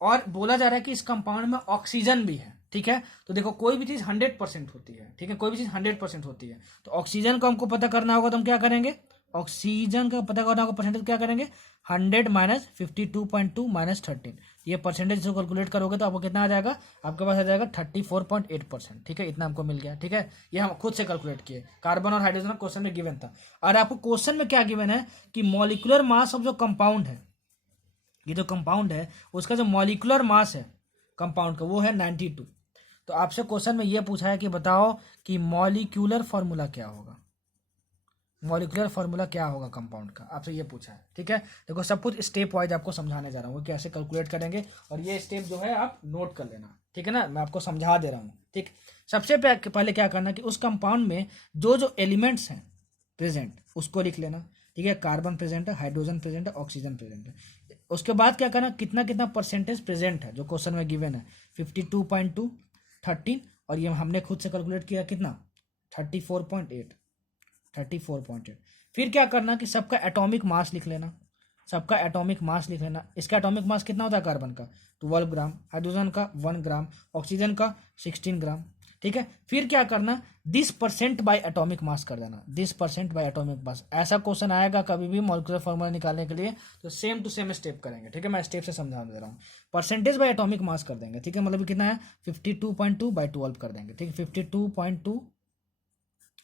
और बोला जा रहा है कि इस कंपाउंड में ऑक्सीजन भी है, ठीक है। तो देखो कोई भी चीज 100% होती है, ठीक है, कोई भी चीज 100% होती है, तो ऑक्सीजन को हमको पता करना होगा, तो हम क्या करेंगे, ऑक्सीजन का पता करना होगा परसेंटेज, क्या करेंगे, 100 माइनस 52.2 माइनस 13, ये परसेंटेज जो कैलकुलेट करोगे तो आपको कितना आ जाएगा, आपके पास आ जाएगा 34.8%, ठीक है। इतना हमको मिल गया, ठीक है। ये हम खुद से कैलकुलेट किए, कार्बन और हाइड्रोजन क्वेश्चन में गिवन था। और आपको क्वेश्चन में क्या गिवन है कि मॉलिक्यूलर मास ऑफ जो कंपाउंड है, ये जो कंपाउंड है उसका जो मॉलिक्यूलर मास है कंपाउंड का वो है 92। तो आपसे क्वेश्चन में ये पूछा है कि बताओ कि मॉलिक्यूलर फार्मूला क्या होगा, मॉलिक्यूलर फार्मूला क्या होगा कंपाउंड का, आपसे ये पूछा है, ठीक है। देखो सब कुछ स्टेप वाइज आपको समझाने जा रहा हूँ कैसे कैलकुलेट करेंगे, और ये स्टेप जो है आप नोट कर लेना, ठीक है ना, मैं आपको समझा दे रहा हूँ, ठीक। सबसे पहले क्या करना कि उस कंपाउंड में जो जो एलिमेंट्स हैं प्रेजेंट उसको लिख लेना, ठीक है। कार्बन प्रेजेंट है, हाइड्रोजन प्रेजेंट है, ऑक्सीजन प्रेजेंट है। उसके बाद क्या करना, कितना कितना परसेंटेज प्रेजेंट है जो क्वेश्चन में गिवन है, 52.2, 13, और ये हमने खुद से कैलकुलेट किया कितना, 34.8, 34.8। फिर क्या करना कि सबका एटॉमिक मास लिख लेना, सबका एटॉमिक मास लिख लेना। इसका एटॉमिक मास कितना होता है कार्बन का, 12 ग्राम, हाइड्रोजन का 1 ग्राम, ऑक्सीजन का 16 ग्राम, ठीक है। फिर क्या करना, 10% बाय एटॉमिक मास कर देना, 10% बाय एटॉमिक मास। ऐसा क्वेश्चन आएगा कभी भी मॉलिक्यूलर फार्मूला निकालने के लिए तो सेम टू सेम स्टेप करेंगे, ठीक है। मैं स्टेप से समझा दे रहा हूँ। परसेंटेज बाय एटॉमिक मास कर देंगे, ठीक है, मतलब कितना है 52.2 बाई 12 कर देंगे, ठीक है, 52.2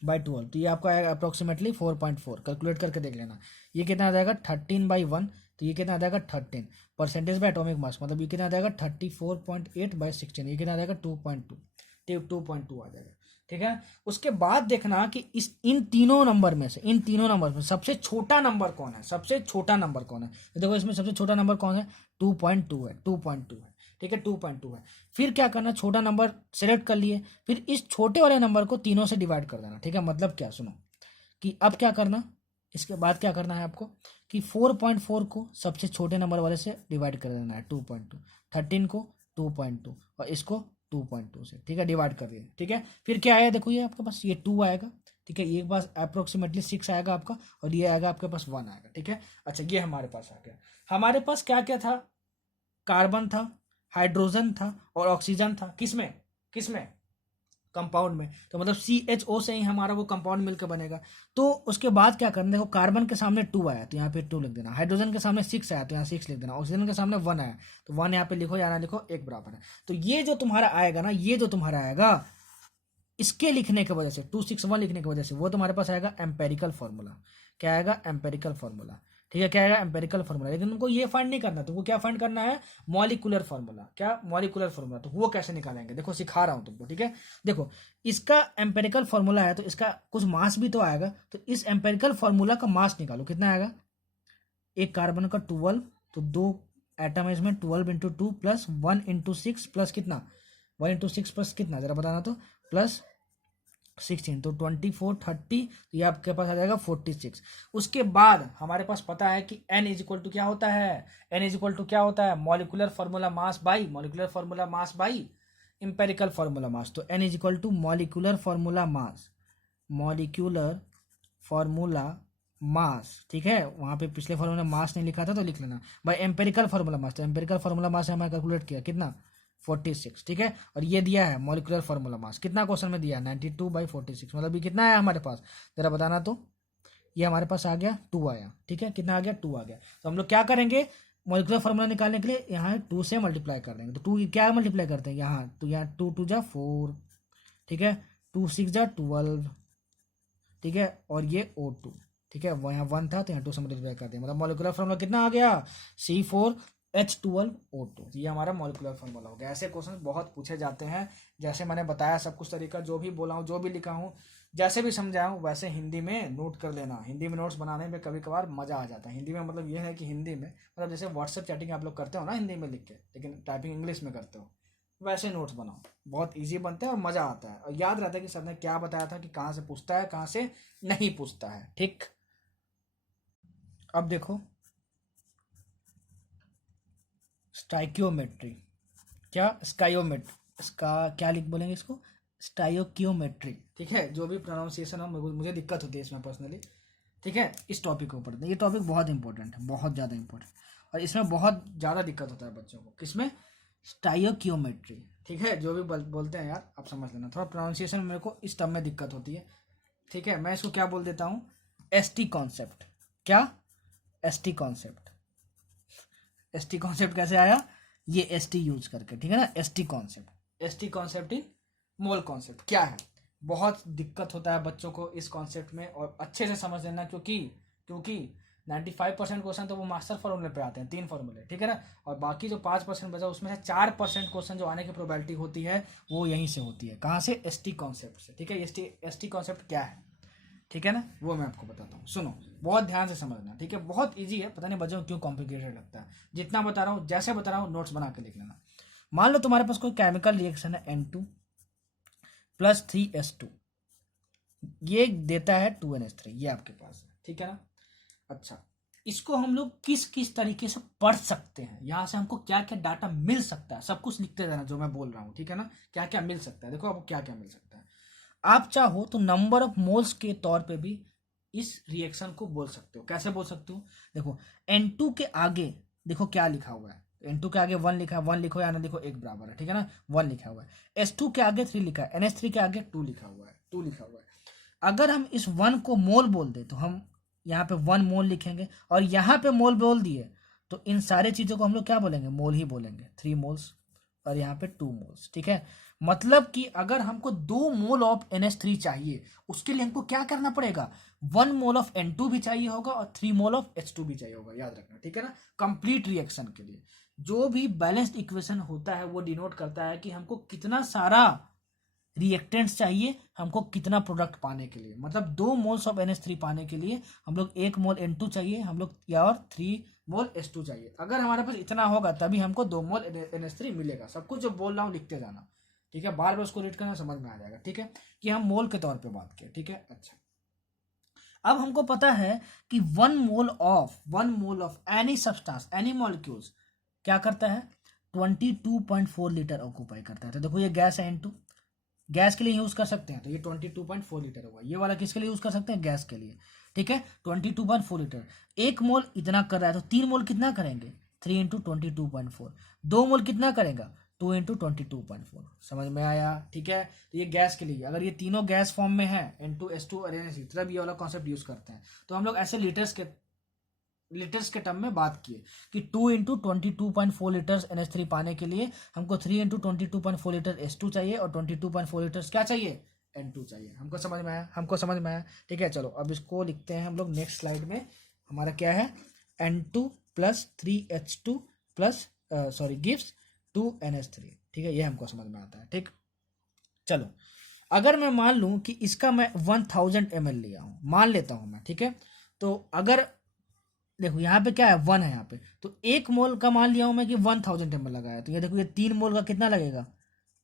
बाई 12, तो ये आपको आएगा अप्रोक्सीमेटली 4.4, कैलकुलेट करके देख लेना। ये कितना आ जाएगा 13/1, तो ये कितना आ जाएगा 13। परसेंटेज बाय एटॉमिक मास मतलब ये कितना आ जाएगा 34.8/16, ये कितना आ जाएगा 2.2, 2.2 आ जाएगा, ठीक है। उसके बाद देखना कि इन तीनों नंबर में से, इन तीनों नंबर में सबसे छोटा नंबर कौन है, सबसे छोटा नंबर कौन है। तो देखो इसमें सबसे छोटा नंबर कौन है, 2.2 है, 2.2 है, ठीक है, 2.2 है। फिर क्या करना, छोटा नंबर सेलेक्ट कर लिए, फिर इस छोटे वाले नंबर को तीनों से डिवाइड कर देना, ठीक है। मतलब क्या, सुनो कि अब क्या करना, इसके बाद क्या करना है आपको कि 4.4 को सबसे छोटे नंबर वाले से डिवाइड कर देना है 2.2, 13 को 2.2 और इसको 2.2 से, ठीक है, डिवाइड कर दिए, ठीक है। फिर क्या आया, देखो ये आपके पास ये 2 आएगा, ठीक है, ये पास अप्रोक्सीमेटली 6 आएगा आपका, और ये आएगा आपके पास 1 आएगा, ठीक है। अच्छा ये हमारे पास आ गया। हमारे पास क्या क्या था, कार्बन था, हाइड्रोजन था और ऑक्सीजन था, किसमें, किसमें, कंपाउंड में। तो मतलब CHO से ही हमारा वो कंपाउंड मिलकर बनेगा। तो उसके बाद क्या करना, देखो कार्बन के सामने 2 आया तो यहाँ पे 2 लिख देना, हाइड्रोजन के सामने 6 आया तो यहाँ 6 लिख देना, ऑक्सीजन के सामने 1 आया तो 1 यहाँ पे लिखो या ना लिखो, एक बराबर है। तो ये जो तुम्हारा आएगा ना, ये जो तुम्हारा आएगा इसके लिखने की वजह से 261 लिखने की वजह से वो तुम्हारे पास आएगा एम्पेरिकल फार्मूला। क्या आएगा, एम्पेरिकल फार्मूला, ठीक है, क्या आएगा, एम्पेरिकल फार्मूला। लेकिन तुमको ये फाइंड नहीं करना, तुमको क्या फाइंड करना है, मॉलिक्यूलर फार्मूला। क्या, मॉलिक्यूलर फार्मूला। तो वो कैसे निकालेंगे, देखो सिखा रहा हूँ तुमको, ठीक है। देखो इसका एम्पेरिकल फार्मूला है तो इसका कुछ मास भी तो आएगा, तो इस एम्पेरिकल फार्मूला का मास निकालो, कितना आएगा, एक कार्बन का 12, तो 2 एटम है इसमें, 12 इंटू 2 प्लस 1 इंटू 6 प्लस कितना, 1 इंटू 6 प्लस कितना जरा बताना, तो प्लस 16, तो 24, 30, तो ये आपके पास आ जाएगा 46। उसके बाद हमारे पास पता है कि n इज इक्वल टू क्या होता है, n इज इक्वल टू क्या होता है, molecular formula mass by, molecular formula mass by empirical formula mass. तो n is equal to molecular formula mass, molecular formula mass, ठीक है। वहां पे पिछले फार्मूला में मास नहीं लिखा था तो लिख लेना बाई एम्पेरिकल फार्मूला मास। तो एम्पेरिकल फार्मूला मास हमें कैलकुलेट किया कितना, 46, ठीक है। और ये दिया है मॉलिक्यूलर फार्मूला मास, कितना क्वेश्चन में दिया है 92/46, मतलब ये कितना है हमारे पास, जरा बताना। तो ये हमारे पास आ गया 2 आया, ठीक है, कितना आ गया, 2 आ गया। तो हम लोग क्या करेंगे, मॉलिक्यूलर फार्मूला निकालने के लिए यहाँ 2 से मल्टीप्लाई कर देंगे। तो 2 क्या मल्टीप्लाई करते हैं यहाँ, तो यहाँ 2 2 जा 4, ठीक है, 2 6 जा 12, ठीक है, और ये O2, ठीक है, वो यहाँ 1 था तो यहाँ 2 से मल्टीप्लाई कर दिया, मतलब मॉलिक्यूलर फार्मूला कितना आ गया, C4H12O2। ये हमारा मॉलिक्यूलर फार्मूला हो गया। ऐसे क्वेश्चन बहुत पूछे जाते हैं, जैसे मैंने बताया सब कुछ तरीका, जो भी बोला हूँ, जो भी लिखा हूँ, जैसे भी समझाया हूँ वैसे हिंदी में नोट कर लेना। हिंदी में नोट्स बनाने में कभी कभार मजा आ जाता है। हिंदी में मतलब ये है कि हिंदी में मतलब जैसे व्हाट्सएप चैटिंग आप लोग करते हो ना हिंदी में लिख के, लेकिन टाइपिंग इंग्लिश में करते हो, वैसे नोट्स बनाओ, बहुत इजी बनते हैं और मज़ा आता है, और याद रहता है कि सर ने क्या बताया था, कि कहाँ से पूछता है कहाँ से नहीं पूछता है। ठीक, अब देखो स्टाइकियोमेट्री, क्या स्काइयोमेट्री, इसका क्या लिख बोलेंगे इसको, स्टाइकियोमेट्री। ठीक है, जो भी प्रोनाउंसिएशन हो मुझे दिक्कत होती है इसमें पर्सनली। ठीक है, इस टॉपिक को पढ़ते हैं, ये टॉपिक बहुत इंपॉर्टेंट है, बहुत ज़्यादा इंपॉर्टेंट, और इसमें बहुत ज़्यादा दिक्कत होता है बच्चों को, किसमें, स्टाइकियोमेट्री। ठीक है, जो भी बोलते हैं यार आप समझ लेना, थोड़ा प्रोनाउंसिएशन में मेरे को इस टर्म में दिक्कत होती है। ठीक है, मैं इसको क्या बोल देता हूँ, एसटी कॉन्सेप्ट। क्या, एसटी कॉन्सेप्ट। एसटी कॉन्सेप्ट कैसे आया, ये एसटी यूज करके, ठीक है ना, ST concept, ST concept in mole concept क्या है। बहुत दिक्कत होता है बच्चों को इस कॉन्सेप्ट में, और अच्छे से समझ लेना, क्योंकि क्योंकि 95% क्वेश्चन तो वो मास्टर फॉर्मूले पे आते हैं, 3 फॉर्मूले, ठीक है ना, और बाकी जो 5% बचा उसमें से 4% क्वेश्चन जो आने की प्रोबेबिलिटी होती है वो यहीं से होती है, कहाँ से, एसटी कॉन्सेप्ट से। ठीक है, एसटी कॉन्सेप्ट क्या है, ठीक है ना, वो मैं आपको बताता हूँ, सुनो बहुत ध्यान से समझना। ठीक है, बहुत इजी है, पता नहीं बच्चों को क्यों कॉम्प्लिकेटेड लगता है, जितना बता रहा हूँ जैसे बता रहा हूँ नोट्स बना के लिख लेना। मान लो तुम्हारे पास कोई केमिकल रिएक्शन है N2 + 3H2, ये देता है 2NH3, ये आपके पास है, ठीक है ना। अच्छा, इसको हम लोग किस किस तरीके से पढ़ सकते हैं, यहाँ से हमको क्या क्या डाटा मिल सकता है, सब कुछ लिखते रहना जो मैं बोल रहा हूँ, ठीक है ना, क्या क्या मिल सकता है, देखो आपको क्या क्या मिल सकता है। आप चाहो तो नंबर ऑफ मोल्स के तौर पे भी इस रिएक्शन को बोल सकते हो। कैसे बोल सकते हो, देखो N2 के आगे देखो क्या लिखा हुआ है, N2 के आगे 1 लिखा है, 1 लिखो या ना लिखो एक बराबर है, ठीक है ना, 1 लिखा हुआ है। S2 के आगे 3 लिखा है, NH3 के आगे 2 लिखा हुआ है, 2 लिखा हुआ है। अगर हम इस 1 को मोल बोल दे तो हम यहाँ पे 1 मोल लिखेंगे, और यहाँ पे मोल बोल दिए तो इन सारे चीज़ों को हम लोग क्या बोलेंगे, मोल ही बोलेंगे, 3 मोल्स, और यहाँ पे 2 मोल्स। ठीक है, मतलब कि अगर हमको 2 मोल ऑफ NH3 चाहिए, उसके लिए हमको क्या करना पड़ेगा, 1 मोल ऑफ N2 भी चाहिए होगा और 3 मोल ऑफ H2 भी चाहिए होगा, याद रखना, ठीक है ना। कंप्लीट रिएक्शन के लिए जो भी बैलेंस्ड इक्वेशन होता है वो डिनोट करता है कि हमको कितना सारा रिएक्टेंट्स चाहिए, हमको कितना प्रोडक्ट पाने के लिए, मतलब 2 मोल्स ऑफ NH3 पाने के लिए हम लोग 1 मोल N2 चाहिए हम लोग, या और 3 मोल H2 चाहिए। अगर हमारे पास इतना होगा तभी हमको 2 मोल NH3 मिलेगा। सब कुछ जो बोल रहा हूँ लिखते जाना, ठीक है, बार बार उसको रीड करना, समझ में आ जाएगा। ठीक है, कि हम मोल के तौर पे बात किए, ठीक है। अच्छा, अब हमको पता है कि 1 mole of any substance, any molecules क्या करता है, 22.4 लीटर ऑक्यूपाई करता है। तो देखो ये गैस है N2, गैस के लिए यूज कर सकते हैं, तो ये 22.4 लीटर होगा। ये वाला किसके लिए यूज कर सकते हैं, गैस के लिए, ठीक है। 22.4 लीटर, 1 मोल इतना कर रहा है, तो 3 मोल कितना करेंगे, 3 इंटू 22.4, 2 मोल कितना करेगा, 2 इंटू 22.4। समझ में आया, ठीक है। तो ये गैस के लिए, अगर ये तीनों गैस फॉर्म में है N2 H2 और NH3, तब ये वाला कॉन्सेप्ट यूज करते हैं। तो हम लोग ऐसे लीटर्स के टर्म में बात किए कि 2 इंटू 22.4 लीटर्स NH3 पाने के लिए हमको 3 इंटू 22.4 लीटर H2 चाहिए, और 22.4 लीटर्स क्या चाहिए, N2 चाहिए। हमको समझ में आया, हमको समझ में आया, ठीक है। चलो अब इसको लिखते हैं हम लोग नेक्स्ट स्लाइड में। हमारा क्या है, N2 + 3H2 plus sorry gives 2NH3, ठीक है, ये हमको समझ में आता है, ठीक। चलो, अगर मैं मान लूं कि इसका मैं 1000 ml लिया हूं, मान लेता हूं मैं, ठीक है। तो अगर देखो यहाँ पे क्या है, 1 है यहाँ पे, तो 1 मोल का मान लिया हूं मैं कि 1000 ml लगाया, तो ये देखो ये 3 मोल का कितना लगेगा,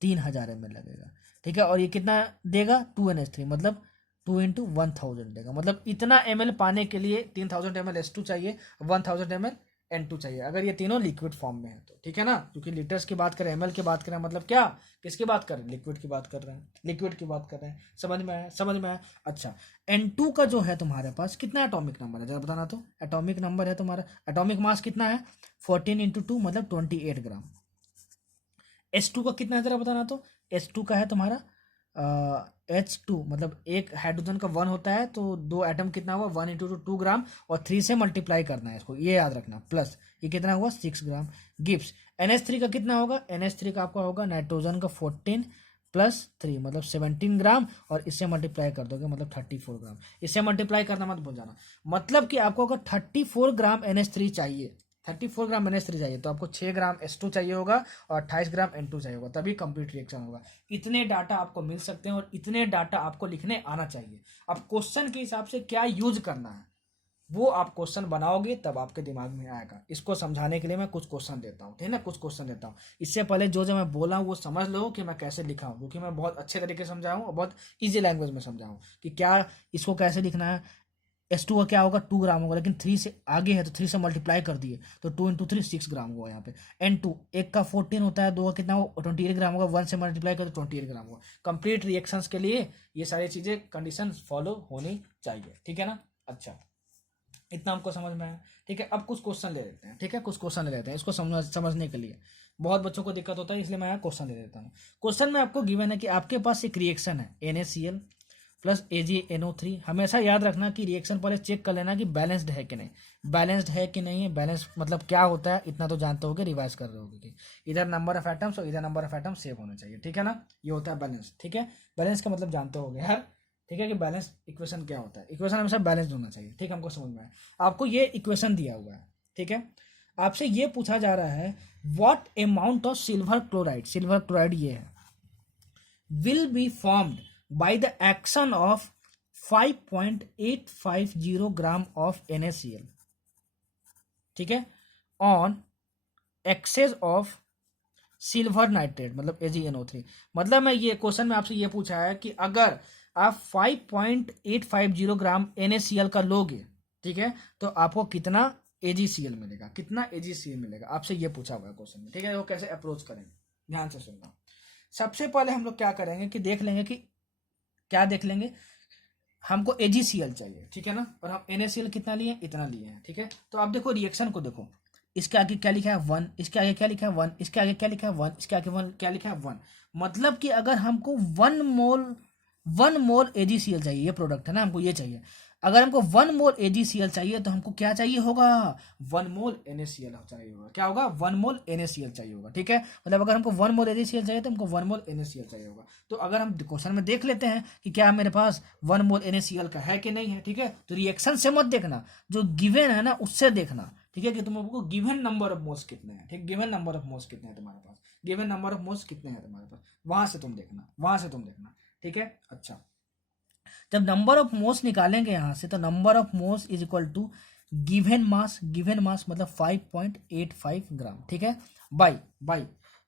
3000 ml लगेगा, ठीक है। और ये कितना देगा, 2NH3, मतलब 2 इंटू 1000 देगा, मतलब इतना ml पाने के लिए 3000 ml H2 चाहिए, 1000 ml N2 चाहिए, अगर ये तीनों लिक्विड फॉर्म में है तो, ठीक है ना। क्योंकि लीटर्स की बात करें, ml की बात करें, मतलब क्या, किसकी बात कर रहे हैं, लिक्विड की बात कर रहे हैं, लिक्विड की बात कर रहे हैं। समझ में आया, समझ में आया। अच्छा, N2 का जो है तुम्हारे पास कितना एटॉमिक नंबर है, जरा बताना तो। एटॉमिक नंबर है तुम्हारा, एटॉमिक मास कितना है, 14 इंटू 2 मतलब 28 ग्राम। H2 का कितना है जरा बताना तो। H2 का है तुम्हारा H2, मतलब एक हाइड्रोजन का 1 होता है, तो 2 एटम कितना हुआ, 1 इंटू 2 ग्राम, और 3 से मल्टीप्लाई करना है इसको, ये याद रखना, प्लस ये कितना हुआ, 6 ग्राम। गिब्स NH3 का कितना होगा, NH3 का आपका होगा नाइट्रोजन का 14 + 3 मतलब 17 ग्राम, और इससे मल्टीप्लाई कर दोगे मतलब 34 ग्राम। इससे मल्टीप्लाई करना मत भूल जाना, मतलब कि आपको अगर 34 ग्राम NH3 चाहिए, 34 ग्राम NH3 चाहिए, तो आपको 6 ग्राम H2 चाहिए होगा और 28 ग्राम N2 चाहिए होगा, तभी कंप्लीट रिएक्शन होगा। इतने डाटा आपको मिल सकते हैं और इतने डाटा आपको लिखने आना चाहिए। अब क्वेश्चन के हिसाब से क्या यूज करना है वो आप क्वेश्चन बनाओगे तब आपके दिमाग में आएगा। इसको समझाने के लिए मैं कुछ क्वेश्चन देता हूँ, ठीक है ना, कुछ क्वेश्चन देता हूँ। इससे पहले जो जो मैं बोला हूँ वो समझ लो कि मैं कैसे लिखा हूँ, क्योंकि मैं बहुत अच्छे तरीके से समझाया हूँ और बहुत ईजी लैंग्वेज में समझाया हूँ कि क्या इसको कैसे लिखना है। S2 का क्या होगा 2 ग्राम होगा, लेकिन 3 से आगे है तो 3 से मल्टीप्लाई कर दिए तो 2 इंटू 3 6 ग्राम होगा यहाँ पे। N2 एक का 14 होता है, 2 का कितना हो 28 ग्राम होगा, 1 से मल्टीप्लाई कर तो 28 ग्राम होगा। कंप्लीट रिएक्शंस के लिए ये सारी चीज़ें कंडीशन फॉलो होनी चाहिए, ठीक है ना। अच्छा, इतना हमको समझ में आया, ठीक है। अब कुछ क्वेश्चन ले लेते हैं, ठीक है, कुछ क्वेश्चन ले लेते हैं इसको समझने के लिए। बहुत बच्चों को दिक्कत होता है, इसलिए मैं यहाँ क्वेश्चन ले लेता हूँ। क्वेश्चन में आपको गिवन है कि आपके पास एक रिएक्शन है NaCl प्लस AgNO3। हमेशा याद रखना कि रिएक्शन पहले चेक कर लेना कि बैलेंस्ड है कि नहीं, बैलेंस्ड है कि नहीं है। बैलेंस मतलब क्या होता है इतना तो जानते होगे, रिवाइज कर रहे होगे कि इधर नंबर ऑफ एटम्स और इधर नंबर ऑफ एटम्स सेम होने चाहिए, ठीक है ना। ये होता है बैलेंस, ठीक है। बैलेंस का मतलब जानते होगे यार, ठीक है, कि बैलेंस इक्वेशन क्या होता है। इक्वेशन हमेशा बैलेंस्ड होना चाहिए, ठीक है, हमको समझ में आया। आपको ये इक्वेशन दिया हुआ है, ठीक है। आपसे ये पूछा जा रहा है what amount of silver chloride ये है will be formed by the action of 5.850 gram of NaCl, ठीक है, on excess of silver nitrate मतलब AgNO3। मतलब मैं ये क्वेश्चन में आपसे ये पूछा है कि अगर आप 5.850 ग्राम NaCl का लोगे, ठीक है, तो आपको कितना AgCl मिलेगा, कितना AgCl मिलेगा, आपसे ये पूछा हुआ है क्वेश्चन में, ठीक है। वो कैसे अप्रोच करेंगे, ध्यान से सुनना। सबसे पहले हम लोग क्या करेंगे कि देख लेंगे कि क्या देख लेंगे, हमको AgCl चाहिए, ठीक है ना, और हम NaCl कितना लिए, इतना लिए हैं, ठीक है। तो आप देखो रिएक्शन को देखो, इसके आगे क्या लिखा है 1, इसके आगे क्या लिखा है 1, इसके आगे क्या लिखा है 1, इसके आगे 1 क्या लिखा है 1। मतलब कि अगर हमको 1 मोल AgCl चाहिए, ये प्रोडक्ट है ना, हमको ये चाहिए। अगर हमको 1 मोल AgCl चाहिए तो हमको क्या चाहिए होगा, 1 मोल NaCl चाहिए होगा। क्या होगा, 1 मोल NaCl चाहिए होगा, ठीक है। मतलब अगर हमको 1 मोल AgCl चाहिए तो हमको 1 मोल NaCl चाहिए होगा। तो अगर हम क्वेश्चन में देख लेते हैं कि क्या मेरे पास 1 मोल NaCl का है कि नहीं है, ठीक है। तो रिएक्शन से मत देखना, जो गिवन है ना उससे देखना, ठीक है, कि तुमको गिवन नंबर ऑफ मोल्स कितने हैं, ठीक, गिवन नंबर ऑफ मोल्स कितने हैं तुम्हारे पास, गिवन नंबर ऑफ मोल्स कितने हैं तुम्हारे पास, वहां से तुम देखना, ठीक है। अच्छा, जब नंबर ऑफ मोल्स निकालेंगे यहां से तो number of moles is equal to given mass मतलब 5.85 ग्राम, ठीक है,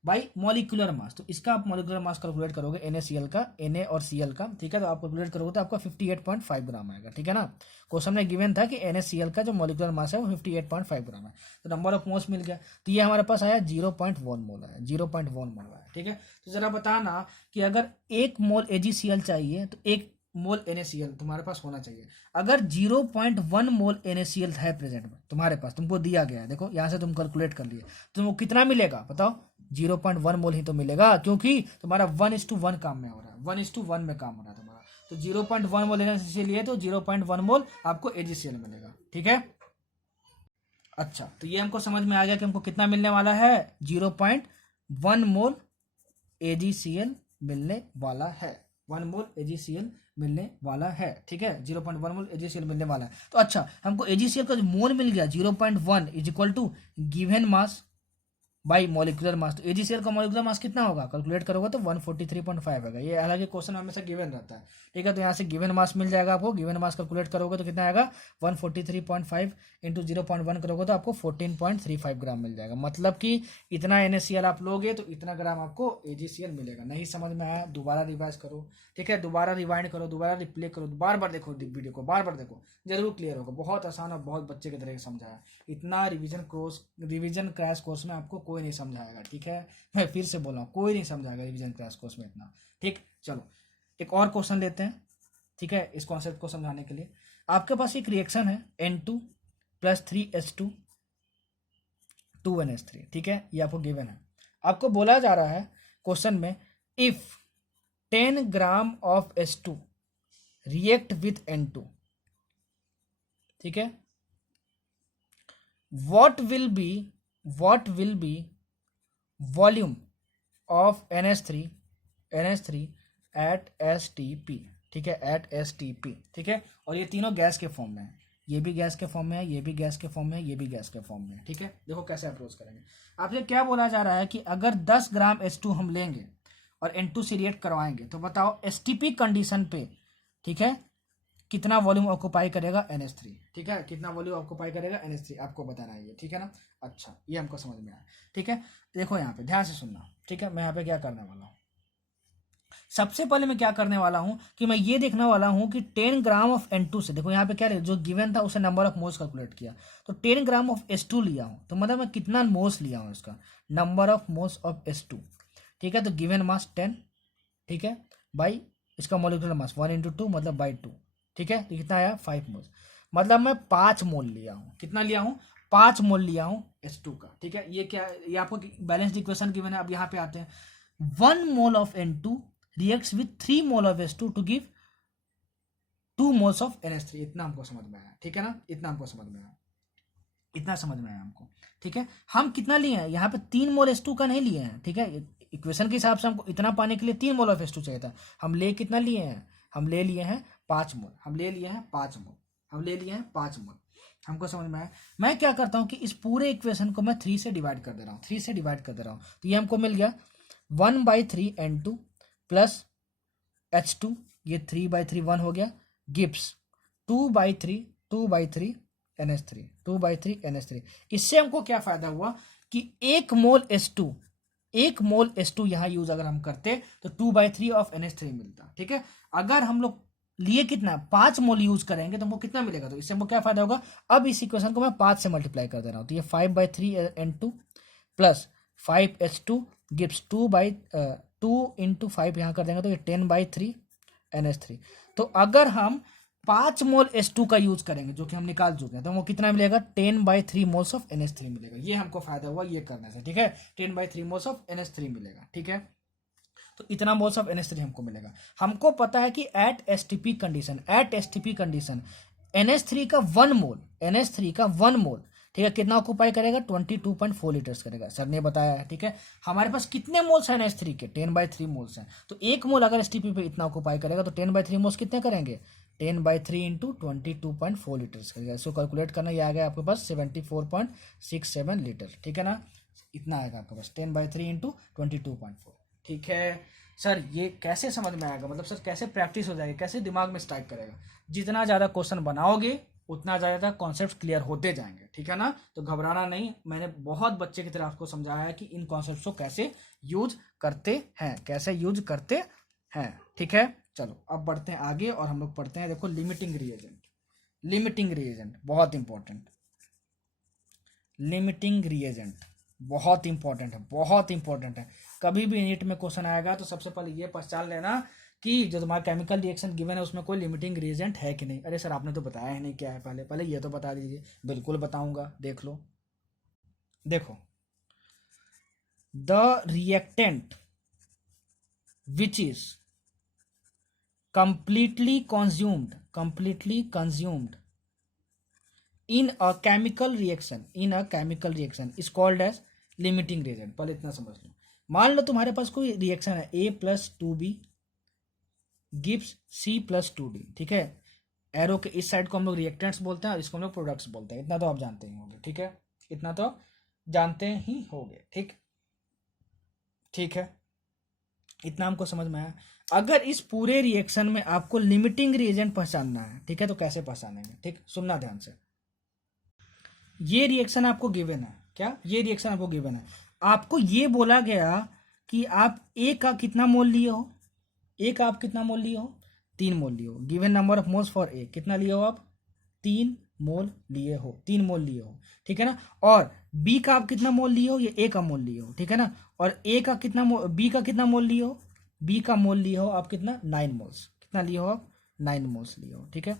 बाई मॉलिक्यूलर मास। तो इसका आप मॉलिक्यूलर मास कैलकुलेट करोगे NaCl का, Na और Cl का, ठीक है, तो आप कैलकुलेट करोगे तो आपका 58.5 ग्राम आएगा, ठीक है ना। क्वेश्चन में गिवन था कि NaCl का जो मॉलिक्यूलर मास है वो 58.5 ग्राम है। तो नंबर ऑफ मोल्स मिल गया, तो ये हमारे पास आया 0.1 मोल है, 0.1 मोल है, ठीक है। तो जरा बताना कि अगर 1 मोल AgCl चाहिए तो 1 मोल NaCl तुम्हारे पास होना चाहिए। अगर 0.1 मोल NaCl है प्रेजेंट में तुम्हारे पास, तुमको दिया गया है, देखो यहाँ से तुम कैलकुलेट कर लिए, तुमको कितना मिलेगा बताओ, 0.1 मोल ही तो मिलेगा, क्योंकि तुम्हारा 1:1 काम में हो रहा है, 1:1 में काम हो रहा है तुम्हारा। तो 0.1 मोल लेने से लिए तो 0.1 मोल आपको AgCl मिलेगा, ठीक है। अच्छा, तो ये हमको समझ में आ गया कि हमको कितना मिलने वाला है, 0.1 मोल AgCl मिलने वाला है, 1 मोल AgCl मिलने वाला है, ठीक है, 0.1 मोल AgCl मिलने वाला है। तो अच्छा, हमको AgCl का जो मोल मिल गया 0.1 is equal to given mass by molecular mass. तो AgCl का मॉलिक्यूलर मास कितना होगा, कैलकुलेट करोगे तो 143.5 आएगा। ये हालांकि क्वेश्चन हमेशा गिवन रहता है, ठीक है। तो यहाँ से गिवन मास मिल जाएगा आपको, गिवन मास कैलकुलेट करोगे तो कितना आएगा 143.5 इंटू 0.1 करोगे तो आपको 14.35 ग्राम मिल जाएगा। मतलब कि इतना NaCl आप लोगे तो इतना ग्राम आपको AgCl मिलेगा। नहीं समझ में आया दोबारा रिवाइज करो, ठीक है, दोबारा रिवाइंड करो, दोबारा रिप्ले करो, बार बार देखो वीडियो को, बार बार देखो, जरूर क्लियर होगा। बहुत आसान और बहुत बच्चे की तरह समझाया, इतना रिवीजन क्रैश कोर्स में आपको कोई नहीं समझाएगा, ठीक है। मैं फिर से बोल रहा हूँ, कोई नहीं समझाएगा रिवीजन क्रैश कोर्स में इतना, ठीक। चलो एक और क्वेश्चन लेते हैं, ठीक है, इस कॉन्सेप्ट को समझाने के लिए। आपके पास एक रिएक्शन है N2 प्लस 3H2 2NH3, ठीक है, ये आपको गिवन है। आपको बोला जा रहा है क्वेश्चन में if 10 gram of H2 react with N2, ठीक है, what will be volume of NH3 at STP, ठीक है, at STP, ठीक है। और ये तीनों गैस के फॉर्म में है, ये भी गैस के फॉर्म में है, ये भी गैस के फॉर्म में है, ये भी गैस के फॉर्म में है, ठीक है। देखो कैसे अप्रोच करेंगे। आपसे क्या बोला जा रहा है कि अगर 10 ग्राम H2 हम लेंगे और N2 से रिएक्ट करवाएंगे तो बताओ STP कंडीशन पे, ठीक है, कितना वॉल्यूम ऑक्यूपाई करेगा NH3, ठीक है, कितना वॉल्यूम ऑक्यूपाई करेगा NH3 आपको बताना है ये, ठीक है ना। अच्छा, ये हमको समझ में आया, ठीक है। देखो यहाँ पे ध्यान से सुनना, ठीक है। मैं यहाँ पे क्या करने वाला हूँ, सबसे पहले मैं क्या करने वाला हूँ कि मैं ये देखने वाला हूँ कि 10 ग्राम ऑफ N2 से, देखो यहाँ पे क्या जो गिवन था उसे नंबर ऑफ मोल्स कैलकुलेट किया, तो 10 ग्राम ऑफ H2 लिया हूँ, तो मतलब मैं कितना मोल्स लिया हूँ, इसका number of moles of H2, ठीक है। तो गिवन मास 10, ठीक है, बाई इसका मॉलिक्यूलर मास 1 × 2 मतलब बाई 2, ठीक है। तो कितना आया 5 मोल्स, मतलब मैं 5 मोल लिया हूँ, कितना लिया हूँ 5 मोल लिया हूँ H2 का, ठीक है। ये क्या, ये आपको बैलेंस्ड इक्वेशन गिवन है। अब यहाँ पे आते हैं, 1 mole of N2 reacts with 3 mole of H2 to give 2 moles of NH3। इतना हमको समझ में आया, ठीक है ना, इतना हमको समझ में आया, इतना समझ में आया हमको, ठीक है। हम कितना लिए हैं यहाँ पे 3 मोल H2 का नहीं लिए हैं, ठीक है। इक्वेशन के हिसाब से हमको इतना पाने के लिए 3 मोल ऑफ H2 चाहिए था, हम ले कितना लिए हैं, हम ले लिए हैं 5 मोल, हम ले लिए हैं 5 मोल, हम ले लिए हैं 5 मोल, हमको समझ में आया। मैं क्या करता हूँ कि इस पूरे इक्वेशन को मैं 3 से डिवाइड कर दे रहा हूँ, 3 से डिवाइड कर दे रहा हूँ, तो ये हमको मिल गया 1/3 N2 प्लस H2, ये 3/3 1 हो गया, गिब्स 2/3 NH3, 2/3 NH3। इससे हमको क्या फायदा हुआ कि 1 मोल H2 यहाँ यूज अगर हम करते तो 2/3 ऑफ NH3 मिलता, ठीक है। अगर हम लोग लिए कितना 5 मोल यूज करेंगे तो हमको कितना मिलेगा, तो इससे हमको क्या फायदा होगा। अब इस इक्वेशन को मैं 5 से मल्टीप्लाई कर दे रहा हूँ, तो ये 5/3 N2 प्लस 5 H2 गिव्स 2 × 5 यहाँ कर देंगे तो ये 10/3 NH3। तो अगर हम 5 मोल H2 का यूज करेंगे जो कि हम निकाल चुके हैं, तो हमको कितना मिलेगा 10/3 मोल्स ऑफ NH3 मिलेगा। ये हमको फायदा हुआ ये करने से, ठीक है, 10/3 मोल्स ऑफ NH3 मिलेगा, ठीक है। तो इतना मोल्स ऑफ NH3 हमको मिलेगा। हमको पता है कि एट एसटीपी कंडीशन NH3 का 1 मोल, ठीक है, कितना ऑक्यूपाई करेगा 22.4 लीटर्स करेगा, सर ने बताया है, ठीक है। हमारे पास कितने मोल्स हैं NH3 के, 10/3 मोल्स हैं, तो 1 मोल अगर एसटीपी पे इतना ऑक्यूपाई करेगा तो 10/3 मोल्स कितने करेंगे 10/3 × 22.4 लीटर्स करेगा। इसको कैलकुलेट करना, ये आ गया आपके पास 74.67 लीटर, ठीक है ना, इतना आएगा आपके पास 10/3 × 22.4, ठीक है। सर ये कैसे समझ में आएगा, मतलब सर कैसे प्रैक्टिस हो जाएगी, कैसे दिमाग में स्ट्राइक करेगा। जितना ज़्यादा क्वेश्चन बनाओगे उतना ज़्यादा कॉन्सेप्ट क्लियर होते जाएंगे, ठीक है ना। तो घबराना नहीं, मैंने बहुत बच्चे की तरह आपको समझाया है कि इन कॉन्सेप्ट को कैसे यूज करते हैं, कैसे यूज करते हैं, ठीक है। चलो अब बढ़ते हैं आगे और हम लोग पढ़ते हैं, देखो लिमिटिंग रिएजेंट बहुत इंपॉर्टेंट, लिमिटिंग रिएजेंट बहुत इंपॉर्टेंट है। कभी भी नीट में क्वेश्चन आएगा तो सबसे पहले ये पहचान लेना कि जो तुम्हारा केमिकल रिएक्शन गिवन है उसमें कोई लिमिटिंग रिएजेंट है कि नहीं। अरे सर आपने तो बताया ही नहीं क्या है, पहले ये तो बता दीजिए। बिल्कुल बताऊंगा, देख लो, देखो the reactant which is completely consumed in a chemical reaction is called as limiting reagent। पहले इतना समझ लो, मान लो तुम्हारे पास कोई रिएक्शन है A+2B गिव्स C+2D, ठीक है। एरो के इस साइड को हम लोग रिएक्टेंट्स बोलते हैं और इसको हम लोग प्रोडक्ट्स बोलते हैं, इतना तो आप जानते ही होंगे, ठीक है, इतना तो जानते ही होंगे, ठीक है, इतना हमको समझ में आया। अगर इस पूरे रिएक्शन में आपको लिमिटिंग रिएजेंट पहचानना है, ठीक है, तो कैसे पहचानेंगे, ठीक, सुनना ध्यान से। ये रिएक्शन आपको गिवन है, क्या ये रिएक्शन आपको गिवन है, आपको ये बोला गया कि आप ए का कितना मोल लिए हो, आप कितना मोल लिए हो 3 मोल लिए हो। Given number of moles for a कितना लिए हो आप 3 मोल लिए हो, ठीक है ना। और बी का आप कितना मोल लिए हो, ये ए का मोल लिए हो, ठीक है ना। और ए का कितना बी का कितना मोल लिए हो, बी का मोल लिए हो आप कितना 9 मोल्स, कितना लिए हो आप 9 मोल्स लिए हो, ठीक है।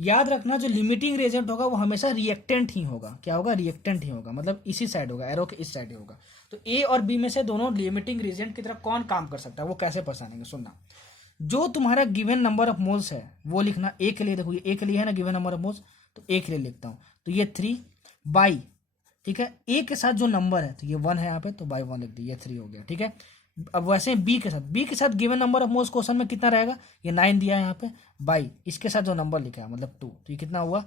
याद रखना जो लिमिटिंग रिएजेंट होगा वो हमेशा रिएक्टेंट ही होगा, क्या होगा रिएक्टेंट ही होगा, मतलब इसी साइड होगा, एरो के इस साइड ही होगा। तो ए और बी में से दोनों लिमिटिंग रिएजेंट की तरह कौन काम कर सकता है वो कैसे पहचानेंगे, सुनना। जो तुम्हारा गिवन नंबर ऑफ मोल्स है वो लिखना, ए के लिए, देखो ये ए के लिए है ना गिवन नंबर ऑफ मोल्स, तो ए के लिए लिखता हूँ, तो ये 3 बाई, ठीक है, ए के साथ जो नंबर है तो ये 1 है यहाँ पे, तो बाई 1 लिख दिया, ये 3 हो गया, ठीक है। अब वैसे बी के साथ given number of moles question में कितना रहेगा, ये 9 दिया है यहाँ पे, बाई इसके साथ जो नंबर लिखा है मतलब 2, तो ये कितना हुआ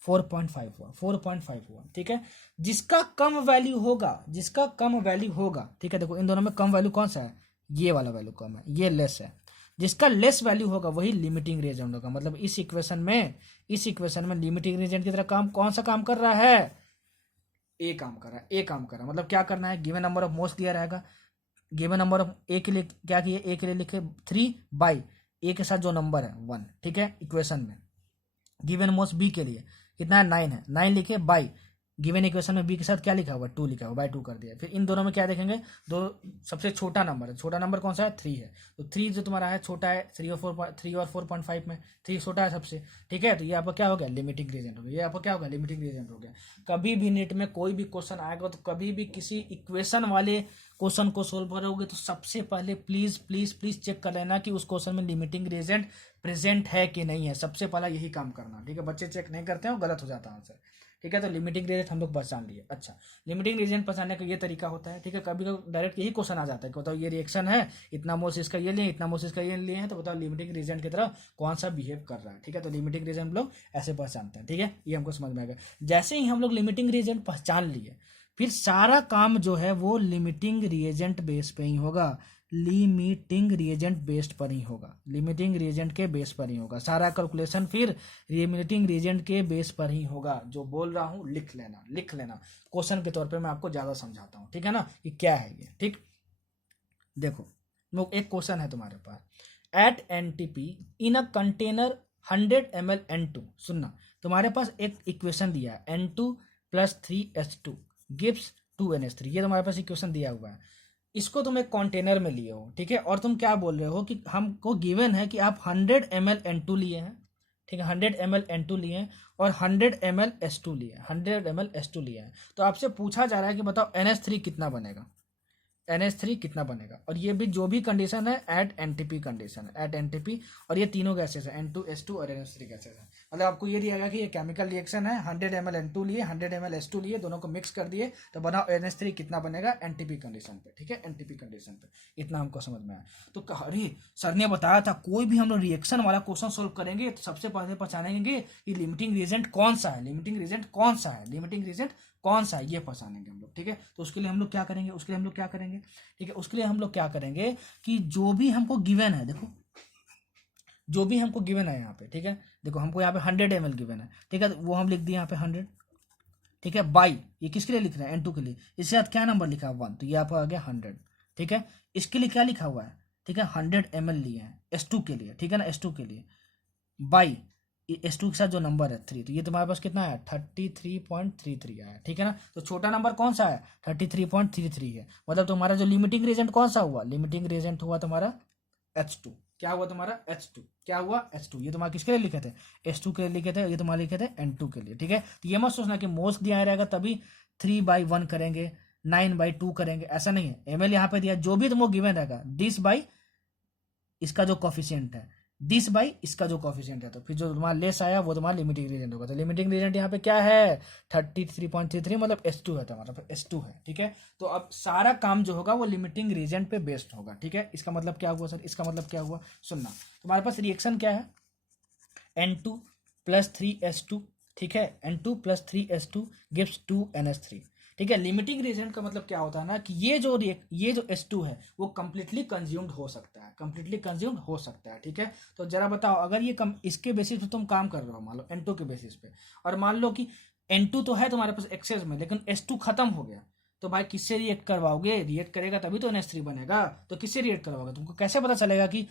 4.5 हुआ, ठीक है। जिसका कम वैल्यू होगा, ठीक है, देखो इन दोनों में कम वैल्यू कौन सा है, ये वाला वैल्यू कम है, ये लेस है, जिसका लेस वैल्यू होगा वही लिमिटिंग रिएजेंट होगा। मतलब इस इक्वेशन में लिमिटिंग रिएजेंट की तरह काम कौन सा काम कर रहा है, ए काम कर रहा है, ए काम कर रहा है। मतलब क्या करना है, गिवन नंबर ऑफ मोल्स दिया रहेगा, गिवन नंबर ऑफ ए के लिए क्या किए, ए के लिए लिखे 3 बाई ए के साथ जो नंबर है 1, ठीक है, इक्वेशन में। गिवन मोल्स बी के लिए कितना है 9 है, 9 लिखे बाई गिवन इक्वेशन में बी के साथ क्या लिखा हुआ 2 लिखा हुआ, बाई 2 कर दिया। फिर इन दोनों में क्या देखेंगे, दो सबसे छोटा नंबर है, छोटा नंबर कौन सा है 3 है, तो 3 जो तुम्हारा है छोटा है 3 और 4.5 में 3 छोटा है सबसे, ठीक है। तो ये आपका क्या हो गया, लिमिटिंग रिएजेंट हो गया, ये आपका क्या हो गया, लिमिटिंग रिएजेंट हो गया। कभी भी नेट में कोई भी क्वेश्चन आएगा तो कभी भी किसी इक्वेशन वाले क्वेश्चन को सोल्व करोगे तो सबसे पहले प्लीज प्लीज प्लीज चेक कर लेना कि उस क्वेश्चन में लिमिटिंग रिएजेंट प्रेजेंट है कि नहीं है। सबसे पहला यही काम करना, ठीक है। बच्चे चेक नहीं करते हैं, गलत हो जाता है आंसर, ठीक है। तो लिमिटिंग रिएजेंट हम लोग पहचान लिए। अच्छा, लिमिटिंग रिएजेंट पहचानने का ये तरीका होता है, ठीक है। कभी कभी डायरेक्ट यही क्वेश्चन आ जाता है कि बताओ ये रिएक्शन है, इतना मोल्स इसका ये लिए, इतना मोल्स इसका ये लिए हैं, तो बताओ लिमिटिंग रिएजेंट की तरह कौन सा बिहेव कर रहा है, ठीक है। तो लिमिटिंग रिएजेंट हम लोग ऐसे पहचानते हैं, ठीक है। ये हमको समझ में आएगा। जैसे ही हम लोग लिमिटिंग रिएजेंट पहचान लिए, फिर सारा काम जो है वो लिमिटिंग रिएजेंट बेस पे ही होगा, लिमिटिंग रिएजेंट बेस्ड पर ही होगा, लिमिटिंग रिएजेंट के बेस पर ही होगा सारा कैलकुलेशन, फिर लिमिटिंग रिएजेंट के बेस पर ही होगा। जो बोल रहा हूँ लिख लेना क्वेश्चन के तौर पे, मैं आपको ज्यादा समझाता हूँ, ठीक है ना, कि क्या है ये, ठीक। देखो एक क्वेश्चन है तुम्हारे पास, at NTP in a container 100 ml N2, सुनना, तुम्हारे पास एक इक्वेशन दिया है N2 + 3H2 गिव्स 2NH3, ये तुम्हारे पास इक्वेशन दिया हुआ है। इसको तुम एक कंटेनर में लिए हो, ठीक है, और तुम क्या बोल रहे हो कि हमको गिवन है कि आप 100 ml N2 लिए हैं, ठीक है, 100 ml N2 लिए हैं और 100 ml H2 लिए हैं, 100 ml H2 लिए हैं। तो आपसे पूछा जा रहा है कि बताओ NH3 कितना बनेगा, NH3 कितना बनेगा। और ये भी जो भी कंडीशन है एट एनटीपी कंडीशन है, एट एनटीपी, और ये तीनों गैसेस है N2 H2 और NH3 गैसेस है। मतलब आपको ये दिया गया कि ये केमिकल रिएक्शन है, 100 ml N2 लिए, 100 ml H2 लिए, दोनों को मिक्स कर दिए, तो बनाओ NH3 कितना बनेगा एनटीपी कंडीशन पे, ठीक है, एनटीपी कंडीशन पे। इतना हमको समझ में आया। तो अरे सर ने बताया था कोई भी हम लोग रिएक्शन वाला क्वेश्चन सोल्व करेंगे तो सबसे पहले पहचानेंगे कि लिमिटिंग रिएजेंट कौन सा है, लिमिटिंग रिएजेंट कौन सा है, लिमिटिंग रिएजेंट कौन सा है, ये पहचानेंगे हम लोग, ठीक है। तो उसके लिए हम लोग क्या करेंगे, ठीक है, उसके लिए हम लोग क्या करेंगे कि जो भी हमको गिवन है, देखो जो भी हमको गिवन है यहाँ पे, ठीक है, देखो हमको यहाँ पे 100 ml गिवन है, ठीक है, तो वो हम लिख दिए यहाँ पे 100, ठीक है, बाई ये किसके लिए लिख रहे हैं N2 के लिए, इसके साथ क्या नंबर लिखा है 1, तो ये आपका आ गया 100, ठीक है। इसके लिए क्या लिखा हुआ है, ठीक है, 100 ml लिए हैं S2 के लिए, ठीक है ना, S2 के लिए बाई S2 के साथ जो नंबर है 3, तो ये तुम्हारे पास कितना है 33.33 आया, ठीक है ना। तो छोटा नंबर कौन सा है 33.33 है। मतलब तुम्हारा जो लिमिटिंग रिएजेंट कौन सा हुआ, लिमिटिंग रिएजेंट हुआ तुम्हारा H2, क्या हुआ तुम्हारा H2, क्या हुआ H2। ये तुम्हारा किसके लिए लिखे थे, S2 के लिए लिखे थे, ये तुम्हारे लिखे थे N2 के लिए, ठीक है। तो ये मत सोचना कि मोल्स दिया रहेगा तभी 3/1 करेंगे, 9/2 करेंगे, ऐसा नहीं है। ml यहाँ पे दिया, जो भी तुमको गिवन रहेगा दिस बाई इसका जो कॉफिशिएंट है, दिस बाई इसका जो कॉफिशिएंट है, तो फिर जो तुम्हारा लेस आया वो तुम्हारा लिमिटिंग रिएजेंट होगा। तो लिमिटिंग रिएजेंट यहाँ पे क्या है 33.33, मतलब S2 है तुम्हारा, S2 है, ठीक है। तो अब सारा काम जो होगा वो लिमिटिंग रिएजेंट पे बेस्ड होगा, ठीक है। इसका मतलब क्या हुआ सर, इसका मतलब क्या हुआ, सुनना, तुम्हारे पास रिएक्शन क्या है N2 + 3H2, ठीक है, N2 + 3H2 गिव्स 2NH3, ठीक है। लिमिटिंग रिएजेंट का मतलब क्या होता है ना कि ये जो S2 है वो कंप्लीटली कंज्यूम्ड हो सकता है, कंप्लीटली कंज्यूम्ड हो सकता है, ठीक है। तो जरा बताओ, अगर ये इसके बेसिस पे तुम काम कर रहे हो, मान लो N2 के बेसिस पे, और मान लो कि N2 तो है तुम्हारे पास एक्सेस में, लेकिन S2 खत्म हो गया, तो भाई किससे रिएक्ट करवाओगे, रिएक्ट करेगा तभी तो NH3 बनेगा। तो किससे रिएक्ट करवाओगे, तुमको कैसे पता चलेगा कि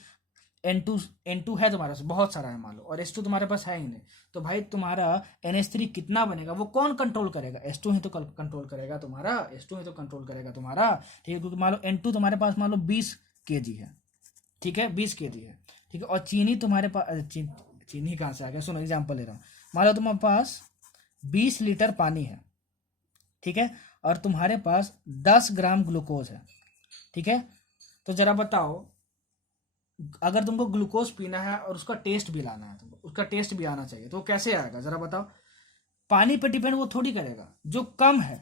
N2 है तुम्हारे पास बहुत सारा है मान लो, और S2 तुम्हारे पास है ही नहीं, तो भाई तुम्हारा NH3 कितना बनेगा वो कौन कंट्रोल करेगा, S2 ही तो कंट्रोल करेगा तुम्हारा, S2 ही तो कंट्रोल करेगा तुम्हारा, ठीक है। क्योंकि मान लो N2 तुम्हारे पास मान लो 20 kg है, ठीक है, 20 kg है, ठीक है। और चीनी तुम्हारे पास, चीनी कहाँ से आ गया, सुनो एग्जाम्पल ले रहा हूँ, मान लो तुम्हारे पास 20 लीटर पानी है, ठीक है, और तुम्हारे पास 10 ग्राम ग्लूकोज है, ठीक है। तो जरा बताओ, अगर तुमको ग्लूकोज पीना है और उसका टेस्ट भी लाना है, तुमको उसका टेस्ट भी आना चाहिए, तो वो कैसे आएगा जरा बताओ। पानी पे डिपेंड वो थोड़ी करेगा, जो कम है,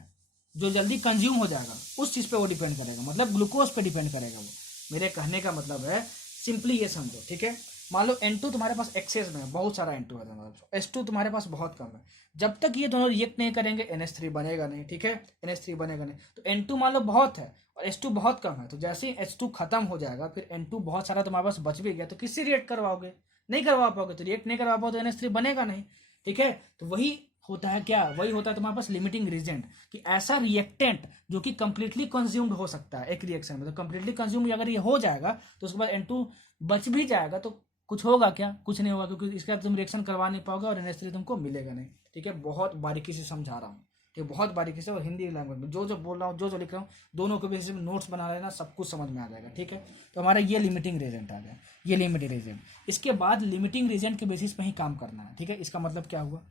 जो जल्दी कंज्यूम हो जाएगा उस चीज पे वो डिपेंड करेगा, मतलब ग्लूकोज पे डिपेंड करेगा वो। मेरे कहने का मतलब है, सिंपली ये समझो, ठीक है, मान लो N2 तुम्हारे पास एक्सेस में है, बहुत सारा N2 है तुम्हारे पास, H2 तुम्हारे पास बहुत कम है, जब तक ये दोनों रिएक्ट नहीं करेंगे NH3 बनेगा नहीं, ठीक है, NH3 बनेगा नहीं। तो N2 मान लो बहुत है और H2 बहुत कम है, तो जैसे ही H2 खत्म हो जाएगा फिर N2 बहुत सारा तुम्हारे पास बच भी गया, तो किससे रिएक्ट करवाओगे, नहीं करवा पाओगे, तो रिएक्ट नहीं करवा पाओ तो NH3 बनेगा नहीं, ठीक है। तो वही होता है क्या, वही होता है तुम्हारे पास लिमिटिंग रीजेंट, कि ऐसा रिएक्टेंट जो कि कंप्लीटली कंज्यूम्ड हो सकता है एक रिएक्शन में, तो कंप्लीटली कंज्यूम्ड अगर ये हो जाएगा तो उसके बाद N2 बच भी जाएगा, तो कुछ होगा क्या, कुछ नहीं होगा, क्योंकि इसका तुम रिएक्शन करवा नहीं पाओगे और NH3 तुमको मिलेगा नहीं, ठीक है। बहुत बारीकी से समझा रहा हूँ, ठीक है, बहुत बारीकी से, और हिंदी लैंग्वेज में जो जो बोल रहा हूँ, जो जो लिख रहा हूँ, दोनों के बेसिस में नोट्स बना लेना, सब कुछ समझ में आ जाएगा, ठीक है। तो हमारा ये लिमिटिंग रीजेंट आ गया, ये लिमिटिंग रीजेंट। इसके बाद लिमिटिंग रीजेंट के बेसिस पे ही काम करना है, ठीक है। इसका मतलब क्या हुआ,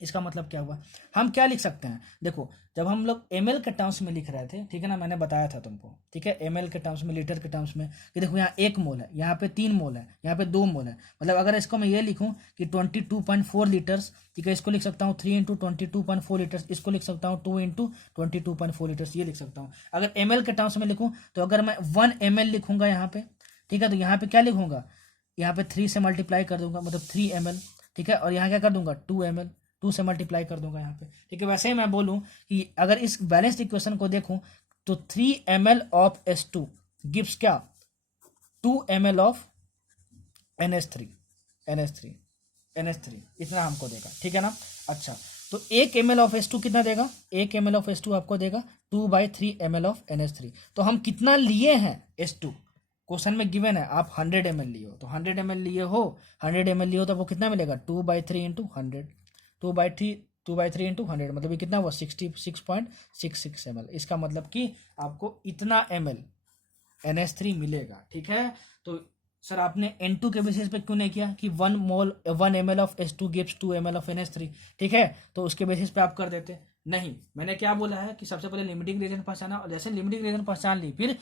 इसका मतलब क्या हुआ, हम क्या लिख सकते हैं, देखो जब हम लोग ml के टर्म्स में लिख रहे थे, ठीक है ना, मैंने बताया था तुमको, ठीक है, ml के टर्म्स में, लीटर के टर्म्स में, कि देखो यहाँ 1 मोल है, यहाँ पे 3 मोल है, यहाँ पे 2 मोल है, मतलब अगर इसको मैं ये लिखूँ कि 22.4 लीटर्स, ठीक है, इसको लिख सकता हूँ 3 × 22.4 लीटर्स, इसको लिख सकता हूँ 2 × 22.4 लीटर्स, ये लिख सकता हूँ। अगर ml के टर्म्स में लिखूँ तो अगर मैं 1 ml लिखूंगा यहाँ पे, ठीक है, तो यहाँ पे क्या लिखूंगा, यहाँ पे 3 से मल्टीप्लाई कर दूंगा, मतलब 3 ml, ठीक है, और यहाँ क्या कर दूंगा 2 ml, 2 से मल्टीप्लाई कर दूंगा यहाँ पे, ठीक है। वैसे ही मैं बोलूँ कि अगर इस बैलेंस्ड इक्वेशन को देखूं तो 3 ml ऑफ H2 गिव्स क्या, 2 ml ऑफ NH3, इतना हमको देगा, ठीक है ना। अच्छा, तो 1 ml ऑफ H2 कितना देगा, 1 ml ऑफ H2 आपको देगा 2/3 ml ऑफ NH3। तो हम कितना लिए हैं H2, क्वेश्चन में गिवन है, आप 100 ml लिए हो, तो 100 ml लिए हो, 100 ml लिए हो तो आपको कितना मिलेगा, 2/3 × 100, 2/3 × 100, मतलब ये कितना हुआ 66.66 ml। इसका मतलब कि आपको इतना ml NH3 मिलेगा, ठीक है। तो सर आपने N2 के बेसिस पे क्यों नहीं किया कि 1 ml of H2 gives 2 ml of NH3, ठीक है, तो उसके बेसिस पे आप कर देते, नहीं, मैंने क्या बोला है कि सबसे पहले लिमिटिंग रीजन पहचाना, और जैसे लिमिटिंग रीजन पहचान ली, फिर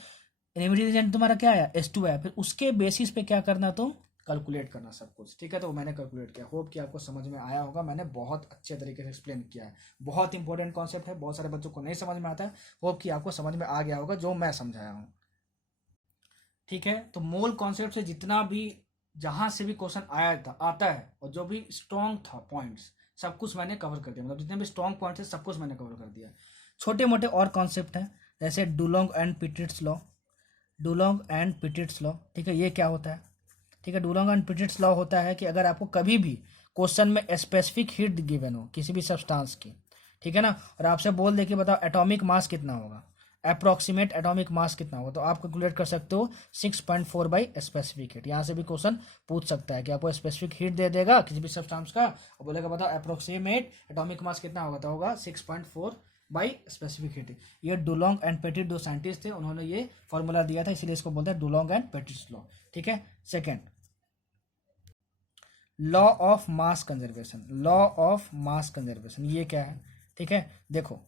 लिमिटिंग रीजन तुम्हारा क्या आया, H2 आया, फिर उसके बेसिस पे क्या करना, तुम कैलकुलेट करना सब कुछ, ठीक है। तो मैंने कैलकुलेट किया, होप कि आपको समझ में आया होगा, मैंने बहुत अच्छे तरीके से एक्सप्लेन किया है, बहुत इंपॉर्टेंट कॉन्सेप्ट है, बहुत सारे बच्चों को नहीं समझ में आता है, होप कि आपको समझ में आ गया होगा जो मैं समझाया हूँ, ठीक है। तो मोल कॉन्सेप्ट से जितना भी जहाँ से भी क्वेश्चन आया था, आता है, और जो भी स्ट्रॉन्ग था पॉइंट्स, सब कुछ मैंने कवर कर दिया, मतलब जितने भी स्ट्रॉन्ग पॉइंट्स है सब कुछ मैंने कवर कर दिया। छोटे मोटे और कॉन्सेप्ट हैं, जैसे Dulong and पिटिट्स law, Dulong and पिटिट्स law, ठीक है, ये क्या होता है, ठीक है। डुलोंग एंड पिटिट्स लॉ होता है कि अगर आपको कभी भी क्वेश्चन में स्पेसिफिक हीट गिवन हो किसी भी सब्सटेंस की, ठीक है ना, और आपसे बोल दे कि बताओ एटॉमिक मास कितना होगा, अप्रोक्सीमेट एटॉमिक मास कितना होगा, तो आप कैलकुलेट कर सकते हो 6.4 बाई स्पेसिफिक हीट। यहाँ से भी क्वेश्चन पूछ सकता है कि आपको स्पेसिफिक हीट दे देगा किसी भी सब्सटेंस का, और बोलेगा बताओ अप्रोक्सीमेट एटॉमिक मास कितना होगा, तो होगा 6.4 बाई स्पेसिफिक हीट। ये डुलोंग एंड पेटिट दो साइंटिस्ट थे, उन्होंने ये फॉर्मूला दिया था, इसीलिए इसको बोलते हैं डुलोंग एंड पेटिट्स लॉ, ठीक है। Second, law of mass conservation, law of mass conservation ये क्या है, ठीक है। देखो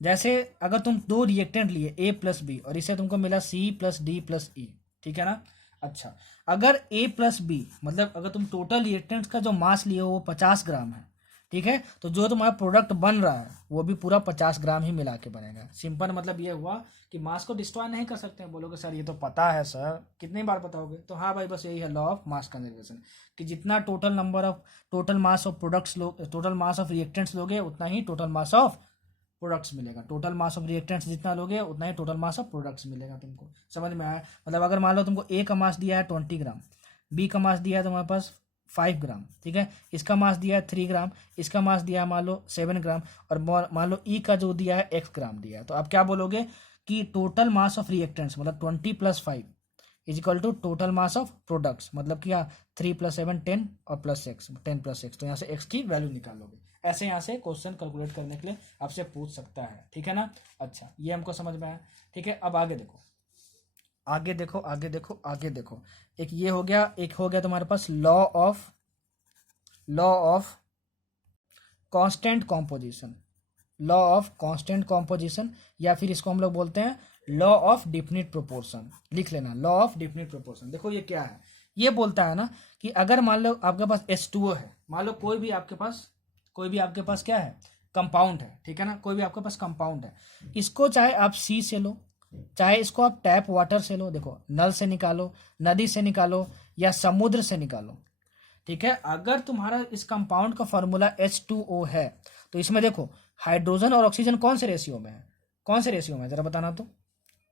जैसे अगर तुम दो रिएक्टेंट लिए A प्लस बी और इससे तुमको मिला C plus D plus E, ठीक है ना। अच्छा, अगर A प्लस बी मतलब अगर तुम टोटल रिएक्टेंट्स का जो मास लिए हो वो 50 ग्राम है, ठीक है, तो जो तुम्हारा प्रोडक्ट बन रहा है वो भी पूरा 50 ग्राम ही मिला के बनेगा। सिंपल मतलब ये हुआ कि मास को डिस्ट्रॉय नहीं कर सकते हैं। बोलोगे सर ये तो पता है सर, कितनी बार बताओगे, तो हाँ भाई बस यही है लॉ ऑफ मास कंजर्वेशन, कि जितना total mass of products total mass of reactants लोगे उतना ही टोटल मास ऑफ प्रोडक्ट्स मिलेगा, टोटल मास ऑफ रिएक्टेंट्स जितना लोगे उतना ही टोटल मास ऑफ प्रोडक्ट्स मिलेगा। तुमको समझ में आया, मतलब अगर मान लो तुमको A का मास दिया है 20 ग्राम, B का मास दिया है तुम्हारे पास 5 ग्राम, ठीक है, इसका मास दिया है 3 ग्राम, इसका मास दिया है मान लो 7 ग्राम, और मान लो E का जो दिया है X ग्राम दिया है, तो आप क्या बोलोगे कि टोटल मास ऑफ रिएक्टेंट्स मतलब 20 + 5 is equal to total mass of products, मतलब क्या 3 + 7 10 और प्लस एक्स 10 + x, तो यहाँ से x की वैल्यू निकालोगे। ऐसे यहाँ से क्वेश्चन कैलकुलेट करने के लिए आपसे पूछ सकता है, ठीक है ना। अच्छा, ये हमको समझ में आया, ठीक है। अब आगे देखो, आगे देखो, आगे देखो, आगे देखो, एक ये हो गया, एक हो गया तुम्हारे पास law of constant composition, law of constant composition, या फिर इसको हम लोग बोलते हैं लॉ ऑफ डिफिनिट प्रोपोर्शन। लिख लेना लॉ ऑफ डिफिनिट प्रोपोर्शन। देखो ये क्या है, ये बोलता है ना कि अगर मान लो आपके पास H2O है, मान लो कोई भी आपके पास क्या है, कंपाउंड है, ठीक है ना, कोई भी आपके पास कंपाउंड है, इसको चाहे आप C से लो, चाहे इसको आप टैप वाटर से लो, देखो नल से निकालो, नदी से निकालो या समुद्र से निकालो, ठीक है। अगर तुम्हारा इस कंपाउंड का फॉर्मूला H2O है तो इसमें देखो हाइड्रोजन और ऑक्सीजन कौन से रेशियो में है, कौन से रेशियो में है जरा बताना तो।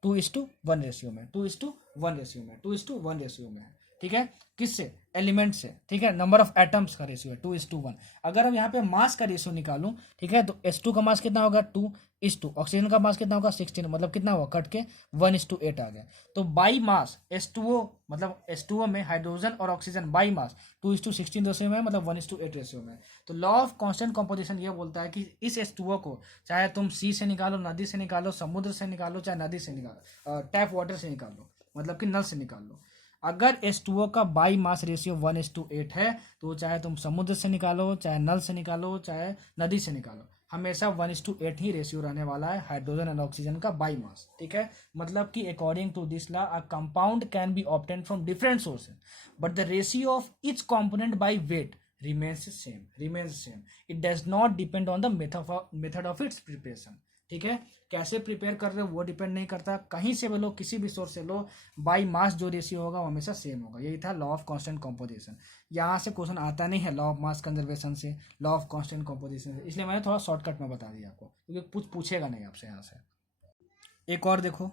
2:1 रेशियो में, 2:1 रेशियो में, 2:1 रेशियो में है, ठीक है। किससे? एलिमेंट से, ठीक है। नंबर ऑफ एटम्स का रेशियो है 2:1। अगर हम यहाँ पे मास का रेशियो निकालूं, ठीक है, तो H2 का मास कितना होगा 2:2, ऑक्सीजन का मास कितना होगा 16, मतलब कितना हुआ कट के 1:8 आ गया। तो बाई मास H2O, मतलब H2O में हाइड्रोजन और ऑक्सीजन बाई मास 2:16 रेशियो में, मतलब 1:8 रेशियो में। तो लॉ ऑफ कांस्टेंट कंपोजिशन ये बोलता है कि इस H2O को चाहे तुम सी से निकालो, नदी से निकालो, समुद्र से निकालो, चाहे नदी से निकालो, टैप वाटर से निकालो, मतलब कि नल से निकाल लो, अगर H2O का बाई मास रेशियो 1:8 है तो चाहे तुम समुद्र से निकालो, चाहे नल से निकालो, चाहे नदी से निकालो, हमेशा 1:8 ही रेशियो रहने वाला है हाइड्रोजन एंड ऑक्सीजन का बाई मास, ठीक है। मतलब कि according to this law a compound can be obtained from different sources but the ratio of each component by weight remains same. It does not depend on the method of its preparation, ठीक है। कैसे prepare कर रहे हो वो depend नहीं करता, कहीं से भी लो, किसी भी सोर्स से लो, बाई मास जो रेशियो होगा वो हमेशा सेम होगा। यही था लॉ ऑफ कांस्टेंट कंपोजिशन। यहाँ से क्वेश्चन आता नहीं है लॉ ऑफ मास कंजर्वेशन से, लॉ ऑफ कांस्टेंट कंपोजिशन से, इसलिए मैंने थोड़ा शॉर्टकट में बता दिया आपको, क्योंकि कुछ पूछेगा नहीं आपसे यहाँ से। एक और देखो,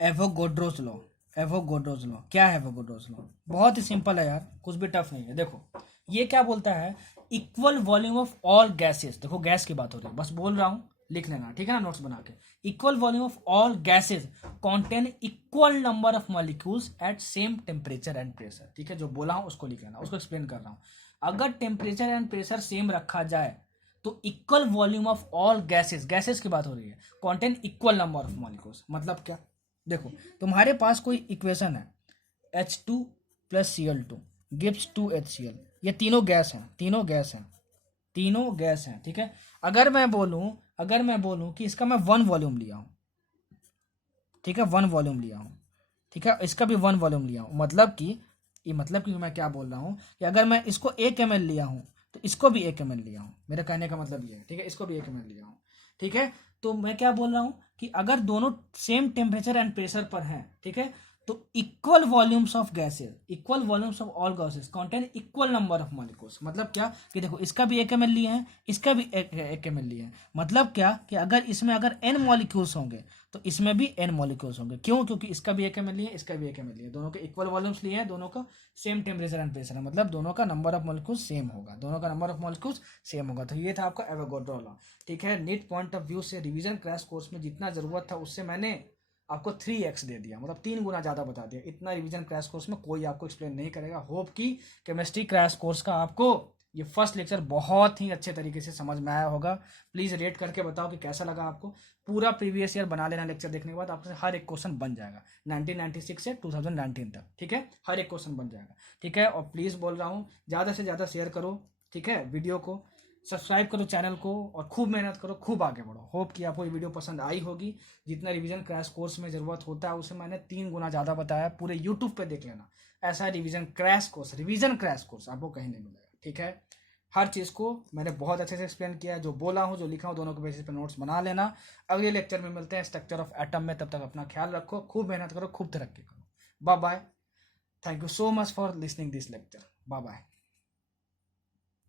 एवोगाड्रोस लॉ। एवोगाड्रोस लॉ क्या है? एवोगाड्रोस लॉ बहुत ही सिंपल है यार, कुछ भी टफ नहीं है। देखो ये क्या बोलता है, equal volume of all gases, देखो गैस की बात हो रही है, बस बोल रहा हूं, लिख लेना, ठीक है ना, नोट्स बना के। Equal volume of all gases contain equal number of molecules at same temperature and pressure, ठीक है। जो बोला हूं उसको लिख लेना, उसको एक्सप्लेन कर रहा हूं। अगर टेम्परेचर एंड प्रेशर सेम रखा जाए तो equal volume of all gases, gases की बात हो रही है, contain equal number of molecules, मतलब क्या? देखो तुम्हारे पास कोई इक्वेशन है H2 + Cl2 गिव्स 2HCl, ये तीनों गैस हैं, तीनों गैस हैं, ठीक है। अगर मैं बोलूं कि इसका मैं 1 वॉल्यूम लिया हूं, ठीक है, 1 वॉल्यूम लिया हूं, ठीक है, इसका भी 1 वॉल्यूम लिया हूं, मतलब कि मैं क्या बोल रहा हूं कि अगर मैं इसको 1 ml लिया हूं तो इसको भी 1 ml लिया हूं, मेरा कहने का मतलब ये है, ठीक है, इसको भी 1 ml लिया हूं, ठीक है। तो मैं क्या बोल रहा हूं कि अगर दोनों सेम टेम्परेचर एंड प्रेशर पर हैं, ठीक है, तो equal volumes of gases, equal volumes of all gases contain equal number of molecules, मतलब क्या कि देखो इसका भी 1 ml लिए हैं, इसका भी 1 ml लिए हैं, मतलब क्या कि अगर इसमें अगर n मॉलिक्यूल्स होंगे तो इसमें भी n मॉलिक्यूल्स होंगे। क्यों? क्योंकि इसका भी 1 ml लिए, इसका भी 1 ml लिए, दोनों के इक्वल वॉल्यूम्स लिए हैं, दोनों का सेम टेम्परेचर एंड प्रेशर है, मतलब दोनों का नंबर ऑफ मॉलिक्यूल्स सेम होगा, तो ये था आपका एवोगाड्रो लॉ, ठीक है। नीट पॉइंट ऑफ व्यू से रिवीजन क्रैश कोर्स में जितना जरूरत था उससे मैंने आपको 3x दे दिया, मतलब 3 गुना ज़्यादा बता दिया। इतना रिवीजन क्रैश कोर्स में कोई आपको एक्सप्लेन नहीं करेगा। होप कि केमिस्ट्री क्रैश कोर्स का आपको ये फर्स्ट लेक्चर बहुत ही अच्छे तरीके से समझ में आया होगा। प्लीज़ रेट करके बताओ कि कैसा लगा आपको। पूरा प्रीवियस ईयर बना लेना लेक्चर देखने के बाद, आपसे हर एक क्वेश्चन बन जाएगा 1996 से 2019 तक, ठीक है, हर एक क्वेश्चन बन जाएगा, ठीक है। और प्लीज़ बोल रहा हूँ ज़्यादा से ज़्यादा शेयर करो, ठीक है, वीडियो को सब्सक्राइब करो चैनल को, और खूब मेहनत करो, खूब आगे बढ़ो। होप कि आपको ये वीडियो पसंद आई होगी। जितना रिवीजन क्रैश कोर्स में ज़रूरत होता है उसे मैंने 3 गुना ज़्यादा बताया। पूरे यूट्यूब पे देख लेना, ऐसा रिवीजन क्रैश कोर्स आपको कहीं नहीं मिलेगा, ठीक है। हर चीज़ को मैंने बहुत अच्छे से एक्सप्लेन किया है, जो बोला हूँ, जो लिखा हूँ, दोनों के बेसिस पे नोट्स बना लेना। अगले लेक्चर में मिलते हैं स्ट्रक्चर ऑफ एटम में, तब तक अपना ख्याल रखो, खूब मेहनत करो, खूब तरक्की करो। Bye bye, thank you so much for listening this lecture, bye bye.